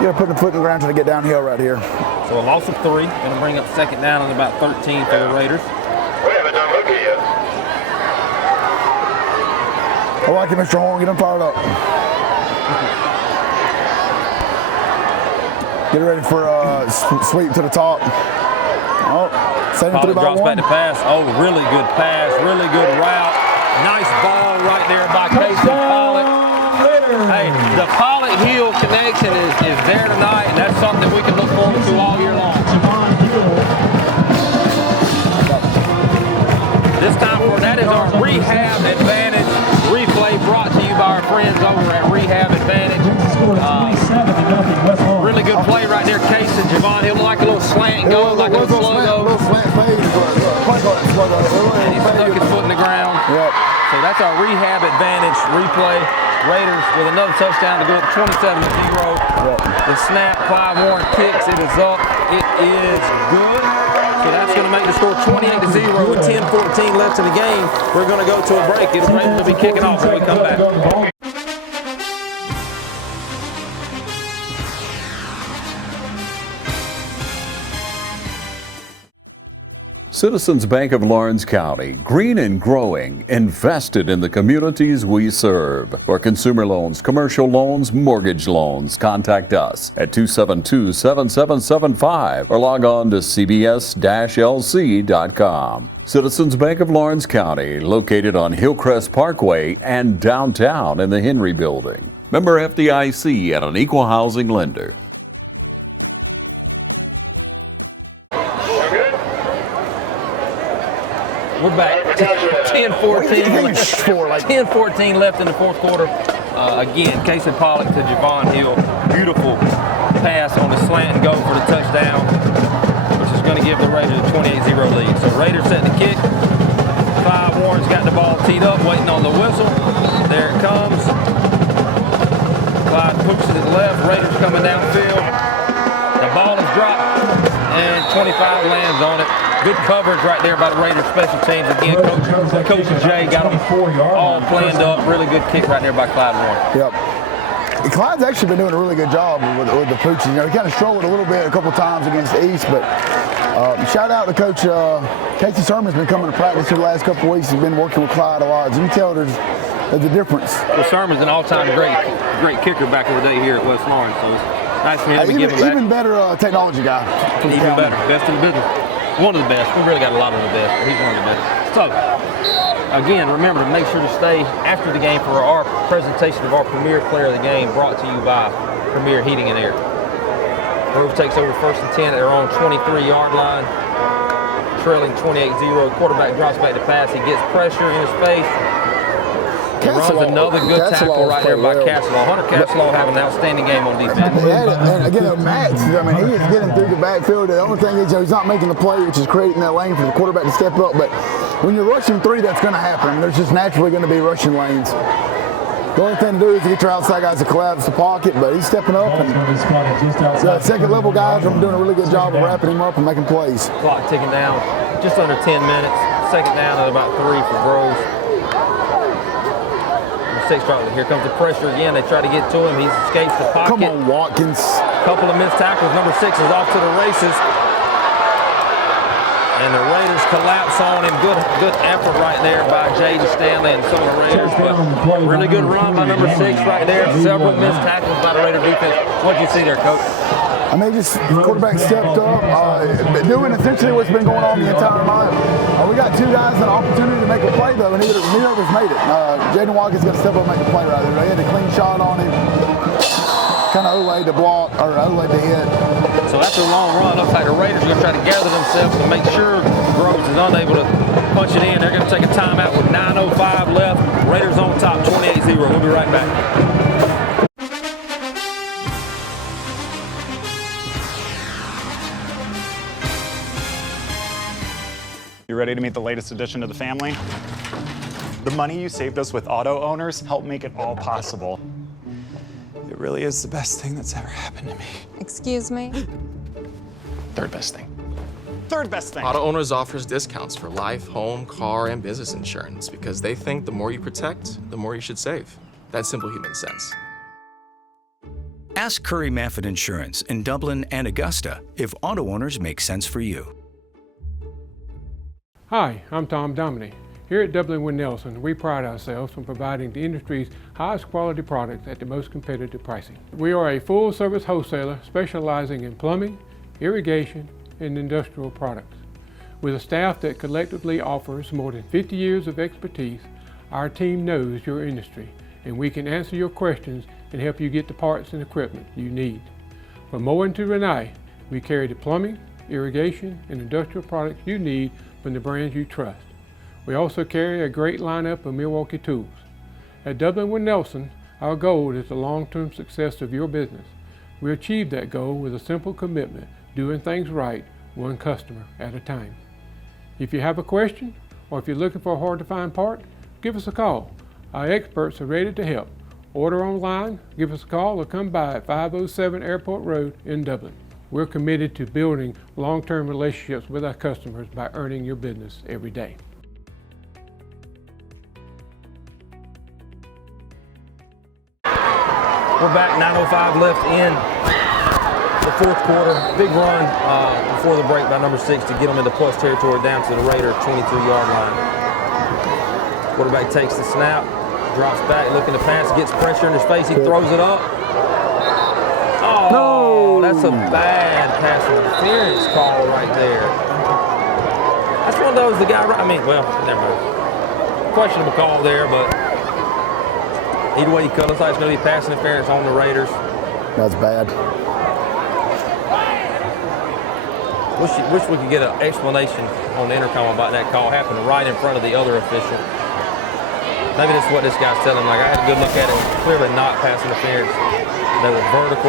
You Yeah, putting the foot in the ground trying to get downhill right here. So a loss of 3, going to bring up 2nd down and about 13 for the Raiders. We haven't done looking yet. I like it, Mr. Horn. Get him fired up. Get ready for a sweep to the top. Oh, same Pollock 3 by drops 1. back to pass. Oh, really good pass, really good route. Nice ball right there by Casey Pollock. Hey, the Pollock Hill connection is there tonight, and that's something we can look forward to all year long. This time for that is our Rehab Advantage replay brought to you by our friends over at Rehab Advantage. Really good play right there, Case and Javon. He'll like a little slant go, like a little slow go. A little slant fade. And he stuck his foot in the ground. Yep. So that's our Rehab Advantage replay. Raiders with another touchdown to go up 27-0. Yep. The snap, Clyde Warren kicks, it is up, it is good. So that's going to make the score 28-0 with 10-14 left in the game. We're going to go to a break. The Raiders will be kicking off when we come back. Citizens Bank of Lawrence County, green and growing, invested in the communities we serve. For consumer loans, commercial loans, mortgage loans, contact us at 272-7775 or log on to cbs-lc.com. Citizens Bank of Lawrence County, located on Hillcrest Parkway and downtown in the Henry Building. Member FDIC and an equal housing lender. We're back. 10-14 left in the fourth quarter. Again, Casey Pollock to Javon Hill. Beautiful pass on the slant and go for the touchdown, which is going to give the Raiders a 28-0 lead. So Raiders setting the kick. Clyde Warren's got the ball teed up, waiting on the whistle. There it comes. Clyde pushes it left. Raiders coming downfield. The ball is dropped, and 25 lands on it. Good coverage right there by the Raiders special teams. Again, Coach Jay got them all planned up. Really good kick right there by Clyde Warren. Yep. Clyde's actually been doing a really good job with the pooches. You know, he kind of struggled a little bit a couple times against the East, but shout out to Coach Casey Sermon's been coming to practice for the last couple weeks. He's been working with Clyde a lot. So you can tell there's a difference. Well, Sermon's an all-time great kicker back in the day here at West Lawrence, so it's nice for him to give him back. Even better technology guy. Even better. Best in the business. One of the best. We really got a lot of the best, but he's one of the best. So, again, remember to make sure to stay after the game for our presentation of our premier player of the game, brought to you by Premier Heating and Air. Grove takes over 1st and 10 at their own 23-yard line, trailing 28-0. Quarterback drops back to pass. He gets pressure in his face. He runs another good tackle right there by Castelaw. Hunter Castelaw having an outstanding game on defense. And again, Max, I mean, he is getting through the backfield. The only thing is, he's not making the play, which is creating that lane for the quarterback to step up. But when you're rushing 3, that's going to happen. There's just naturally going to be rushing lanes. The only thing to do is get your outside guys to collapse the pocket, but he's stepping up. And the second-level guys are doing a really good job of wrapping him up and making plays. Clock ticking down, just under 10 minutes. Second down at about 3 for Groves. Here comes the pressure again. They try to get to him. He escapes the pocket. Come on, Watkins. Couple of missed tackles. Number 6 is off to the races. And the Raiders collapse on him. Good effort right there by Jaden Stanley and some of the Raiders. But really good run by number 6 right there. Several missed tackles by the Raider defense. What did you see there, Coach? I mean, just quarterback stepped up, doing essentially what's been going on the entire night. We got 2 guys an opportunity to make a play, though, and neither of us made it. Jaden Watkins got to step up and make a play right there. They had a clean shot on him, kind of Olay to block, or Olay to hit. So after a long run, looks like the Raiders are going to try to gather themselves to make sure Groves is unable to punch it in. They're going to take a timeout with 9:05 left. Raiders on top, 28-0. We'll be right back. You ready to meet the latest addition to the family? The money you saved us with auto owners helped make it all possible. It really is the best thing that's ever happened to me. Excuse me? Third best thing. Third best thing. Auto Owners offers discounts for life, home, car, and business insurance because they think the more you protect, the more you should save. That's simple human sense. Ask Curry Maffett Insurance in Dublin and Augusta if auto owners make sense for you. Hi, I'm Tom Dominy. Here at Dublin Wood Nelson, we pride ourselves on providing the industry's highest quality products at the most competitive pricing. We are a full-service wholesaler specializing in plumbing, irrigation, and industrial products. With a staff that collectively offers more than 50 years of expertise, our team knows your industry, and we can answer your questions and help you get the parts and equipment you need. From mowing to Renee, we carry the plumbing, irrigation, and industrial products you need from the brands you trust. We also carry a great lineup of Milwaukee tools. At Dublin Wood Nelson, our goal is the long-term success of your business. We achieve that goal with a simple commitment, doing things right, one customer at a time. If you have a question, or if you're looking for a hard-to-find part, give us a call. Our experts are ready to help. Order online, give us a call, or come by at 507 Airport Road in Dublin. We're committed to building long-term relationships with our customers by earning your business every day. We're back, 9:05 left in the fourth quarter. Big run before the break by number 6 to get them into plus territory down to the Raider 22-yard line. Quarterback takes the snap, drops back, looking to pass, gets pressure in his face, he throws it up. Oh, no. That's a bad pass interference call right there. That's one of those, the guy, I mean, well, never mind. Questionable call there, but either way you cut, looks like it's going to be pass interference on the Raiders. That's bad. Wish we could get an explanation on the intercom about that call happening right in front of the other official. Maybe that's what this guy's telling him. Like, I had a good look at it. Clearly not pass interference. They were vertical.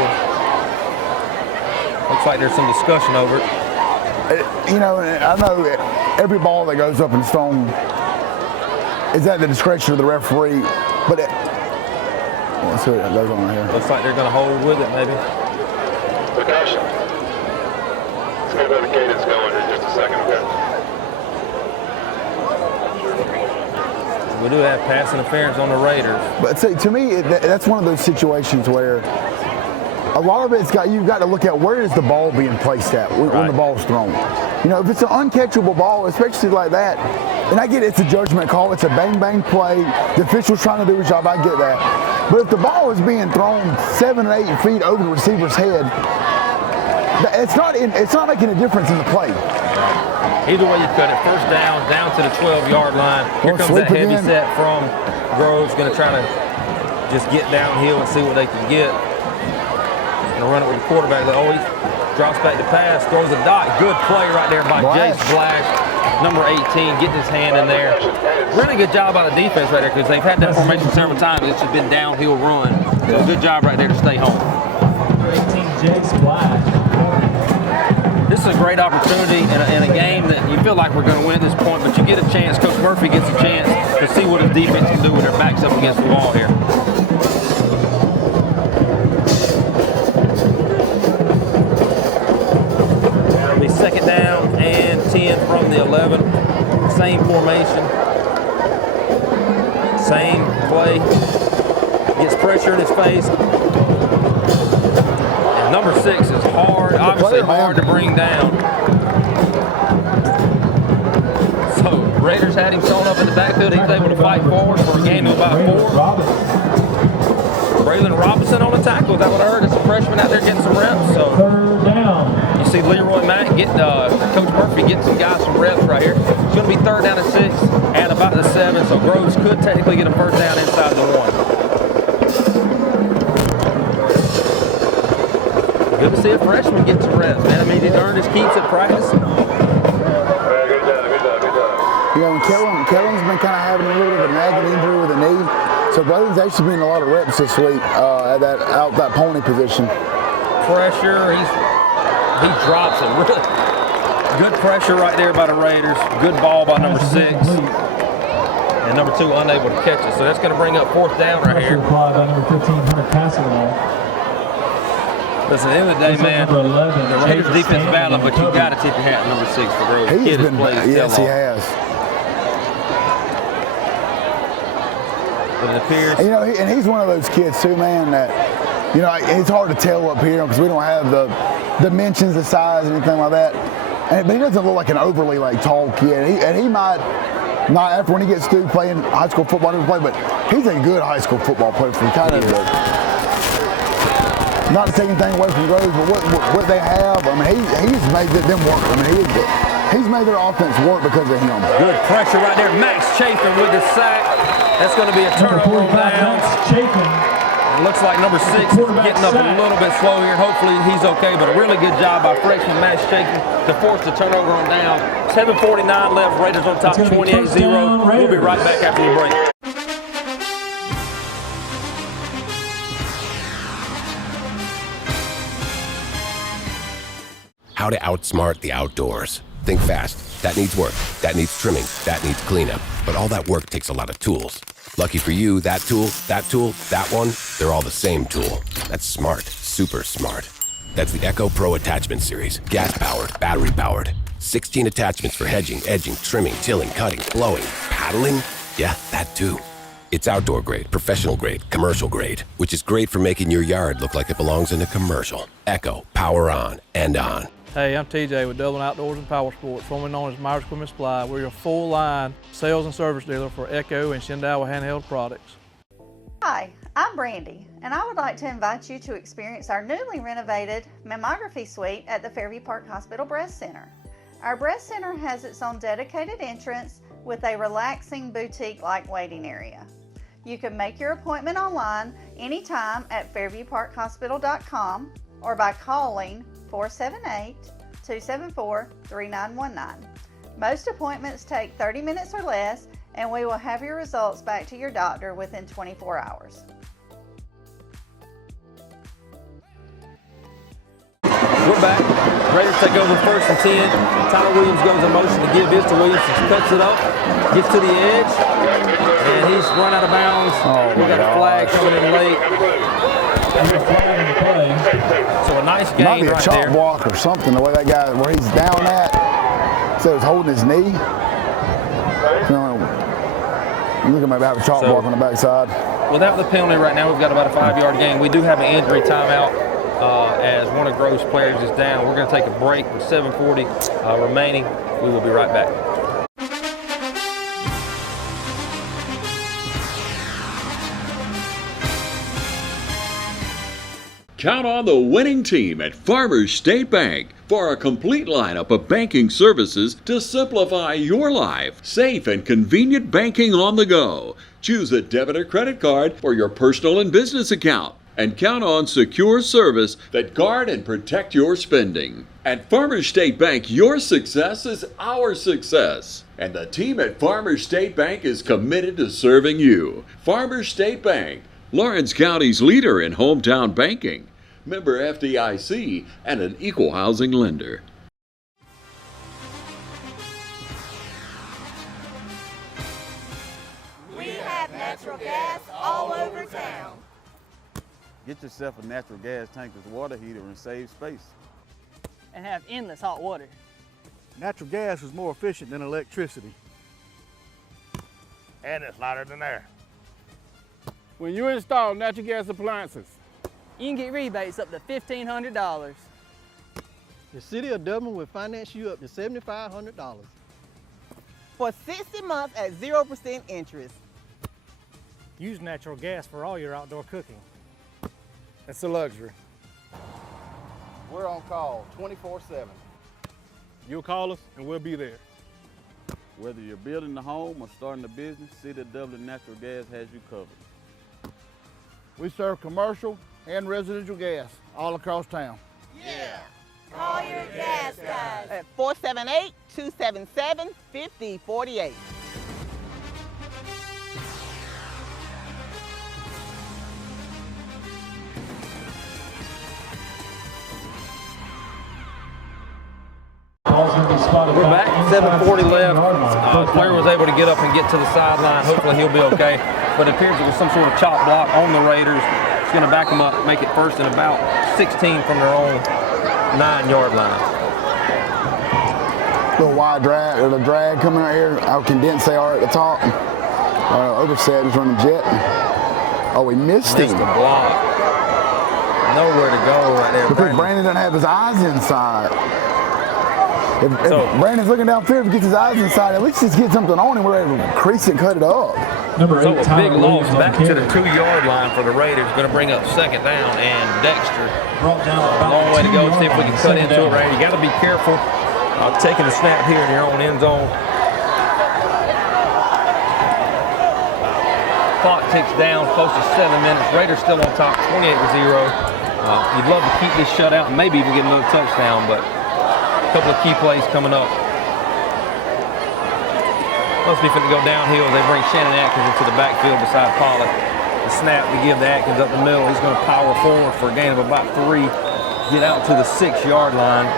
Looks like there's some discussion over it. You know, I know every ball that goes up and thrown is at the discretion of the referee, but let's see what goes on right here. Looks like they're going to hold with it, maybe. Precaution. Let's go to the gate. It's going in just a second, okay? We do have pass interference on the Raiders. But see, to me, that's one of those situations where a lot of it's you've got to look at where is the ball being placed at when the ball's thrown. You know, if it's an uncatchable ball, especially like that, and I get it's a judgment call, it's a bang-bang play, the official's trying to do his job, I get that. But if the ball is being thrown 7 or 8 feet over the receiver's head, it's not making a difference in the play. Either way you cut it, first down to the 12-yard line. Here comes that heavy set from Groves, going to try to just get downhill and see what they can get. Going to run it with the quarterback. Oh, he drops back to pass, throws a dot. Good play right there by Jace Blash, number 18, getting his hand in there. Really good job by the defense right there because they've had that formation several times. It's just been downhill run. So good job right there to stay home. Number 18, Jace Blash. This is a great opportunity in a game that you feel like we're going to win at this point, but you get a chance, Coach Murphy gets a chance to see what his defense can do with their backs up against the wall here. It'll be second down and 10 from the 11. Same formation. Same play. Gets pressure in his face. Number 6 is hard, obviously hard to bring down. So Raiders had him sewn up in the backfield. He was able to fight forward for a gain of about 4. Braylon Robinson on the tackle. Is that what I heard? It's a freshman out there getting some reps. So third down. You see Leroy Mack getting Coach Murphy getting some guys some reps right here. It's going to be third down and 6 and about the 7. So Groves could technically get a first down inside the 1. Good to see a freshman get some reps, man. I mean, he's earned his keeps at practice. You know, Kellen's been kind of having a little bit of a nagging injury with a knee. So Braden's actually been in a lot of reps this week at that pony position. Pressure, he drops it. Really good pressure right there by the Raiders. Good ball by number 6. And number 2 unable to catch it. So that's going to bring up fourth down right here. Applied by number 15, Hunter Castle. Listen, at the end of the day, man, the Raiders defense battle, but you got to tip your hat to number 6 for Groves. He's been, yes, he has. But it appears, and, you know, and he's one of those kids too, man, that You know, it's hard to tell up here because we don't have the dimensions, the size, anything like that. But he doesn't look like an overly tall kid. And he might not after when he gets through playing high school football, but he's a good high school football player for kind of not to take anything away from Groves, but what they have, I mean, he's made them work. I mean, he's made their offense work because of him. Good pressure right there. Max Chafin with the sack. That's going to be a turnover on downs. It looks like number 6 is getting up a little bit slow here. Hopefully he's okay, but a really good job by freshman Max Chafin to force the turnover on down. 7:49 left. Raiders on top 28-0. We'll be right back after the break. How to outsmart the outdoors. Think fast. That needs work. That needs trimming. That needs cleanup. But all that work takes a lot of tools. Lucky for you, that tool, that one, they're all the same tool. That's smart. Super smart. That's the Echo Pro Attachment Series. Gas-powered, battery-powered. 16 attachments for hedging, edging, trimming, tilling, cutting, blowing, paddling. Yeah, that too. It's outdoor grade, professional grade, commercial grade, which is great for making your yard look like it belongs in a commercial. Echo, power on and on. Hey, I'm TJ with Dublin Outdoors and Power Sports, formerly known as Myers Equipment Supply. We're your full-line sales and service dealer for Echo and Shenandoah handheld products. Hi, I'm Brandy, and I would like to invite you to experience our newly renovated mammography suite at the Fairview Park Hospital Breast Center. Our breast center has its own dedicated entrance with a relaxing boutique-like waiting area. You can make your appointment online anytime at fairviewparkhospital.com or by calling 478-274-3919. Most appointments take 30 minutes or less, and we will have your results back to your doctor within 24 hours. We're back. Raiders take over 1st and 10. Tyler Williams goes in motion to give this to Williams. He cuts it up, gets to the edge, and he's run out of bounds. We got a flag coming in late. So a nice game might be a right chop there. block or something, the way that guy, where he's down at, so he's holding his knee. Look at maybe have a chop block on the backside. Without the penalty right now, we've got about a 5-yard gain. We do have an injury timeout as one of Grove's players is down. We're going to take a break with 7:40 remaining. We will be right back. Count on the winning team at Farmers State Bank for a complete lineup of banking services to simplify your life. Safe and convenient banking on the go. Choose a debit or credit card for your personal and business account. And count on secure service that guard and protect your spending. At Farmers State Bank, your success is our success. And the team at Farmers State Bank is committed to serving you. Farmers State Bank, Lawrence County's leader in hometown banking. Member FDIC and an equal housing lender. We have natural gas all over town. Get yourself a natural gas tankless water heater and save space. And have endless hot water. Natural gas is more efficient than electricity. And it's lighter than air. When you install natural gas appliances, you can get rebates up to $1,500. The City of Dublin will finance you up to $7,500. For 60 months at 0% interest. Use natural gas for all your outdoor cooking. It's a luxury. We're on call 24/7. You'll call us and we'll be there. Whether you're building a home or starting a business, City of Dublin Natural Gas has you covered. We serve commercial and residential gas all across town. Yeah. Call your gas guys at 478-277-5048. We're back, 7:40 left. The player was able to get up and get to the sideline. Hopefully he'll be okay. But it appears it was some sort of chop block on the Raiders. It's going to back them up, make it 1st and about 16 from their own 9-yard line. Little wide drag, or the drag coming right here. Our condensed AR at the top. Overset is running jet. Oh, we missed him. Missed the block. nowhere to go right there. Because Brandon doesn't have his eyes inside. If Brandon's looking downfield, if he gets his eyes inside, at least just get something on him where they crease it, cut it up. Number 8, so a big loss Williams back to the 2-yard line for the Raiders. Going to bring up second down, and Dexter. A long way to go. See if we can cut into it right here. You got to be careful taking the snap here in your own end zone. Clock ticks down, close to 7 minutes. Raiders still on top, 28-0. You'd love to keep this shutout and maybe even get another touchdown, but a couple of key plays coming up. Must be fitting to go downhill. They bring Shannon Atkins into the backfield beside Pollock. The snap to give to Atkins up the middle. He's going to power forward for a gain of about 3. Get out to the 6-yard line.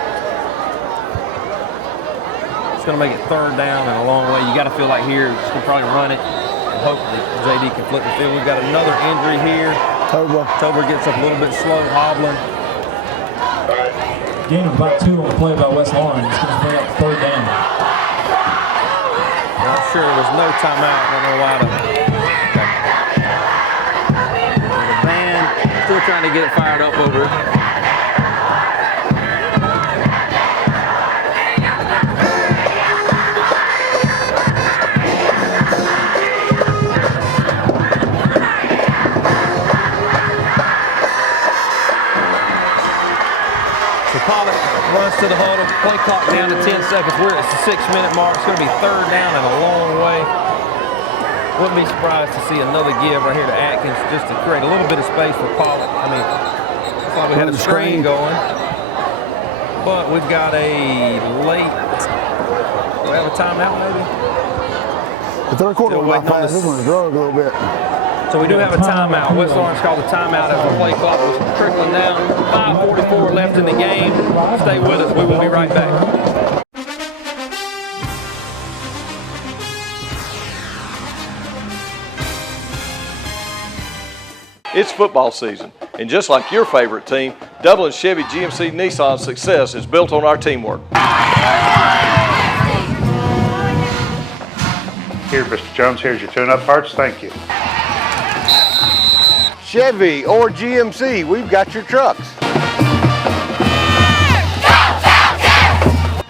It's going to make it third down and a long way. You got to feel like here, just going to probably run it and hope that JD can flip the field. We've got another injury here. Tober gets up a little bit slow, hobbling. Gain of about 2 on the play by West Lawrence. It's going to bring up third down. Not sure there was no timeout. I don't know why. The band still trying to get it fired up over it. So Pollock runs to the huddle. Play clock down to 10 seconds. We're at the 6-minute mark. It's going to be third down and a long way. Wouldn't be surprised to see another give right here to Atkins just to create a little bit of space for Pollock. I mean, I thought we had a screen going, but we've got a late. Do we have a timeout maybe? The third quarter was about fast. This one's drug a little bit. So we do have a timeout. West Lawrence called a timeout as the play clock was trickling down. 5:44 left in the game. Stay with us. We will be right back. It's football season, and just like your favorite team, Dublin Chevy GMC Nissan's success is built on our teamwork. Here, Mr. Jones, here's your tune-up parts. Thank you. Chevy or GMC, we've got your trucks.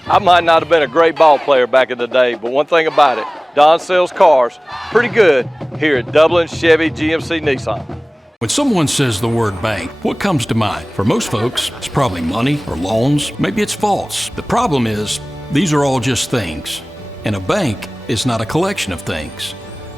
I might not have been a great ball player back in the day, but one thing about it, Don sells cars pretty good here at Dublin Chevy GMC Nissan. When someone says the word bank, what comes to mind? For most folks, it's probably money or loans. Maybe it's vaults. The problem is, these are all just things. And a bank is not a collection of things.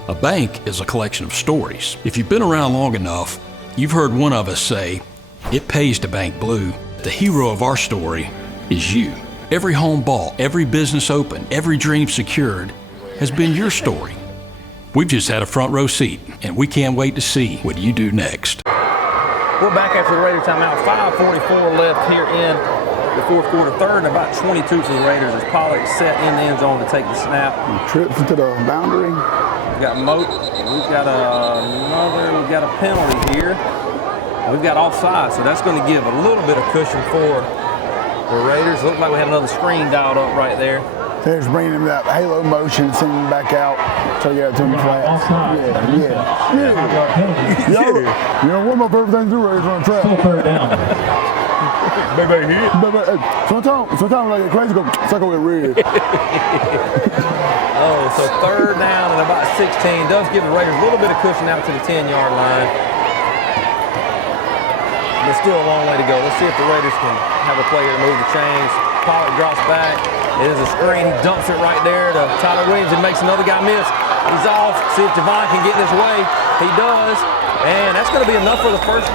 A bank is a collection of stories. If you've been around long enough, you've heard one of us say, it pays to bank blue. The hero of our story is you. Every home bought, every business opened, every dream secured has been your story. We've just had a front row seat, and we can't wait to see what you do next. We're back after the Raider timeout. 5:44 left here in the fourth quarter. Third and about 22 for the Raiders as Pollock set in the end zone to take the snap. He trips into the boundary. We've got Moat. We've got a penalty here. We've got offside, so that's going to give a little bit of cushion for the Raiders. Looks like we have another screen dialed up right there. They're just bringing him that halo motion, sending him back out, try to get out to him flat. Yeah. You know, one of my favorite things to do is run track. Still third down. Baby, sometimes like a crazy go, suck away red. Oh, so third down and about 16 does give the Raiders a little bit of cushion out to the 10-yard line. There's still a long way to go. Let's see if the Raiders can have a player to move the chains. Pollock drops back. It is a screen. He dumps it right there to Tyler Williams and makes another guy miss. He's off. See if Javon can get in his way. He does. And that's going to be enough for the first.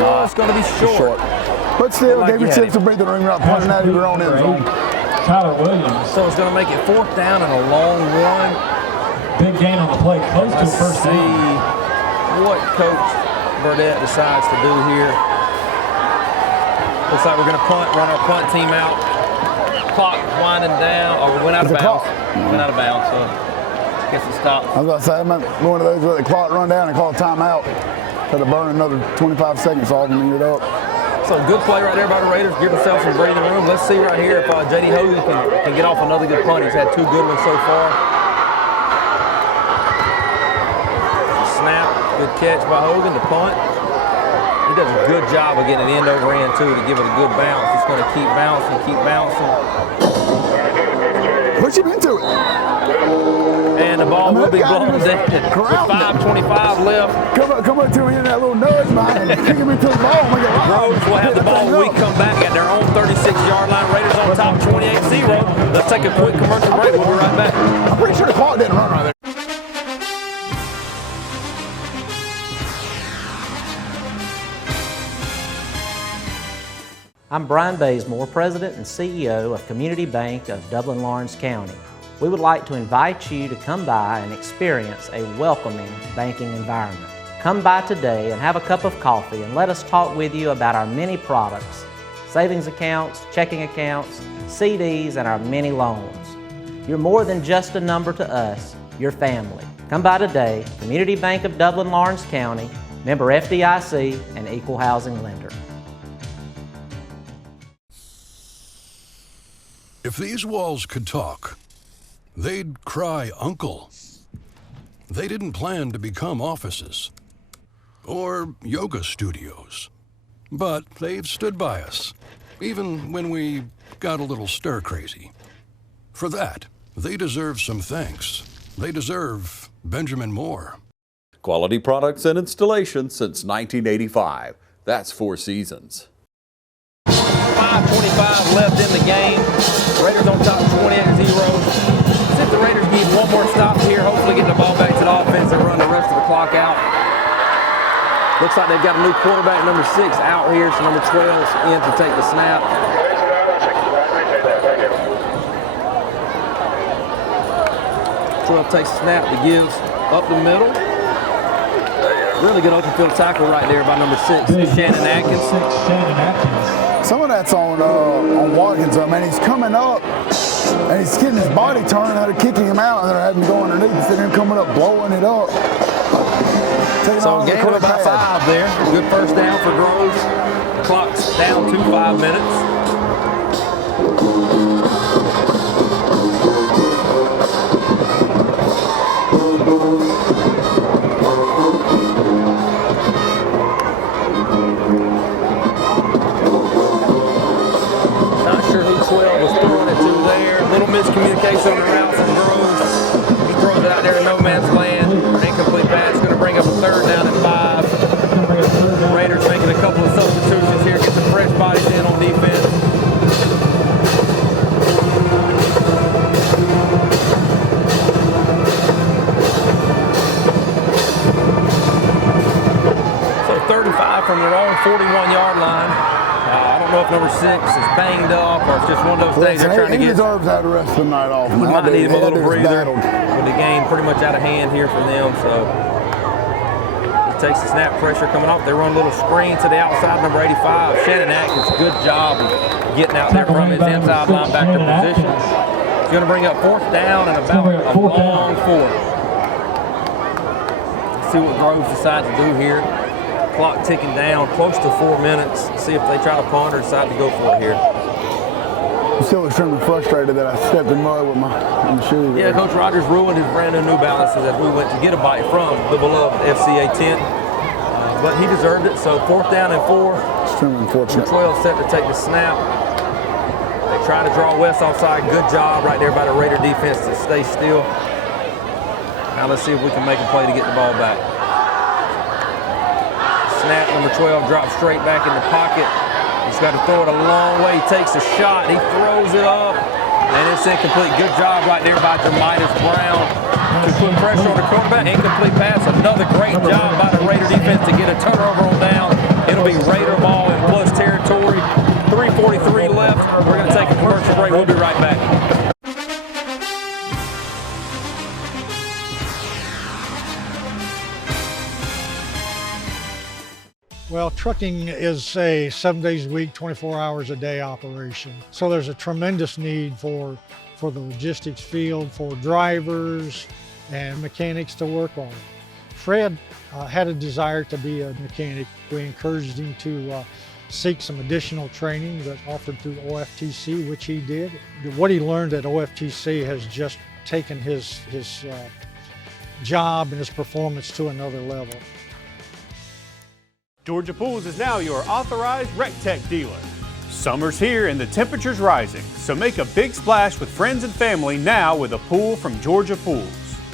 Oh, it's going to be short. But still, gave you a chance to break the ring out, punting out of your own end zone. Tyler Williams. So it's going to make it fourth down and a long one. Big gain on the play, close to first down. See what Coach Burdett decides to do here. Looks like we're going to punt, run our punt team out. Clock winding down. Oh, we went out of bounds. Went out of bounds, so I guess it stopped. I was about to say, I might be one of those where the clock run down and call a timeout. Had to burn another 25 seconds off and then you're up. So good play right there by the Raiders. Give themselves some breathing room. Let's see right here if J.D. Hogan can get off another good punt. He's had 2 good ones so far. Snap. Good catch by Hogan. The punt. He does a good job of getting it end over end too to give it a good bounce. It's going to keep bouncing, keep bouncing. Push him into it. And the ball will be blown dead with 5:25 left. Come up to me in that little nudge behind him. Kick him into the ball. Groves will have the ball when we come back at their own 36-yard line. Raiders on top 28-0. Let's take a quick commercial break. We'll be right back. I'm pretty sure the clock didn't run right there. I'm Brian Bazemore, President and CEO of Community Bank of Dublin-Lawrence County. We would like to invite you to come by and experience a welcoming banking environment. Come by today and have a cup of coffee and let us talk with you about our many products, savings accounts, checking accounts, CDs, and our many loans. You're more than just a number to us, you're family. Come by today, Community Bank of Dublin-Lawrence County, member FDIC, and equal housing lender. If these walls could talk, they'd cry uncle. They didn't plan to become offices or yoga studios, but they've stood by us, even when we got a little stir-crazy. For that, they deserve some thanks. They deserve Benjamin Moore. Quality products and installation since 1985. That's 4 seasons. 5:25 left in the game. Raiders on top 28-0. See if the Raiders need one more stop here, hopefully get the ball back to the offense and run the rest of the clock out. Looks like they've got a new quarterback, number 6, out here, so number 12's in to take the snap. 12 takes the snap, he gives up the middle. Really good open field tackle right there by number 6, Shannon Atkins. Some of that's on Watkins. I mean, he's coming up and he's getting his body turned out of kicking him out, and they're having to go underneath instead of him coming up, blowing it up. So gain of about 5 there. Good first down for Groves. Clock's down to 5 minutes. Miscommunication on the route from Groves. He throws it out there in no man's land. Incomplete pass, going to bring up a 3rd down and 5. Raiders making a couple of substitutions here, get some fresh bodies in on defense. So 35 from their own 41-yard line. I don't know if number 6 is banged up or it's just one of those days they're trying to get. He deserves that the rest of the night off. We might need him a little breather with the game pretty much out of hand here for them. So he takes the snap, pressure coming off. They run a little screen to the outside, number 85. Shannon Atkins, good job of getting out there from his inside linebacker position. He's going to bring up 4th down and about a long 4. Let's see what Groves decides to do here. Clock ticking down, close to 4 minutes. See if they try to punt or decide to go for it here. I'm still extremely frustrated that I stepped in mud with my shoes. Yeah, Coach Rogers ruined his brand new New Balances as we went to get a bite from the beloved FCA tent. But he deserved it, so 4th down and 4. Extremely unfortunate. 12 set to take the snap. They try to draw West offside. Good job right there by the Raider defense to stay still. Now let's see if we can make a play to get the ball back. Snap, number 12 drops straight back in the pocket. He's got to throw it a long way. He takes a shot. He throws it up, and it's incomplete. Good job right there by Jamidas Brown to put pressure on the quarterback. Incomplete pass. Another great job by the Raider defense to get a turnover on down. It'll be Raider ball in plus territory. 3:43 left. We're going to take a commercial break. We'll be right back. Well, trucking is a 7 days a week, 24 hours a day operation. So there's a tremendous need for the logistics field, for drivers and mechanics to work on. Fred had a desire to be a mechanic. We encouraged him to seek some additional training that's offered through OFTC, which he did. What he learned at OFTC has just taken his job and his performance to another level. Georgia Pools is now your authorized RecTech dealer. Summer's here and the temperature's rising, so make a big splash with friends and family now with a pool from Georgia Pools.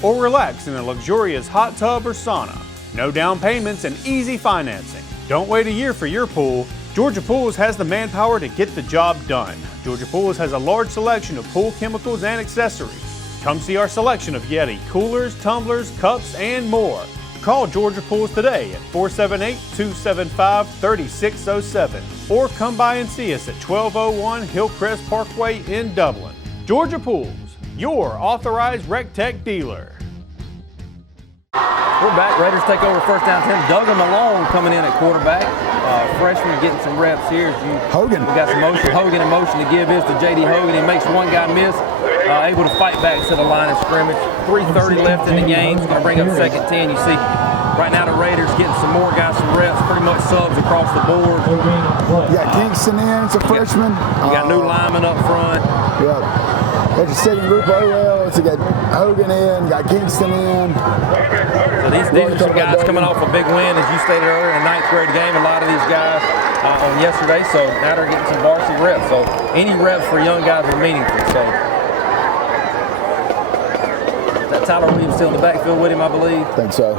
Or relax in a luxurious hot tub or sauna. No down payments and easy financing. Don't wait a year for your pool. Georgia Pools has the manpower to get the job done. Georgia Pools has a large selection of pool chemicals and accessories. Come see our selection of Yeti coolers, tumblers, cups, and more. Call Georgia Pools today at 478-275-3607 or come by and see us at 1201 Hillcrest Parkway in Dublin. Georgia Pools, your authorized RecTech dealer. We're back. Raiders take over first down 10. Duggan Malone coming in at quarterback. Freshman getting some reps here. Hogan. We got some motion. Hogan in motion to give this to J.D. Hogan. He makes one guy miss. Able to fight back to the line of scrimmage. 3:30 left in the game. It's going to bring up second 10. You see right now the Raiders getting some more guys some reps. Pretty much subs across the board. You got Kingston in. It's a freshman. You got new linemen up front. Yeah. There's a second group of OL. So you got Hogan in, got Kingston in. So these are some guys coming off a big win, as you stated earlier, in a 9th grade game. A lot of these guys on yesterday, so now they're getting some varsity reps. So any reps for young guys are meaningful. So that Tyler Williams still in the backfield with him, I believe. I think so.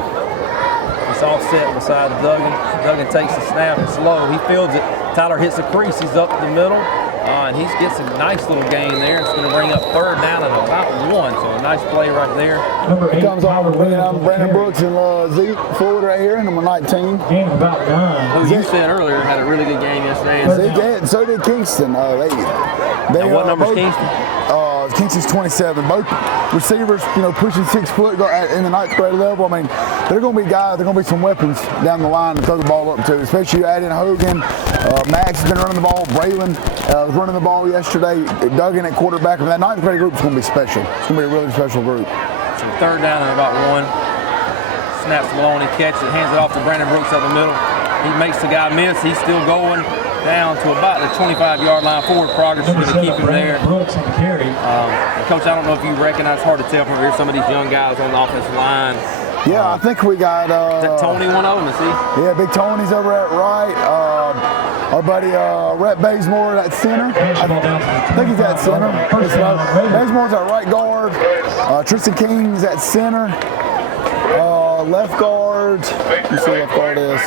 It's all set beside Duggan. Duggan takes the snap. It's slow. He fields it. Tyler hits the crease. He's up the middle. And he gets a nice little gain there. It's going to bring up third down at about 1. So a nice play right there. It comes off of Brandon Brooks and Zeke Ford right here, number 19. Gain about 9. Who you said earlier had a really good game yesterday. And so did Kingston. What number's Kingston? Kingston's 27. Both receivers, pushing 6 foot in the 9th grade level. I mean, they're going to be guys. They're going to be some weapons down the line to throw the ball up to. Especially you add in Hogan. Max has been running the ball. Braylon was running the ball yesterday. Duggan at quarterback. And that 9th grade group is going to be special. It's going to be a really special group. So third down at about 1. Snaps Maloney, catches it, hands it off to Brandon Brooks up the middle. He makes the guy miss. He's still going down to about the 25-yard line. Forward progress is going to keep him there. Coach, I don't know if you recognize, it's hard to tell from here, some of these young guys on the offensive line. Yeah, I think we got... is that Tony, one of them, is he? Yeah, Big Tony's over at right. Our buddy Rhett Bazemore at center. I think he's at center. Bazemore's at right guard. Tristan King's at center. Left guard. Let me see what left guard is.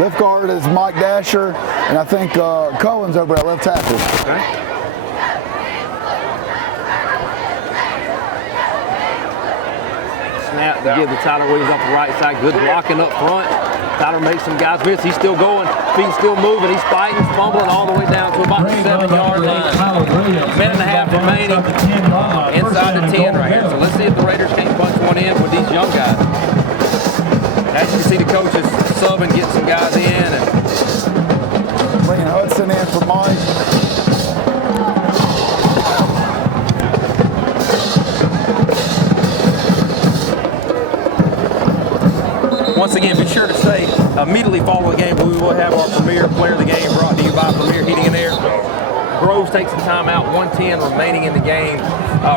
Left guard is Mike Dasher, and I think Cohen's over at left tackle. Okay. Snap to give to Tyler Williams off the right side. Good blocking up front. Tyler makes some guys miss. He's still going. Feet still moving. He's fighting, fumbling all the way down to about the 7-yard line. Minute and a half remaining inside the 10 right here. So let's see if the Raiders can't punch one in with these young guys. As you can see, the coaches subbing, getting some guys in. And bringing Hudson in for Mike. Once again, be sure to stay immediately following the game. We will have our premier player of the game brought to you by Premier Heating and Air. Groves takes some time out, 1:10 remaining in the game.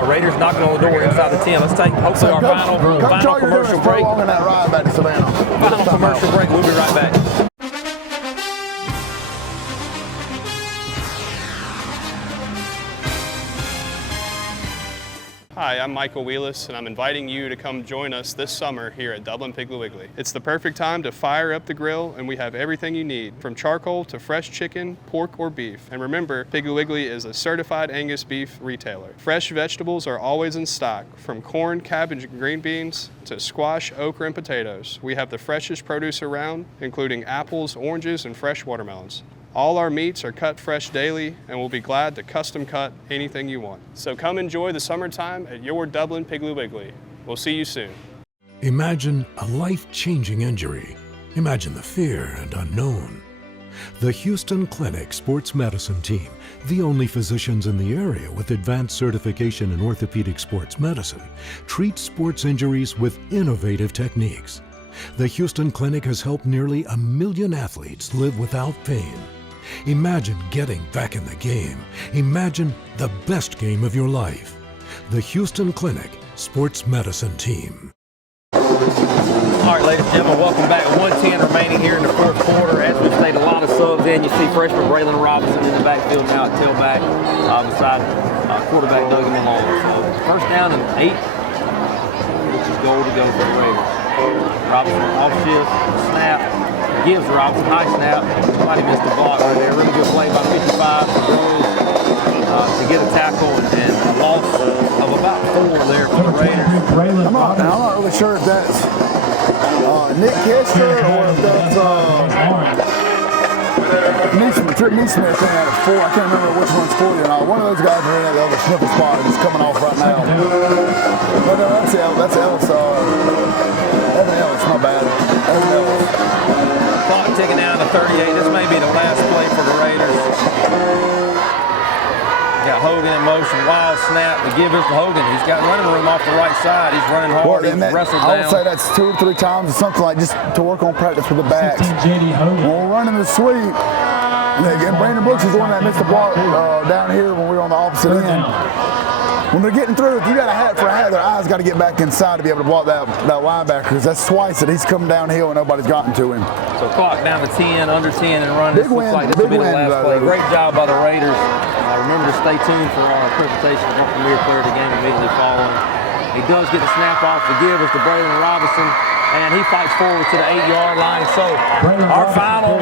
Raiders knocking on the door inside the 10. Let's take hopefully our final commercial break. Final commercial break. We'll be right back. Hi, I'm Michael Wheelis, and I'm inviting you to come join us this summer here at Dublin Piggly Wiggly. It's the perfect time to fire up the grill, and we have everything you need, from charcoal to fresh chicken, pork, or beef. And remember, Piggly Wiggly is a certified Angus beef retailer. Fresh vegetables are always in stock, from corn, cabbage, and green beans to squash, okra, and potatoes. We have the freshest produce around, including apples, oranges, and fresh watermelons. All our meats are cut fresh daily, and we'll be glad to custom cut anything you want. So come enjoy the summertime at your Dublin Piggly Wiggly. We'll see you soon. Imagine a life-changing injury. Imagine the fear and unknown. The Houston Clinic Sports Medicine Team, the only physicians in the area with advanced certification in orthopedic sports medicine, treats sports injuries with innovative techniques. The Houston Clinic has helped nearly 1 million athletes live without pain. Imagine getting back in the game. Imagine the best game of your life. The Houston Clinic Sports Medicine Team. All right, ladies and gentlemen, welcome back. 1:10 remaining here in the fourth quarter. As we've stayed, a lot of subs in. You see freshman Braylon Robinson in the backfield now at tailback beside quarterback Doug Malone. So first down and 8, which is goal to go for the Raiders. Robinson off shift, snap, gives Robinson, high snap. Somebody missed the block right there. Really good play by 55 to to get a tackle and a loss of about 4 there for the Raiders. I'm not really sure if that's Nick Kester or if that's Neesmith in at 4. I can't remember which one's 40 or not. One of those guys are in at the other sniffle spot and is coming off right now. But no, that's Ellis. Evan Ellis, not bad. Evan Ellis. Clock ticking down to 38. This may be the last play for the Raiders. Got Hogan in motion, wild snap. The give is to Hogan. He's got running room off the right side. He's running hard. He's wrestled down. I would say that's 2 or 3 times or something like just to work on practice with the backs. When we're running the sweep, and Brandon Brooks is the one that missed the block down here when we were on the opposite end. When they're getting through, if you got a hat for a hat, their eyes got to get back inside to be able to block that linebacker, because that's twice that he's come downhill and nobody's gotten to him. So clock down to 10, under 10 and running. This looks like this will be the last play. Great job by the Raiders. Remember to stay tuned for our presentation of our premier player of the game immediately following. He does get the snap off. The give is to Braylon Robinson, and he fights forward to the 8-yard line. So our final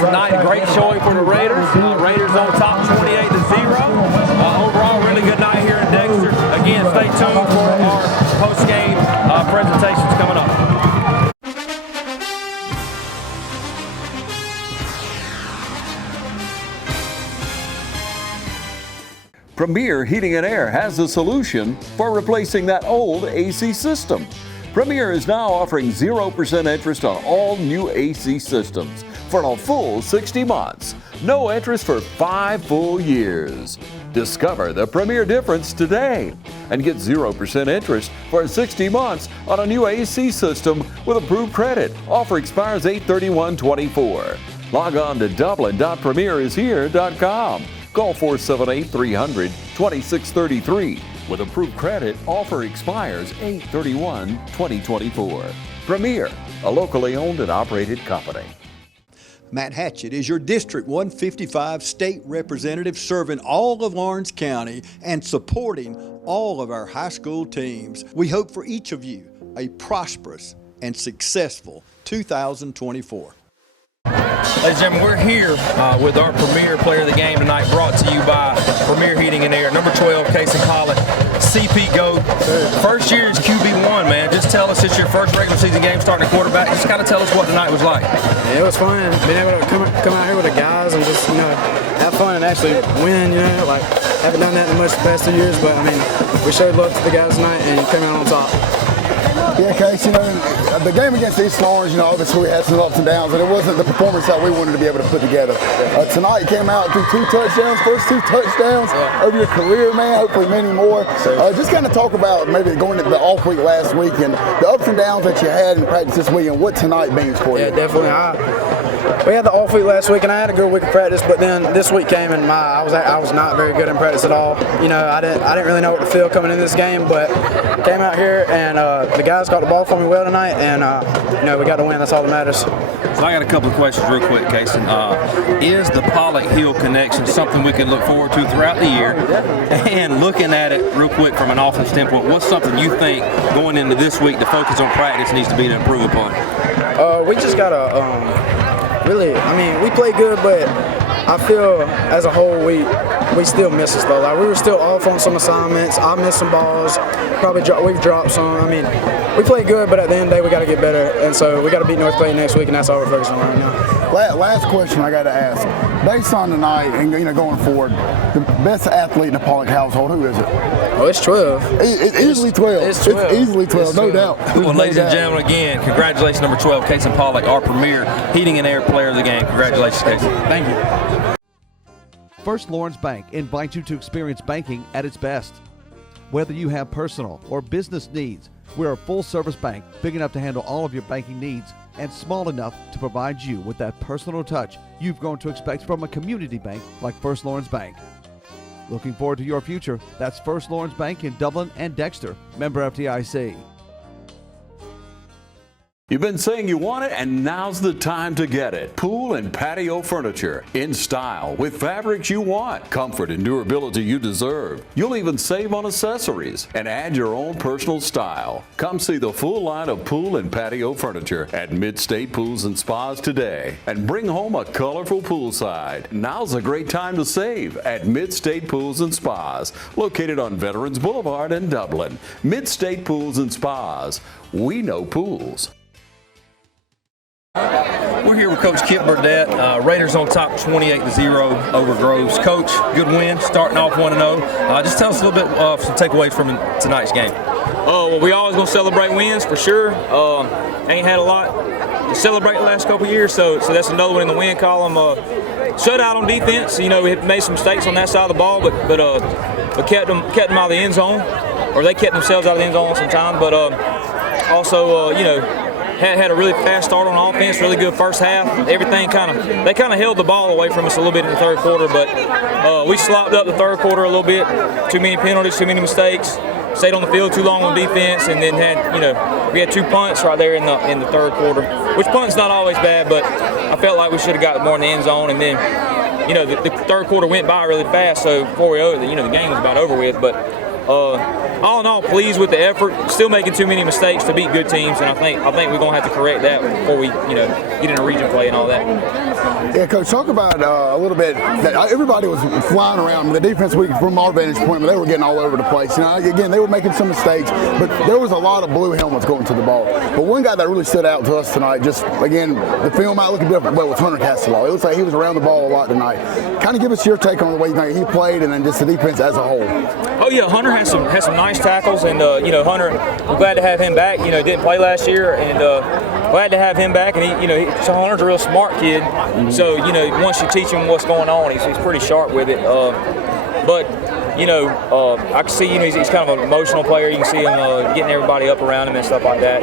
tonight, great showing for the Raiders. Raiders on top 28-0. Overall, really good night here in Dexter. Again, stay tuned for our post-game presentations coming up. Premier Heating and Air has a solution for replacing that old AC system. Premier is now offering 0% interest on all new AC systems for a full 60 months. No interest for 5 full years. Discover the Premier difference today and get 0% interest for 60 months on a new AC system with approved credit. Offer expires 8/31/24. Log on to dublin.premierishere.com. Call 478-300-2633. With approved credit, offer expires 8/31/2024. Premier, a locally owned and operated company. Matt Hatchett is your District 155 state representative serving all of Lawrence County and supporting all of our high school teams. We hope for each of you a prosperous and successful 2024. Ladies and gentlemen, we're here with our premier player of the game tonight, brought to you by Premier Heating and Air. Number 12, Casey Pollock, CP GOAT. First year is QB1, man. Just tell us, it's your first regular season game starting a quarterback. Just kind of tell us what tonight was like. Yeah, it was fun. Being able to come out here with the guys and just, have fun and actually win, like, haven't done that in much the past 2 years, but, we showed love to the guys tonight and came out on top. Yeah, Case, the game against East Lawrence, obviously we had some ups and downs, and it wasn't the performance that we wanted to be able to put together. Tonight you came out through 2 touchdowns, first 2 touchdowns of your career, man, hopefully many more. Just kind of talk about maybe going into the off week last week and the ups and downs that you had in practice this week and what tonight means for you. Yeah, definitely. We had the off week last week, and I had a good week of practice, but then this week came and I was not very good in practice at all. I didn't really know what to feel coming into this game, but came out here and the guys got the ball for me well tonight, and we got to win. That's all that matters. So I got a couple of questions real quick, Casey. Is the Pollock-Hill connection something we can look forward to throughout the year? And looking at it real quick from an offense standpoint, what's something you think going into this week the focus on practice needs to be to improve upon? We just got to we play good, but I feel as a whole we still miss us though. Like we were still off on some assignments. I missed some balls. We've dropped some. We play good, but at the end of the day we got to get better, and so we got to beat North Clay next week, and that's all we're focusing on right now. Last question I got to ask. Based on tonight and going forward, the best athlete in the Pollock household, who is it? Oh, it's 12. It's easily 12. It's easily 12, no doubt. Well, ladies and gentlemen, again, congratulations, number 12, Casey Pollock, our premier heating and air player of the game. Congratulations, Casey. Thank you. First Lawrence Bank invites you to experience banking at its best. Whether you have personal or business needs, we're a full-service bank big enough to handle all of your banking needs and small enough to provide you with that personal touch you've grown to expect from a community bank like First Lawrence Bank. Looking forward to your future? That's First Lawrence Bank in Dublin and Dexter, member FDIC. You've been saying you want it, and now's the time to get it. Pool and patio furniture in style with fabrics you want, comfort and durability you deserve. You'll even save on accessories and add your own personal style. Come see the full line of pool and patio furniture at Mid-State Pools and Spas today and bring home a colorful poolside. Now's a great time to save at Mid-State Pools and Spas, located on Veterans Boulevard in Dublin. Mid-State Pools and Spas. We know pools. We're here with Coach Kip Burdett. Raiders on top 28-0 over Groves. Coach, good win, starting off 1-0. Just tell us a little bit of some takeaways from tonight's game. Well, we always going to celebrate wins for sure. Ain't had a lot to celebrate the last couple of years, so that's another one in the win column. Shutout on defense. You know, we made some mistakes on that side of the ball, but kept them out of the end zone, or they kept themselves out of the end zone sometimes. But also, you know, had a really fast start on offense, really good first half. Everything they kind of held the ball away from us a little bit in the third quarter, but we slopped up the third quarter a little bit. Too many penalties, too many mistakes. Stayed on the field too long on defense, and then we had 2 punts right there in the third quarter. Which punt's not always bad, but I felt like we should have got more in the end zone. And then, you know, the third quarter went by really fast. So before we the game was about over with, but. All in all, pleased with the effort. Still making too many mistakes to beat good teams, and I think we're gonna have to correct that before we, get into region play and all that. Yeah, Coach, talk about a little bit that everybody was flying around. The defense, from our vantage point, they were getting all over the place. Again, they were making some mistakes, but there was a lot of blue helmets going to the ball. But one guy that really stood out to us tonight, just again, the film might look different, but was Hunter Castelaw. It looks like he was around the ball a lot tonight. Kind of give us your take on the way he played, and then just the defense as a whole. Oh yeah, Hunter has some nice tackles, and Hunter, we're glad to have him back. Didn't play last year, and glad to have him back. And so Hunter's a real smart kid. So once you teach him what's going on, he's pretty sharp with it. But I can see he's kind of an emotional player. You can see him getting everybody up around him and stuff like that.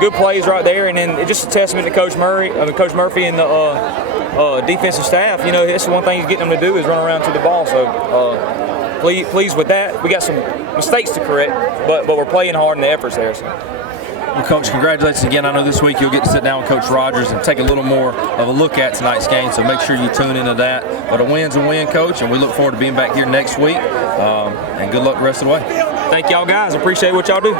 Good plays right there, and then it's just a testament to Coach Murphy and the defensive staff. That's the one thing he's getting them to do is run around to the ball. So pleased with that. We got some mistakes to correct, but we're playing hard and the effort's there. So. Well, Coach, congratulations again. I know this week you'll get to sit down with Coach Rogers and take a little more of a look at tonight's game, so make sure you tune into that. But a win's a win, Coach, and we look forward to being back here next week. And good luck the rest of the way. Thank y'all guys. Appreciate what y'all do.